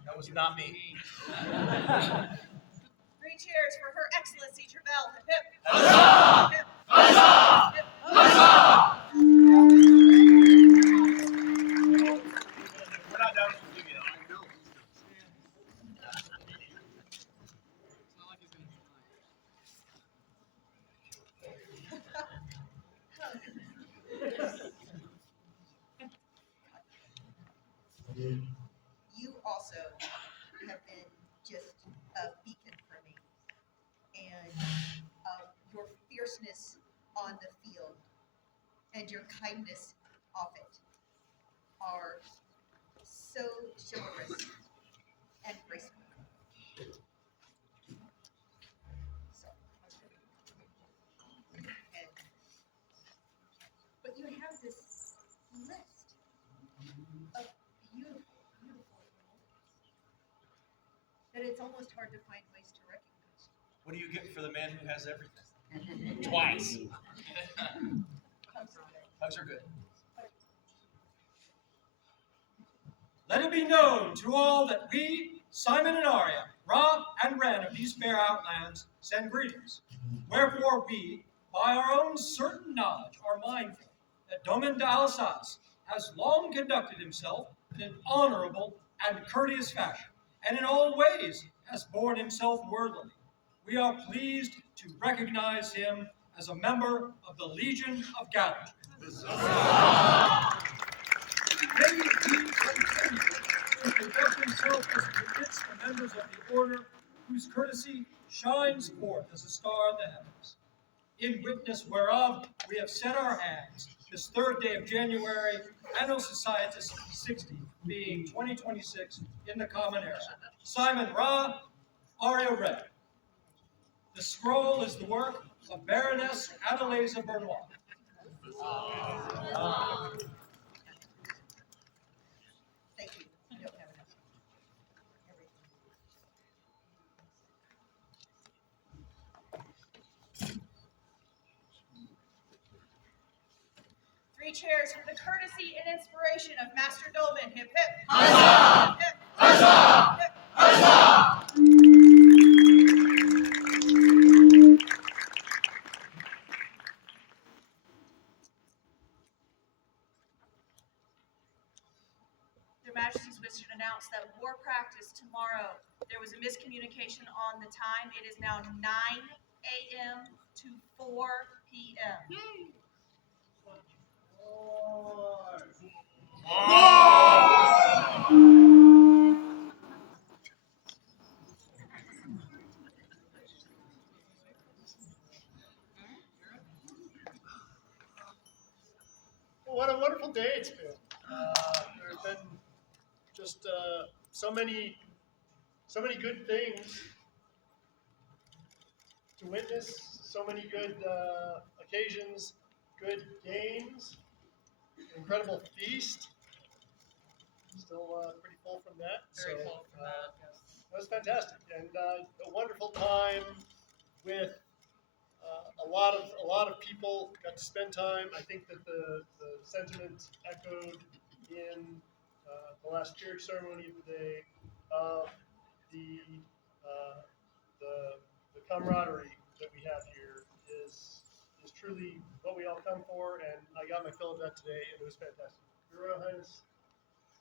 That was not me. 3 cheers for Her Excellency Trevel. Hip, hip. Huzzah! Hip, Huzzah! hip. Huzzah! We're not down to you yet. You also have been just a beacon for me, and your fierceness on the field and your kindness off it are so chivalrous and graceful. So, but you have this list of beautiful, beautiful women that it's almost hard to find ways to recognize. What do you get for the man who has everything? Twice. Hugs are good. Let it be known to all that we, Simon and Aria, Ra and Ren of these fair outlands, send greetings. Wherefore we, by our own certain knowledge, are mindful that Domin al-Razi has long conducted himself in an honorable and courteous fashion, and in all ways has borne himself worthily. We are pleased to recognize him as a member of the Legion of Gallantry. May he continue to conduct himself as befits the members of the order whose courtesy shines forth as a star in the heavens. In witness whereof we have set our hands this 3rd day of January, Anno Societas 60, being 2026 in the Common Era. Simon Ra, Aria Red. The scroll is the work of Baroness Adeliza Bernois. Thank you. You don't have enough. Three cheers for the courtesy and inspiration of Master Dolman. Hip, hip. Huzzah! Hip, Huzzah! hip. Huzzah! Their Majesties wish to announce that war practice tomorrow. There was a miscommunication on the time. It is now 9 a.m. to 4 p.m. Well, what a wonderful day it's been. There's been just so many good things to witness, so many good occasions, good games, incredible feast. Still pretty full from that. Very full from that, yes. That was fantastic, and a wonderful time with a lot of people. Got to spend time. I think that the sentiment echoed in the last church ceremony of the day of the camaraderie that we have here is truly what we all come for, and I got my fill of that today, and it was fantastic. Your Royal Highness,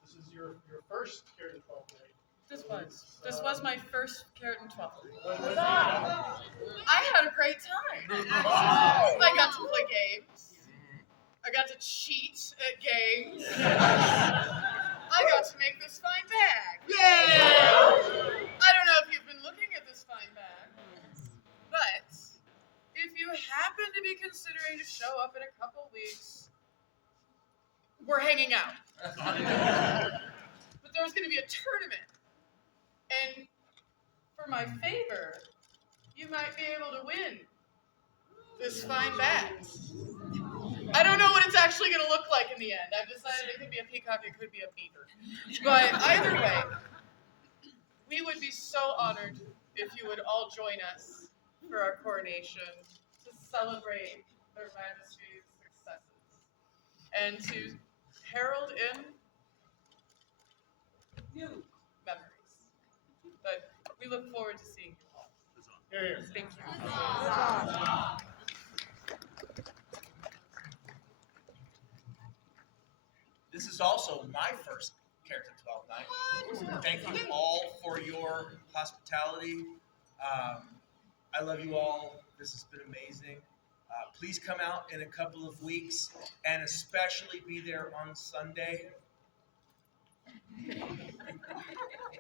this is your first Caerthe 12th day. This was my first Caerthe 12th. I had a great time. I got to play games. I got to cheat at games. I got to make this fine bag. Yay! I don't know if you've been looking at this fine bag, but if you happen to be up in a couple weeks. We're hanging out. But there's going to be a tournament. And for my favor, you might be able to win this fine bat. I don't know what it's actually going to look like in the end. I've decided it could be a peacock, it could be a beaver. But either way, we would be so honored if you would all join us for our coronation to celebrate Their Majesty's successes and to herald in new memories. But we look forward to seeing you all. Thank you. This is also my first Caerthe 12th night. Thank you all for your hospitality. I love you all. This has been amazing. Please come out in a couple of weeks and especially be there on Sunday.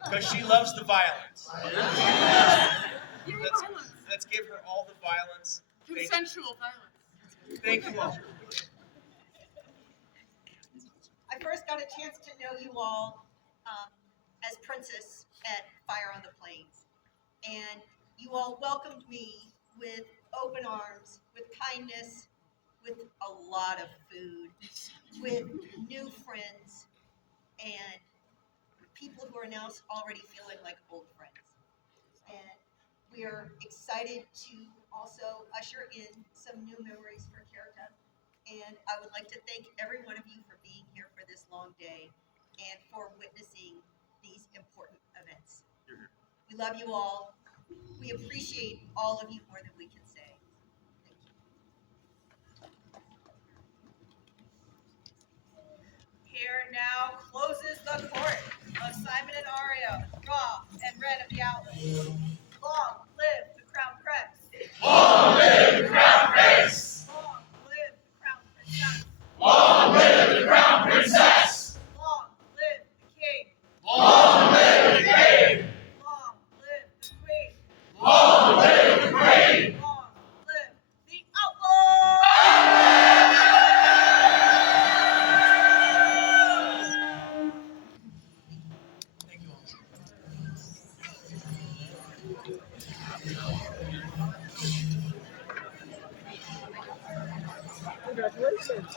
Because she loves the violence. Let's give her all the violence. Consensual violence. Thank you all. I first got a chance to know you all as Princess at Fire on the Plains. And you all welcomed me with open arms, with kindness, with a lot of food, with new friends, and people who are now already feeling like old friends. And we are excited to also usher in some new memories for Caerthe. And I would like to thank every one of you for being here for this long day and for witnessing these important events. We love you all. We appreciate all of you more than we can say. Here now closes the court of Simon and Aria, Raw and Red of the Outlands. Long live the Crown Prince! Long live the Crown Prince! Long live the Crown Princess! Long live the Crown Princess! Long live the King! Long live the King! Long live the Queen! Long live the Queen! Long live the outlaws! Thank you all. Congratulations.